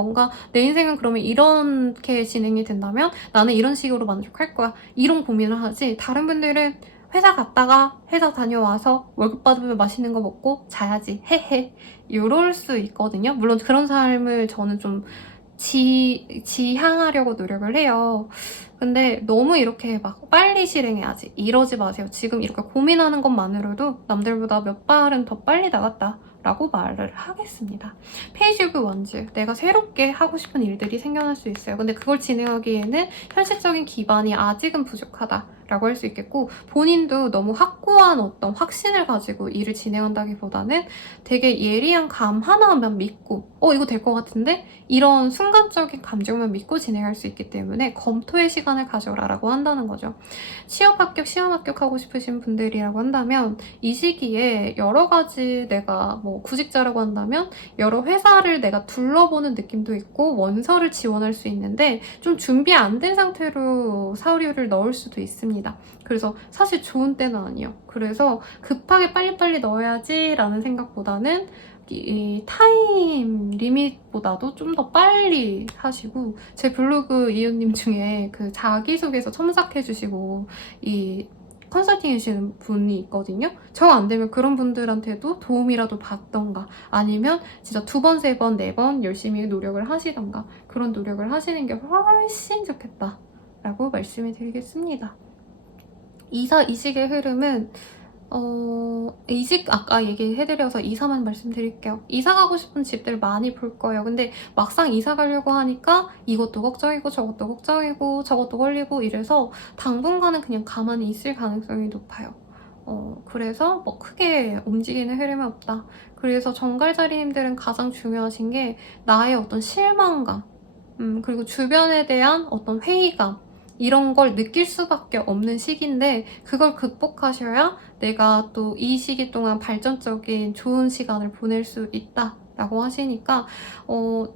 내 인생은 그러면 이렇게 진행이 된다면 나는 이런 식으로 만족할 거야. 이런 고민을 하지 다른 분들은 회사 갔다가 회사 다녀와서 월급 받으면 맛있는 거 먹고 자야지 헤헤 이럴 수 있거든요. 물론 그런 삶을 저는 좀 지향하려고 노력을 해요. 근데 너무 이렇게 막 빨리 실행해야지 이러지 마세요. 지금 이렇게 고민하는 것만으로도 남들보다 몇 발은 더 빨리 나갔다 라고 말을 하겠습니다. 페이지 오브 원즈, 내가 새롭게 하고 싶은 일들이 생겨날 수 있어요. 근데 그걸 진행하기에는 현실적인 기반이 아직은 부족하다 라고 할 수 있겠고 본인도 너무 확고한 어떤 확신을 가지고 일을 진행한다기보다는 되게 예리한 감 하나만 믿고 이거 될 것 같은데? 이런 순간적인 감정만 믿고 진행할 수 있기 때문에 검토의 시간을 가져라 라고 한다는 거죠. 취업 합격, 시험 합격하고 싶으신 분들이라고 한다면 이 시기에 여러 가지 내가 구직자라고 한다면 여러 회사를 내가 둘러보는 느낌도 있고 원서를 지원할 수 있는데 좀 준비 안 된 상태로 서류를 넣을 수도 있습니다. 그래서 사실 좋은 때는 아니에요. 그래서 급하게 빨리빨리 넣어야지 라는 생각보다는 이 타임 리밋보다도 좀 더 빨리 하시고, 제 블로그 이웃님 중에 그 자기소개서 첨삭해주시고 이 컨설팅 해주시는 분이 있거든요. 저 안 되면 그런 분들한테도 도움이라도 받던가 아니면 진짜 2번, 3번, 4번 열심히 노력을 하시던가 그런 노력을 하시는 게 훨씬 좋겠다 라고 말씀을 드리겠습니다. 이직의 흐름은 이직 아까 얘기해드려서 이사만 말씀드릴게요. 이사 가고 싶은 집들 많이 볼 거예요. 근데 막상 이사 가려고 하니까 이것도 걱정이고 저것도 걱정이고 저것도 걸리고 이래서 당분간은 그냥 가만히 있을 가능성이 높아요. 그래서 뭐 크게 움직이는 흐름은 없다. 그래서 정갈자리님들은 가장 중요하신 게 나의 어떤 실망감, 그리고 주변에 대한 어떤 회의감, 이런 걸 느낄 수밖에 없는 시기인데 그걸 극복하셔야 내가 또 이 시기 동안 발전적인 좋은 시간을 보낼 수 있다 라고 하시니까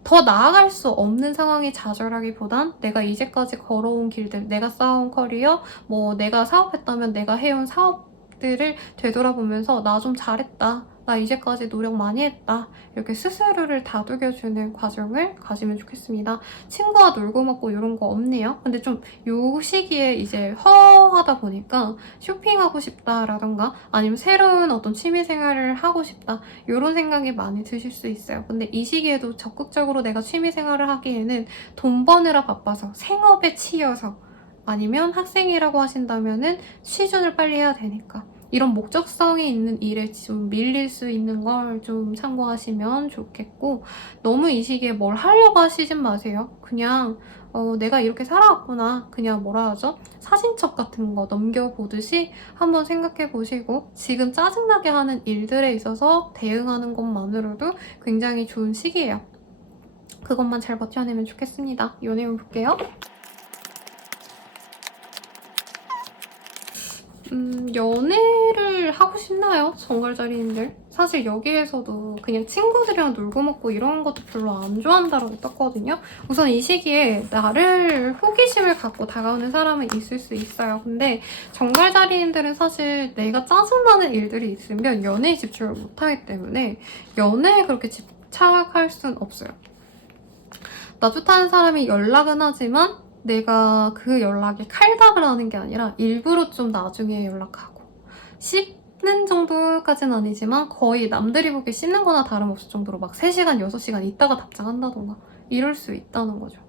더 나아갈 수 없는 상황에 좌절하기보단 내가 이제까지 걸어온 길들, 내가 쌓아온 커리어, 뭐 내가 사업했다면 내가 해온 사업들을 되돌아보면서 나 좀 잘했다, 나 이제까지 노력 많이 했다, 이렇게 스스로를 다독여주는 과정을 가지면 좋겠습니다. 친구와 놀고 먹고 이런 거 없네요. 근데 좀 요 시기에 이제 허하다 보니까 쇼핑하고 싶다라던가 아니면 새로운 어떤 취미생활을 하고 싶다 이런 생각이 많이 드실 수 있어요. 근데 이 시기에도 적극적으로 내가 취미생활을 하기에는 돈 버느라 바빠서 생업에 치여서, 아니면 학생이라고 하신다면은 취준을 빨리 해야 되니까 이런 목적성이 있는 일에 좀 밀릴 수 있는 걸 좀 참고하시면 좋겠고, 너무 이 시기에 뭘 하려고 하시진 마세요. 그냥 내가 이렇게 살아왔구나, 그냥 뭐라 하죠? 사진첩 같은 거 넘겨보듯이 한번 생각해 보시고 지금 짜증나게 하는 일들에 있어서 대응하는 것만으로도 굉장히 좋은 시기예요. 그것만 잘 버텨내면 좋겠습니다. 요 내용 볼게요. 연애를 하고 싶나요? 정갈자리님들? 사실 여기에서도 그냥 친구들이랑 놀고 먹고 이런 것도 별로 안 좋아한다라고 떴거든요. 우선 이 시기에 나를 호기심을 갖고 다가오는 사람은 있을 수 있어요. 근데 정갈자리님들은 사실 내가 짜증나는 일들이 있으면 연애에 집중을 못하기 때문에 연애에 그렇게 집착할 순 없어요. 나 좋다는 사람이 연락은 하지만 내가 그 연락에 칼답을 하는 게 아니라 일부러 좀 나중에 연락하고, 씹는 정도까지는 아니지만 거의 남들이 보기에 씹는 거나 다름없을 정도로 막 3시간, 6시간 있다가 답장한다던가 이럴 수 있다는 거죠.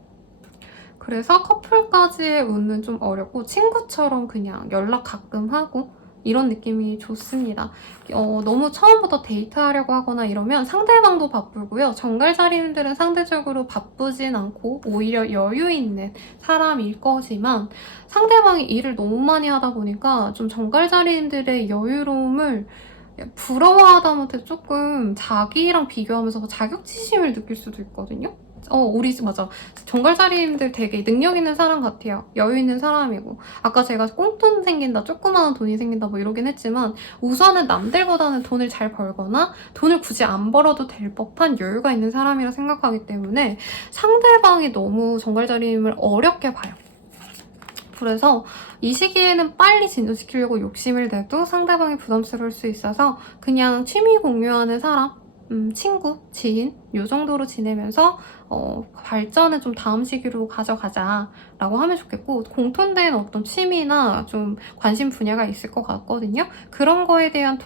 그래서 커플까지의 운은 좀 어렵고 친구처럼 그냥 연락 가끔 하고 이런 느낌이 좋습니다. 너무 처음부터 데이트하려고 하거나 이러면 상대방도 바쁘고요. 정갈자리님들은 상대적으로 바쁘진 않고 오히려 여유 있는 사람일 거지만 상대방이 일을 너무 많이 하다 보니까 좀 정갈자리님들의 여유로움을 부러워하다 못해 조금 자기랑 비교하면서 자격지심을 느낄 수도 있거든요. 맞아. 정갈자리님들 되게 능력 있는 사람 같아요. 여유 있는 사람이고. 아까 제가 꽁돈 생긴다, 조그마한 돈이 생긴다 뭐 이러긴 했지만 우선은 남들보다는 돈을 잘 벌거나 돈을 굳이 안 벌어도 될 법한 여유가 있는 사람이라 생각하기 때문에 상대방이 너무 정갈자리님을 어렵게 봐요. 그래서 이 시기에는 빨리 진전시키려고 욕심을 내도 상대방이 부담스러울 수 있어서 그냥 취미 공유하는 사람, 친구, 지인 이 정도로 지내면서 발전은 좀 다음 시기로 가져가자 라고 하면 좋겠고, 공통된 어떤 취미나 좀 관심 분야가 있을 것 같거든요. 그런 거에 대한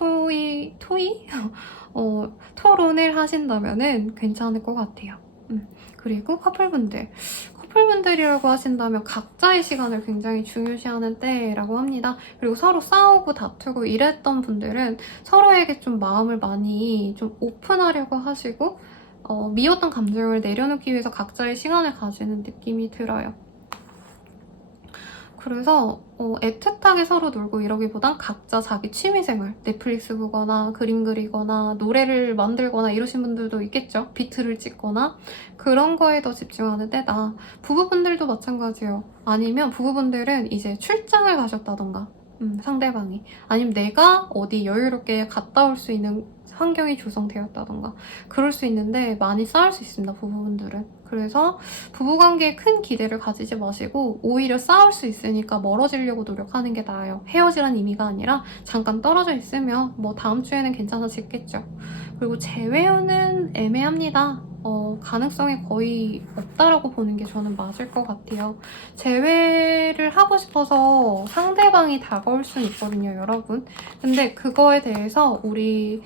토론을 하신다면 괜찮을 것 같아요. 그리고 커플분들이라고 하신다면 각자의 시간을 굉장히 중요시하는 때라고 합니다. 그리고 서로 싸우고 다투고 이랬던 분들은 서로에게 좀 마음을 많이 좀 오픈하려고 하시고 미웠던 감정을 내려놓기 위해서 각자의 시간을 가지는 느낌이 들어요. 그래서 애틋하게 서로 놀고 이러기보단 각자 자기 취미생활, 넷플릭스 보거나 그림 그리거나 노래를 만들거나 이러신 분들도 있겠죠. 비트를 찍거나 그런 거에 더 집중하는 때다. 부부분들도 마찬가지예요. 아니면 부부분들은 이제 출장을 가셨다던가 상대방이, 아니면 내가 어디 여유롭게 갔다 올 수 있는 환경이 조성되었다던가 그럴 수 있는데 많이 싸울 수 있습니다, 부부분들은. 그래서 부부관계에 큰 기대를 가지지 마시고 오히려 싸울 수 있으니까 멀어지려고 노력하는 게 나아요. 헤어지란 의미가 아니라 잠깐 떨어져 있으면 뭐 다음 주에는 괜찮아지겠죠. 그리고 재회는 애매합니다. 가능성이 거의 없다라고 보는 게 저는 맞을 것 같아요. 재회를 하고 싶어서 상대방이 다가올 수는 있거든요, 여러분. 근데 그거에 대해서 우리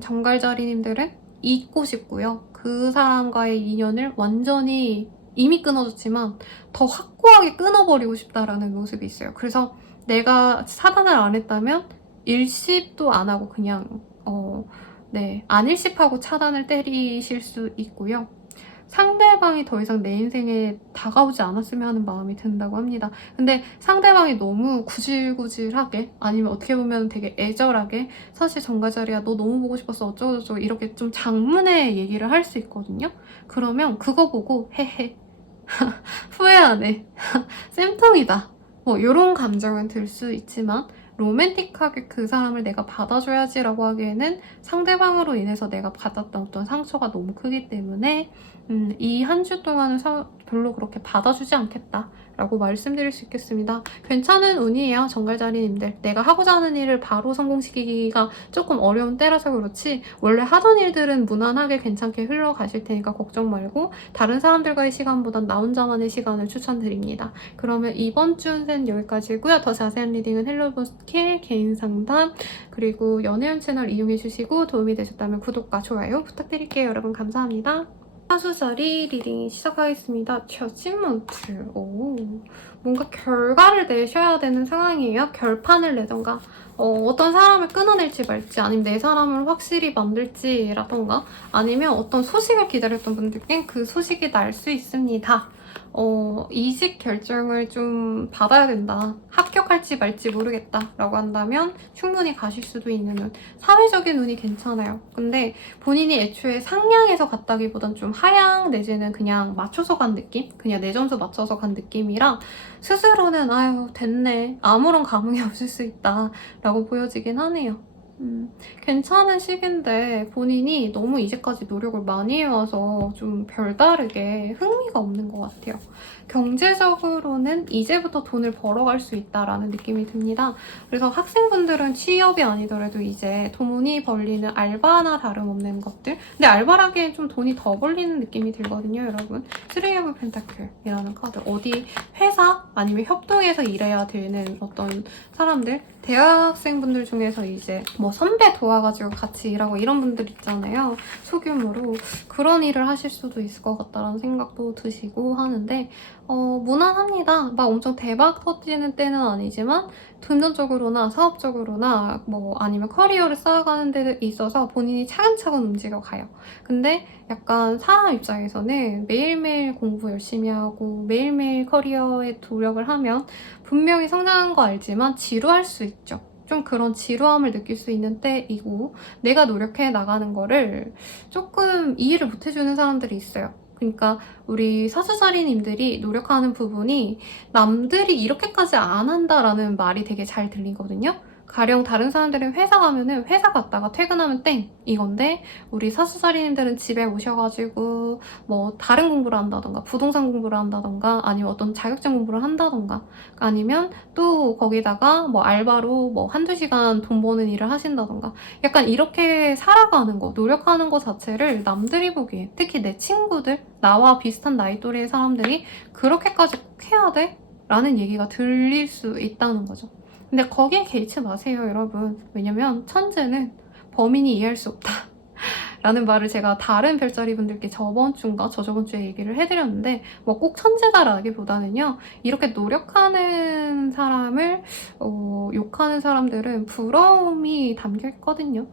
정갈자리님들은 잊고 싶고요. 그 사람과의 인연을 완전히 이미 끊어졌지만 더 확고하게 끊어버리고 싶다라는 모습이 있어요. 그래서 내가 차단을 안 했다면 일십도 안 하고 그냥 네, 안 일십하고 차단을 때리실 수 있고요. 상대방이 더 이상 내 인생에 다가오지 않았으면 하는 마음이 든다고 합니다. 근데 상대방이 너무 구질구질하게 아니면 어떻게 보면 되게 애절하게 사실 정가자리야 너 너무 보고 싶었어 어쩌고저쩌고 이렇게 좀 장문의 얘기를 할 수 있거든요. 그러면 그거 보고 헤헤 후회하네 쌤통이다 뭐 이런 감정은 들 수 있지만 로맨틱하게 그 사람을 내가 받아줘야지라고 하기에는 상대방으로 인해서 내가 받았던 어떤 상처가 너무 크기 때문에 이 한 주 동안은 별로 그렇게 받아주지 않겠다라고 말씀드릴 수 있겠습니다. 괜찮은 운이에요, 정갈자리님들. 내가 하고자 하는 일을 바로 성공시키기가 조금 어려운 때라서 그렇지 원래 하던 일들은 무난하게 괜찮게 흘러가실 테니까 걱정 말고 다른 사람들과의 시간보단 나 혼자만의 시간을 추천드립니다. 그러면 이번 주 운세는 여기까지고요. 더 자세한 리딩은 헬로버스킬 개인 상담 그리고 연애운 채널 이용해주시고 도움이 되셨다면 구독과 좋아요 부탁드릴게요. 여러분 감사합니다. 사수자리 리딩 시작하겠습니다. 저지먼트. 오, 뭔가 결과를 내셔야 되는 상황이에요. 결판을 내던가 어떤 사람을 끊어낼지 말지 아니면 내 사람을 확실히 만들지라던가 아니면 어떤 소식을 기다렸던 분들께 그 소식이 날 수 있습니다. 이직 결정을 좀 받아야 된다. 합격할지 말지 모르겠다 라고 한다면 충분히 가실 수도 있는 운. 사회적인 운이 괜찮아요. 근데 본인이 애초에 상향해서 갔다기보단 좀 하향 내지는 그냥 맞춰서 간 느낌? 그냥 내 점수 맞춰서 간 느낌이라 스스로는 아유 됐네. 아무런 감흥이 없을 수 있다 라고 보여지긴 하네요. 괜찮은 시기인데 본인이 너무 이제까지 노력을 많이 해와서 좀 별다르게 흥미가 없는 것 같아요. 경제적으로는 이제부터 돈을 벌어갈 수 있다라는 느낌이 듭니다. 그래서 학생분들은 취업이 아니더라도 이제 돈이 벌리는 알바나 다름없는 것들 근데 알바라기엔 좀 돈이 더 벌리는 느낌이 들거든요, 여러분. 쓰리 오브 펜타클이라는 카드 어디 회사 아니면 협동해서 일해야 되는 어떤 사람들 대학생분들 중에서 이제 뭐 선배 도와가지고 같이 일하고 이런 분들 있잖아요. 소규모로 그런 일을 하실 수도 있을 것 같다라는 생각도 드시고 하는데 무난합니다. 막 엄청 대박 터지는 때는 아니지만 금전적으로나 사업적으로나 뭐 아니면 커리어를 쌓아가는 데 있어서 본인이 차근차근 움직여가요. 근데 약간 사람 입장에서는 매일매일 공부 열심히 하고 매일매일 커리어에 노력을 하면 분명히 성장한 거 알지만 지루할 수 있죠. 좀 그런 지루함을 느낄 수 있는 때이고 내가 노력해 나가는 거를 조금 이해를 못 해주는 사람들이 있어요. 그러니까 우리 사수자리님들이 노력하는 부분이 남들이 이렇게까지 안 한다라는 말이 되게 잘 들리거든요. 가령 다른 사람들은 회사 가면은 회사 갔다가 퇴근하면 땡 이건데 우리 사수자리님들은 집에 오셔가지고 뭐 다른 공부를 한다던가 부동산 공부를 한다던가 아니면 어떤 자격증 공부를 한다던가 아니면 또 거기다가 뭐 알바로 뭐 한두 시간 돈 버는 일을 하신다던가 약간 이렇게 살아가는 거 노력하는 거 자체를 남들이 보기에 특히 내 친구들 나와 비슷한 나이 또래의 사람들이 그렇게까지 꼭 해야 돼? 라는 얘기가 들릴 수 있다는 거죠. 근데 거기에 개의치 마세요, 여러분. 왜냐면 천재는 범인이 이해할 수 없다 라는 말을 제가 다른 별자리 분들께 저번 주인가 저저번 주에 얘기를 해드렸는데 뭐 꼭 천재다라기보다는요 이렇게 노력하는 사람을 욕하는 사람들은 부러움이 담겨 있거든요.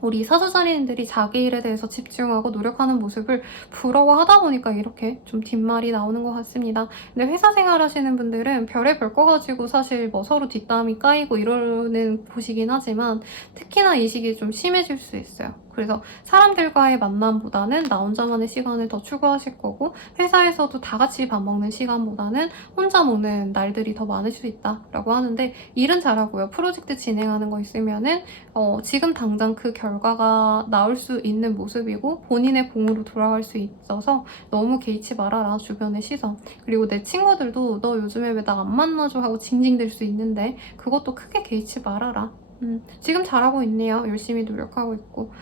우리 사주자리인들이 자기 일에 대해서 집중하고 노력하는 모습을 부러워하다 보니까 이렇게 좀 뒷말이 나오는 것 같습니다. 근데 회사 생활 하시는 분들은 별의별 거 가지고 사실 뭐 서로 뒷담이 까이고 이러는 곳이긴 하지만 특히나 이 시기에 좀 심해질 수 있어요. 그래서 사람들과의 만남보다는 나 혼자만의 시간을 더 추구하실 거고 회사에서도 다 같이 밥 먹는 시간보다는 혼자 먹는 날들이 더 많을 수 있다라고 하는데 일은 잘하고요. 프로젝트 진행하는 거 있으면은 지금 당장 그 결과가 나올 수 있는 모습이고 본인의 공으로 돌아갈 수 있어서 너무 개의치 말아라, 주변의 시선. 그리고 내 친구들도 너 요즘에 왜 나 안 만나줘 하고 징징댈 수 있는데 그것도 크게 개의치 말아라. 지금 잘하고 있네요. 열심히 노력하고 있고.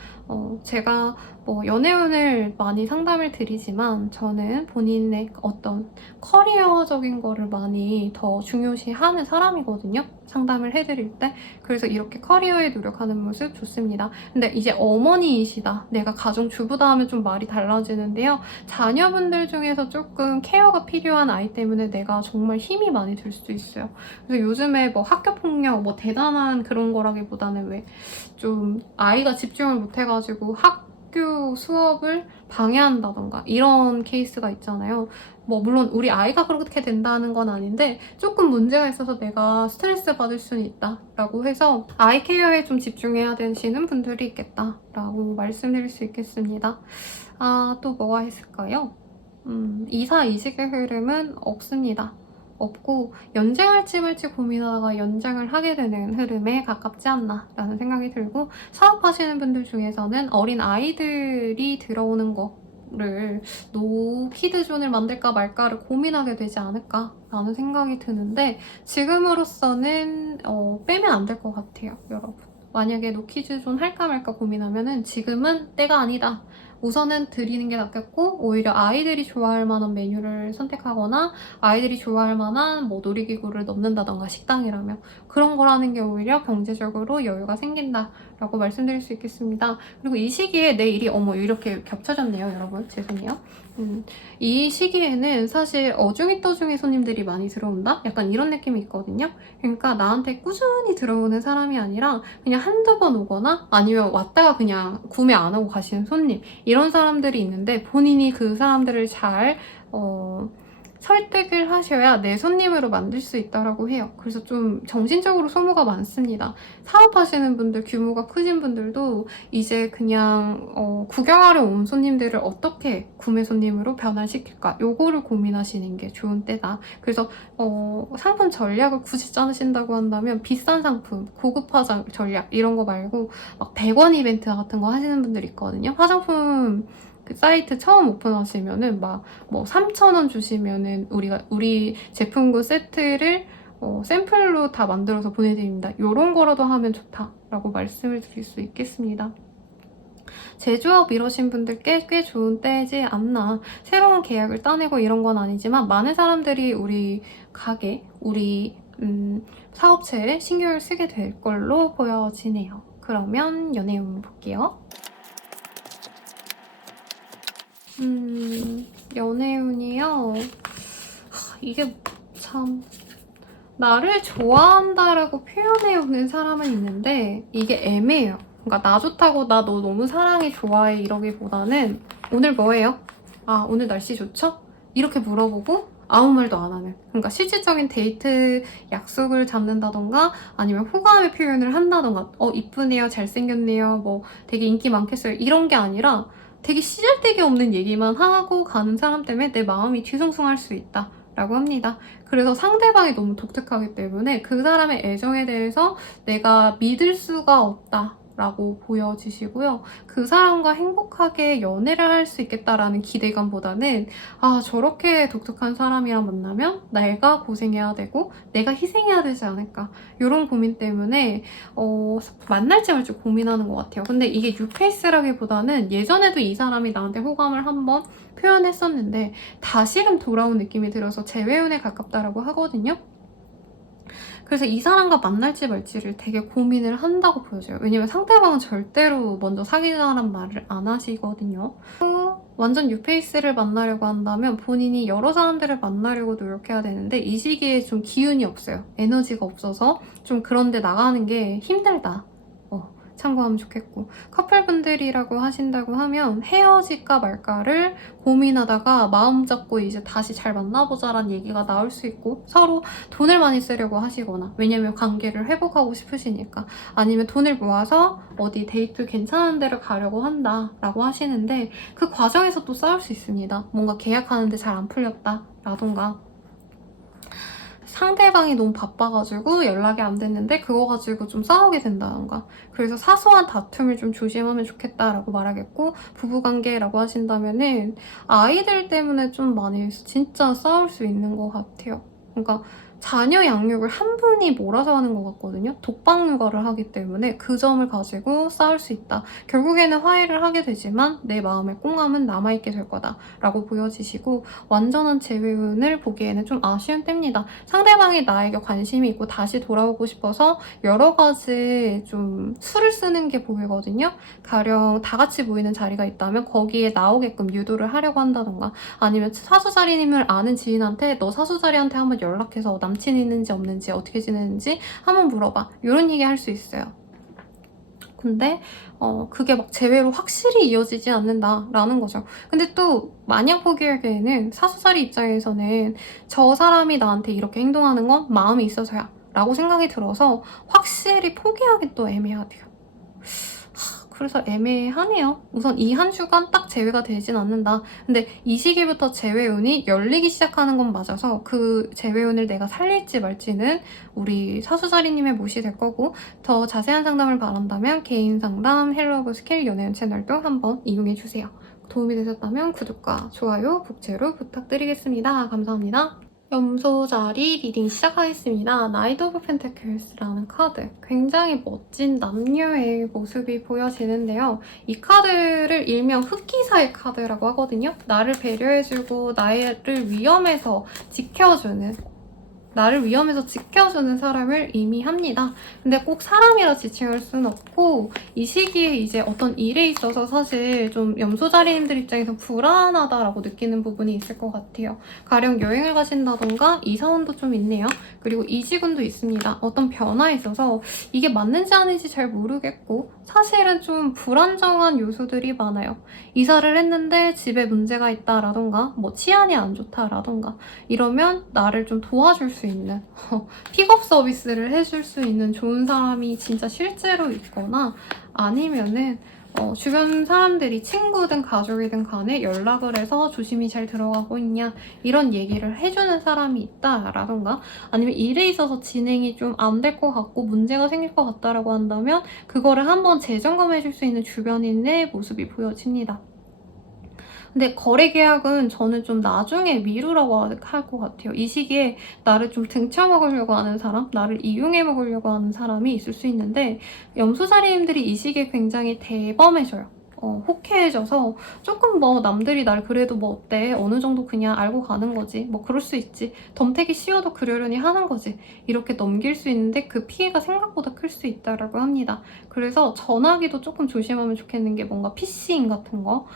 제가 뭐 연애운을 많이 상담을 드리지만 저는 본인의 어떤 커리어적인 거를 많이 더 중요시하는 사람이거든요. 상담을 해드릴 때. 그래서 이렇게 커리어에 노력하는 모습 좋습니다. 근데 이제 어머니이시다. 내가 가정주부다 하면 좀 말이 달라지는데요. 자녀분들 중에서 조금 케어가 필요한 아이 때문에 내가 정말 힘이 많이 들 수도 있어요. 그래서 요즘에 뭐 학교폭력, 뭐 대단한 그런 거라기보다는 왜 좀 아이가 집중을 못해가지고 학교 수업을 방해한다던가 이런 케이스가 있잖아요. 뭐 물론 우리 아이가 그렇게 된다는 건 아닌데 조금 문제가 있어서 내가 스트레스 받을 수는 있다라고 해서 아이 케어에 좀 집중해야 되시는 분들이 있겠다라고 말씀드릴 수 있겠습니다. 또 뭐가 있을까요? 이사 이직의 흐름은 없습니다. 없고 연장할지 말지 고민하다가 연장을 하게 되는 흐름에 가깝지 않나 라는 생각이 들고 사업하시는 분들 중에서는 어린 아이들이 들어오는 거를 노키드존을 만들까 말까를 고민하게 되지 않을까 라는 생각이 드는데 지금으로서는 빼면 안 될 것 같아요, 여러분. 만약에 노키드존 할까 말까 고민하면은 지금은 때가 아니다. 우선은 드리는 게 낫겠고 오히려 아이들이 좋아할 만한 메뉴를 선택하거나 아이들이 좋아할 만한 뭐 놀이기구를 넣는다던가 식당이라면 그런 거라는 게 오히려 경제적으로 여유가 생긴다라고 말씀드릴 수 있겠습니다. 그리고 이 시기에 내 일이 이렇게 겹쳐졌네요, 여러분. 죄송해요. 이 시기에는 사실 어중이떠중이 손님들이 많이 들어온다? 약간 이런 느낌이 있거든요. 그러니까 나한테 꾸준히 들어오는 사람이 아니라 그냥 한두 번 오거나 아니면 왔다가 그냥 구매 안 하고 가시는 손님 이런 사람들이 있는데 본인이 그 사람들을 잘 설득을 하셔야 내 손님으로 만들 수 있다고 해요. 그래서 좀 정신적으로 소모가 많습니다. 사업하시는 분들, 규모가 크신 분들도 이제 그냥 구경하러 온 손님들을 어떻게 구매 손님으로 변환시킬까 요거를 고민하시는 게 좋은 때다. 그래서 상품 전략을 굳이 짜신다고 한다면 비싼 상품, 고급화 전략 이런 거 말고 막 100원 이벤트 같은 거 하시는 분들 있거든요. 화장품 그 사이트 처음 오픈하시면은 막 뭐 3,000원 주시면은 우리 제품군 세트를 샘플로 다 만들어서 보내드립니다. 이런 거라도 하면 좋다라고 말씀을 드릴 수 있겠습니다. 제조업 이러신 분들께 꽤 좋은 때지 않나. 새로운 계약을 따내고 이런 건 아니지만 많은 사람들이 우리 가게, 우리 사업체에 신경을 쓰게 될 걸로 보여지네요. 그러면 연애운 볼게요. 연애운이요. 이게 참 나를 좋아한다라고 표현해오는 사람은 있는데 이게 애매해요. 그러니까 나 좋다고 나 너 너무 사랑해 좋아해 이러기보다는 오늘 뭐해요? 오늘 날씨 좋죠? 이렇게 물어보고 아무 말도 안 하는. 그러니까 실질적인 데이트 약속을 잡는다던가 아니면 호감의 표현을 한다던가 이쁘네요, 잘생겼네요, 뭐 되게 인기 많겠어요 이런 게 아니라 되게 씨잘데기 없는 얘기만 하고 가는 사람 때문에 내 마음이 뒤숭숭할 수 있다 라고 합니다. 그래서 상대방이 너무 독특하기 때문에 그 사람의 애정에 대해서 내가 믿을 수가 없다 라고 보여지시고요. 그 사람과 행복하게 연애를 할 수 있겠다라는 기대감보다는 저렇게 독특한 사람이랑 만나면 내가 고생해야 되고 내가 희생해야 되지 않을까 이런 고민 때문에 만날지 말지 고민하는 것 같아요. 근데 이게 뉴페이스라기보다는 예전에도 이 사람이 나한테 호감을 한번 표현했었는데 다시금 돌아온 느낌이 들어서 재회운에 가깝다라고 하거든요. 그래서 이 사람과 만날지 말지를 되게 고민을 한다고 보여져요. 왜냐면 상대방은 절대로 먼저 사귀자는 말을 안 하시거든요. 완전 뉴페이스를 만나려고 한다면 본인이 여러 사람들을 만나려고 노력해야 되는데 이 시기에 좀 기운이 없어요. 에너지가 없어서 좀 그런데 나가는 게 힘들다. 참고하면 좋겠고, 커플분들이라고 하신다고 하면 헤어질까 말까를 고민하다가 마음 잡고 이제 다시 잘 만나보자라는 얘기가 나올 수 있고, 서로 돈을 많이 쓰려고 하시거나, 왜냐면 관계를 회복하고 싶으시니까, 아니면 돈을 모아서 어디 데이트 괜찮은 데를 가려고 한다 라고 하시는데, 그 과정에서 또 싸울 수 있습니다. 뭔가 계약하는데 잘 안 풀렸다 라던가, 상대방이 너무 바빠가지고 연락이 안 됐는데 그거 가지고 좀 싸우게 된다던가. 그래서 사소한 다툼을 좀 조심하면 좋겠다라고 말하겠고, 부부관계라고 하신다면은 아이들 때문에 좀 많이 진짜 싸울 수 있는 것 같아요. 그러니까 자녀 양육을 한 분이 몰아서 하는 것 같거든요. 독박 육아를 하기 때문에 그 점을 가지고 싸울 수 있다. 결국에는 화해를 하게 되지만 내 마음의 꽁함은 남아있게 될 거다라고 보여지시고, 완전한 재회운을 보기에는 좀 아쉬운 때입니다. 상대방이 나에게 관심이 있고 다시 돌아오고 싶어서 여러 가지 좀 수를 쓰는 게 보이거든요. 가령 다 같이 모이는 자리가 있다면 거기에 나오게끔 유도를 하려고 한다던가, 아니면 사수자리님을 아는 지인한테 너 사수자리한테 한번 연락해서 남친이 있는지 없는지 어떻게 지내는지 한번 물어봐, 이런 얘기 할 수 있어요. 근데 그게 막 재회로 확실히 이어지지 않는다라는 거죠. 근데 또 마냥 포기하기에는 사수자리 입장에서는 저 사람이 나한테 이렇게 행동하는 건 마음이 있어서야 라고 생각이 들어서 확실히 포기하기 또 애매하대요. 그래서 애매하네요. 우선 이 한 주간 딱 재회가 되진 않는다. 근데 이 시기부터 재회운이 열리기 시작하는 건 맞아서 그 재회운을 내가 살릴지 말지는 우리 사수자리님의 몫이 될 거고, 더 자세한 상담을 바란다면 개인 상담 헬로브 스킬 연애운 채널도 한번 이용해주세요. 도움이 되셨다면 구독과 좋아요, 복제로 부탁드리겠습니다. 감사합니다. 염소자리 리딩 시작하겠습니다. 나이트 오브 펜타클스라는 카드. 굉장히 멋진 남녀의 모습이 보여지는데요. 이 카드를 일명 흑기사의 카드라고 하거든요. 나를 배려해주고 나를 위험에서 지켜주는 사람을 의미합니다. 근데 꼭 사람이라 지칭할 수는 없고, 이 시기에 이제 어떤 일에 있어서 사실 좀 염소자리님들 입장에서 불안하다라고 느끼는 부분이 있을 것 같아요. 가령 여행을 가신다던가 이사운도 좀 있네요. 그리고 이직운도 있습니다. 어떤 변화에 있어서 이게 맞는지 아닌지 잘 모르겠고, 사실은 좀 불안정한 요소들이 많아요. 이사를 했는데 집에 문제가 있다라던가, 뭐 치안이 안 좋다라던가, 이러면 나를 좀 도와줄 수 있는 픽업 서비스를 해줄 수 있는 좋은 사람이 진짜 실제로 있거나, 아니면은 주변 사람들이 친구든 가족이든 간에 연락을 해서 조심히 잘 들어가고 있냐 이런 얘기를 해주는 사람이 있다라던가, 아니면 일에 있어서 진행이 좀 안 될 것 같고 문제가 생길 것 같다라고 한다면 그거를 한번 재점검해줄 수 있는 주변인의 모습이 보여집니다. 근데 거래 계약은 저는 좀 나중에 미루라고 할 것 같아요. 이 시기에 나를 좀 등쳐먹으려고 하는 사람, 나를 이용해 먹으려고 하는 사람이 있을 수 있는데, 염소자리님들이 이 시기에 굉장히 대범해져요. 호쾌해져서 조금 뭐 남들이 날 그래도 뭐 어때, 어느 정도 그냥 알고 가는 거지, 뭐 그럴 수 있지, 덤태기 씌워도 그러려니 하는 거지, 이렇게 넘길 수 있는데 그 피해가 생각보다 클 수 있다라고 합니다. 그래서 전화기도 조금 조심하면 좋겠는 게 뭔가 피싱 같은 거,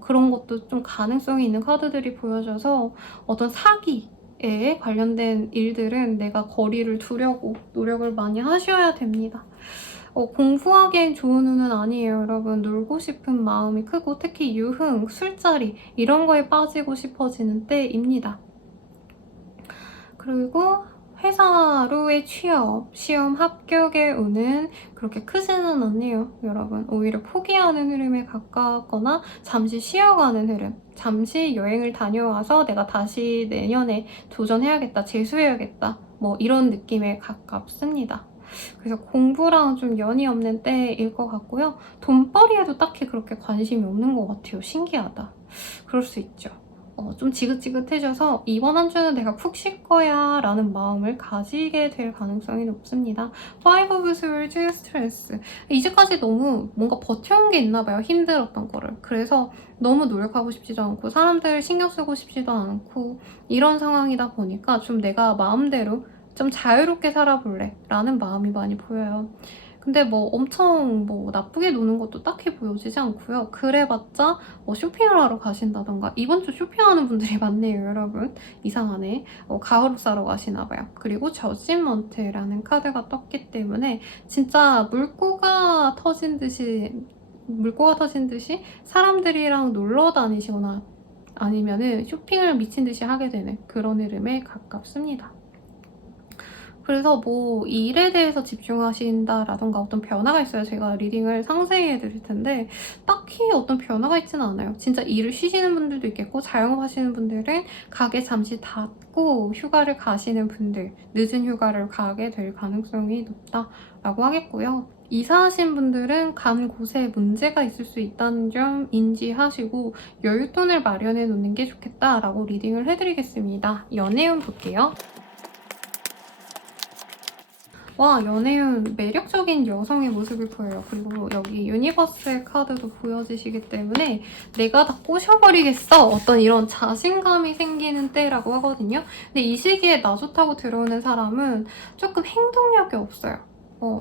그런 것도 좀 가능성이 있는 카드들이 보여져서 어떤 사기에 관련된 일들은 내가 거리를 두려고 노력을 많이 하셔야 됩니다. 공부하기엔 좋은 운은 아니에요, 여러분. 놀고 싶은 마음이 크고 특히 유흥, 술자리 이런 거에 빠지고 싶어지는 때입니다. 그리고 회사로의 취업, 시험 합격의 운은 그렇게 크지는 않네요, 여러분. 오히려 포기하는 흐름에 가깝거나 잠시 쉬어가는 흐름, 잠시 여행을 다녀와서 내가 다시 내년에 도전해야겠다, 재수해야겠다, 뭐 이런 느낌에 가깝습니다. 그래서 공부랑 좀 연이 없는 때일 것 같고요. 돈벌이에도 딱히 그렇게 관심이 없는 것 같아요. 신기하다. 그럴 수 있죠. 좀 지긋지긋해져서 이번 한 주는 내가 푹 쉴 거야 라는 마음을 가지게 될 가능성이 높습니다. Five of Swords, 스트레스. 이제까지 너무 뭔가 버텨온 게 있나 봐요. 힘들었던 거를. 그래서 너무 노력하고 싶지도 않고 사람들 신경 쓰고 싶지도 않고 이런 상황이다 보니까 좀 내가 마음대로 좀 자유롭게 살아볼래 라는 마음이 많이 보여요. 근데 뭐 엄청 뭐 나쁘게 노는 것도 딱히 보여지지 않고요. 그래봤자 뭐 쇼핑을 하러 가신다던가, 이번 주 쇼핑하는 분들이 많네요, 여러분. 이상하네. 가을 옷 사러 가시나 봐요. 그리고 저지먼트라는 카드가 떴기 때문에 진짜 물고가 터진 듯이 사람들이랑 놀러 다니시거나 아니면은 쇼핑을 미친 듯이 하게 되는 그런 흐름에 가깝습니다. 그래서 뭐 이 일에 대해서 집중하신다라던가 어떤 변화가 있어야 제가 리딩을 상세히 해드릴 텐데, 딱히 어떤 변화가 있지는 않아요. 진짜 일을 쉬시는 분들도 있겠고, 자영업하시는 분들은 가게 잠시 닫고 휴가를 가시는 분들, 늦은 휴가를 가게 될 가능성이 높다라고 하겠고요. 이사하신 분들은 간 곳에 문제가 있을 수 있다는 점 인지하시고 여윳돈을 마련해 놓는 게 좋겠다라고 리딩을 해드리겠습니다. 연애운 볼게요. 와, 연애운 매력적인 여성의 모습을 보여요. 그리고 여기 유니버스의 카드도 보여지시기 때문에 내가 다 꼬셔버리겠어, 어떤 이런 자신감이 생기는 때라고 하거든요. 근데 이 시기에 나 좋다고 들어오는 사람은 조금 행동력이 없어요.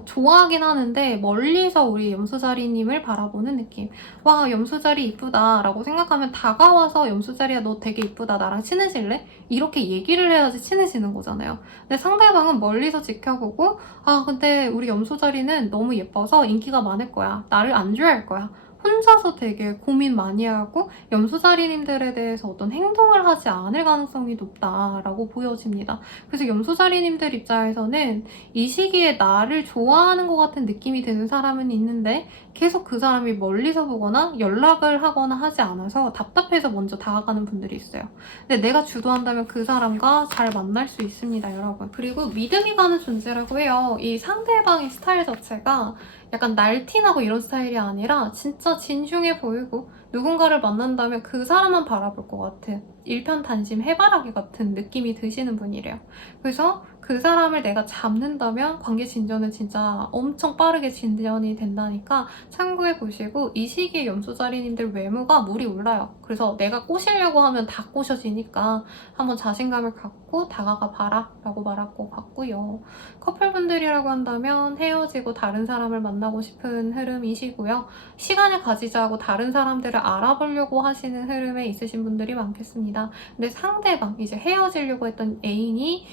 좋아하긴 하는데 멀리서 우리 염소자리님을 바라보는 느낌. 와, 염소자리 이쁘다 라고 생각하면 다가와서 염소자리야 너 되게 이쁘다, 나랑 친해질래? 이렇게 얘기를 해야지 친해지는 거잖아요. 근데 상대방은 멀리서 지켜보고, 아 근데 우리 염소자리는 너무 예뻐서 인기가 많을 거야, 나를 안 좋아할 거야, 혼자서 되게 고민 많이 하고 염소자리님들에 대해서 어떤 행동을 하지 않을 가능성이 높다라고 보여집니다. 그래서 염소자리님들 입장에서는 이 시기에 나를 좋아하는 것 같은 느낌이 드는 사람은 있는데 계속 그 사람이 멀리서 보거나 연락을 하거나 하지 않아서 답답해서 먼저 다가가는 분들이 있어요. 근데 내가 주도한다면 그 사람과 잘 만날 수 있습니다, 여러분. 그리고 믿음이 가는 존재라고 해요. 이 상대방의 스타일 자체가 약간 날티나고 이런 스타일이 아니라 진짜 진중해 보이고, 누군가를 만난다면 그 사람만 바라볼 것 같은 일편단심 해바라기 같은 느낌이 드시는 분이래요. 그래서 그 사람을 내가 잡는다면 관계 진전은 진짜 엄청 빠르게 진전이 된다니까 참고해 보시고, 이 시기에 염소자리님들 외모가 물이 올라요. 그래서 내가 꼬시려고 하면 다 꼬셔지니까 한번 자신감을 갖고 다가가 봐라 라고 말할 것 같고요. 커플분들이라고 한다면 헤어지고 다른 사람을 만나고 싶은 흐름이시고요. 시간을 가지자고 다른 사람들을 알아보려고 하시는 흐름에 있으신 분들이 많겠습니다. 근데 상대방, 이제 헤어지려고 했던 애인이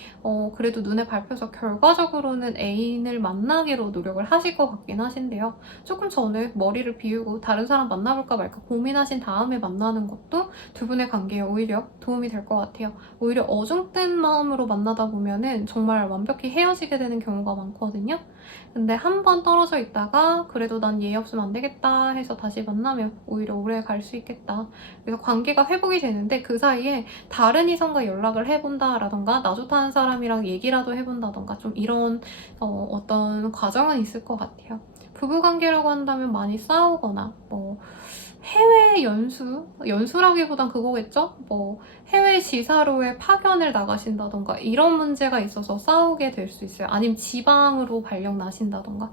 그래도 눈에 밟혀서 결과적으로는 애인을 만나기로 노력을 하실 것 같긴 하신데요. 조금 전에 머리를 비우고 다른 사람 만나볼까 말까 고민하신 다음에 만나는 것도 두 분의 관계에 오히려 도움이 될 것 같아요. 오히려 어중된 마음으로 만나다 보면은 정말 완벽히 헤어지게 되는 경우가 많거든요. 근데 한 번 떨어져 있다가 그래도 난 얘 없으면 안 되겠다 해서 다시 만나면 오히려 오래 갈 수 있겠다. 그래서 관계가 회복이 되는데 그 사이에 다른 이성과 연락을 해본다라던가 나 좋다는 사람이랑 얘기라도 해본다던가 좀 이런 어떤 과정은 있을 것 같아요. 부부관계라고 한다면 많이 싸우거나 뭐 해외 연수라기보단 그거겠죠? 뭐 해외 지사로에 파견을 나가신다던가 이런 문제가 있어서 싸우게 될 수 있어요. 아니면 지방으로 발령 나신다던가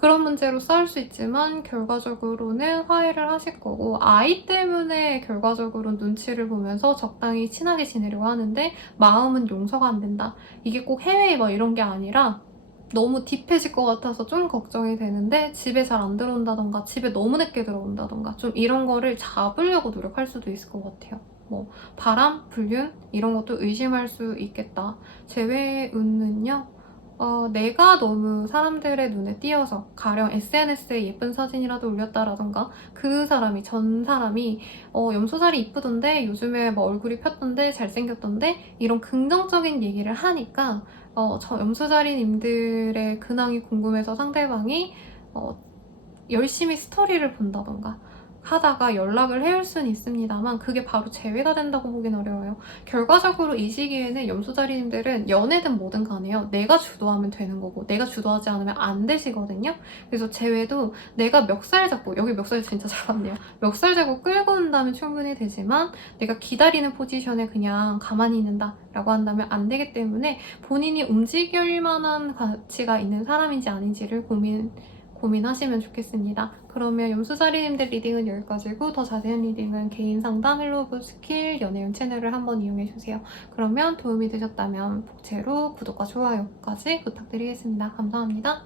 그런 문제로 싸울 수 있지만 결과적으로는 화해를 하실 거고, 아이 때문에 결과적으로 눈치를 보면서 적당히 친하게 지내려고 하는데 마음은 용서가 안 된다. 이게 꼭 해외 뭐 이런 게 아니라 너무 딥해질 것 같아서 좀 걱정이 되는데 집에 잘 안 들어온다던가 집에 너무 늦게 들어온다던가 좀 이런 거를 잡으려고 노력할 수도 있을 것 같아요. 뭐 바람, 불륜 이런 것도 의심할 수 있겠다. 재회운은요, 내가 너무 사람들의 눈에 띄어서 가령 SNS에 예쁜 사진이라도 올렸다라던가 전 사람이 염소살이 이쁘던데 요즘에 뭐 얼굴이 폈던데 잘생겼던데 이런 긍정적인 얘기를 하니까 저 염소자리님들의 근황이 궁금해서 상대방이 열심히 스토리를 본다던가 하다가 연락을 해올 수는 있습니다만 그게 바로 재회가 된다고 보긴 어려워요. 결과적으로 이 시기에는 염소자리님들은 연애든 뭐든 간에요. 내가 주도하면 되는 거고 내가 주도하지 않으면 안 되시거든요. 그래서 재회도 내가 멱살 잡고, 여기 멱살 진짜 잡았네요. 멱살 잡고 끌고 온다면 충분히 되지만 내가 기다리는 포지션에 그냥 가만히 있는다 라고 한다면 안 되기 때문에 본인이 움직일 만한 가치가 있는 사람인지 아닌지를 고민하시면 좋겠습니다. 그러면 염소자리님들 리딩은 여기까지고 더 자세한 리딩은 개인 상담 헬로우 스킬 연애운 채널을 한번 이용해주세요. 그러면 도움이 되셨다면 복채로 구독과 좋아요까지 부탁드리겠습니다. 감사합니다.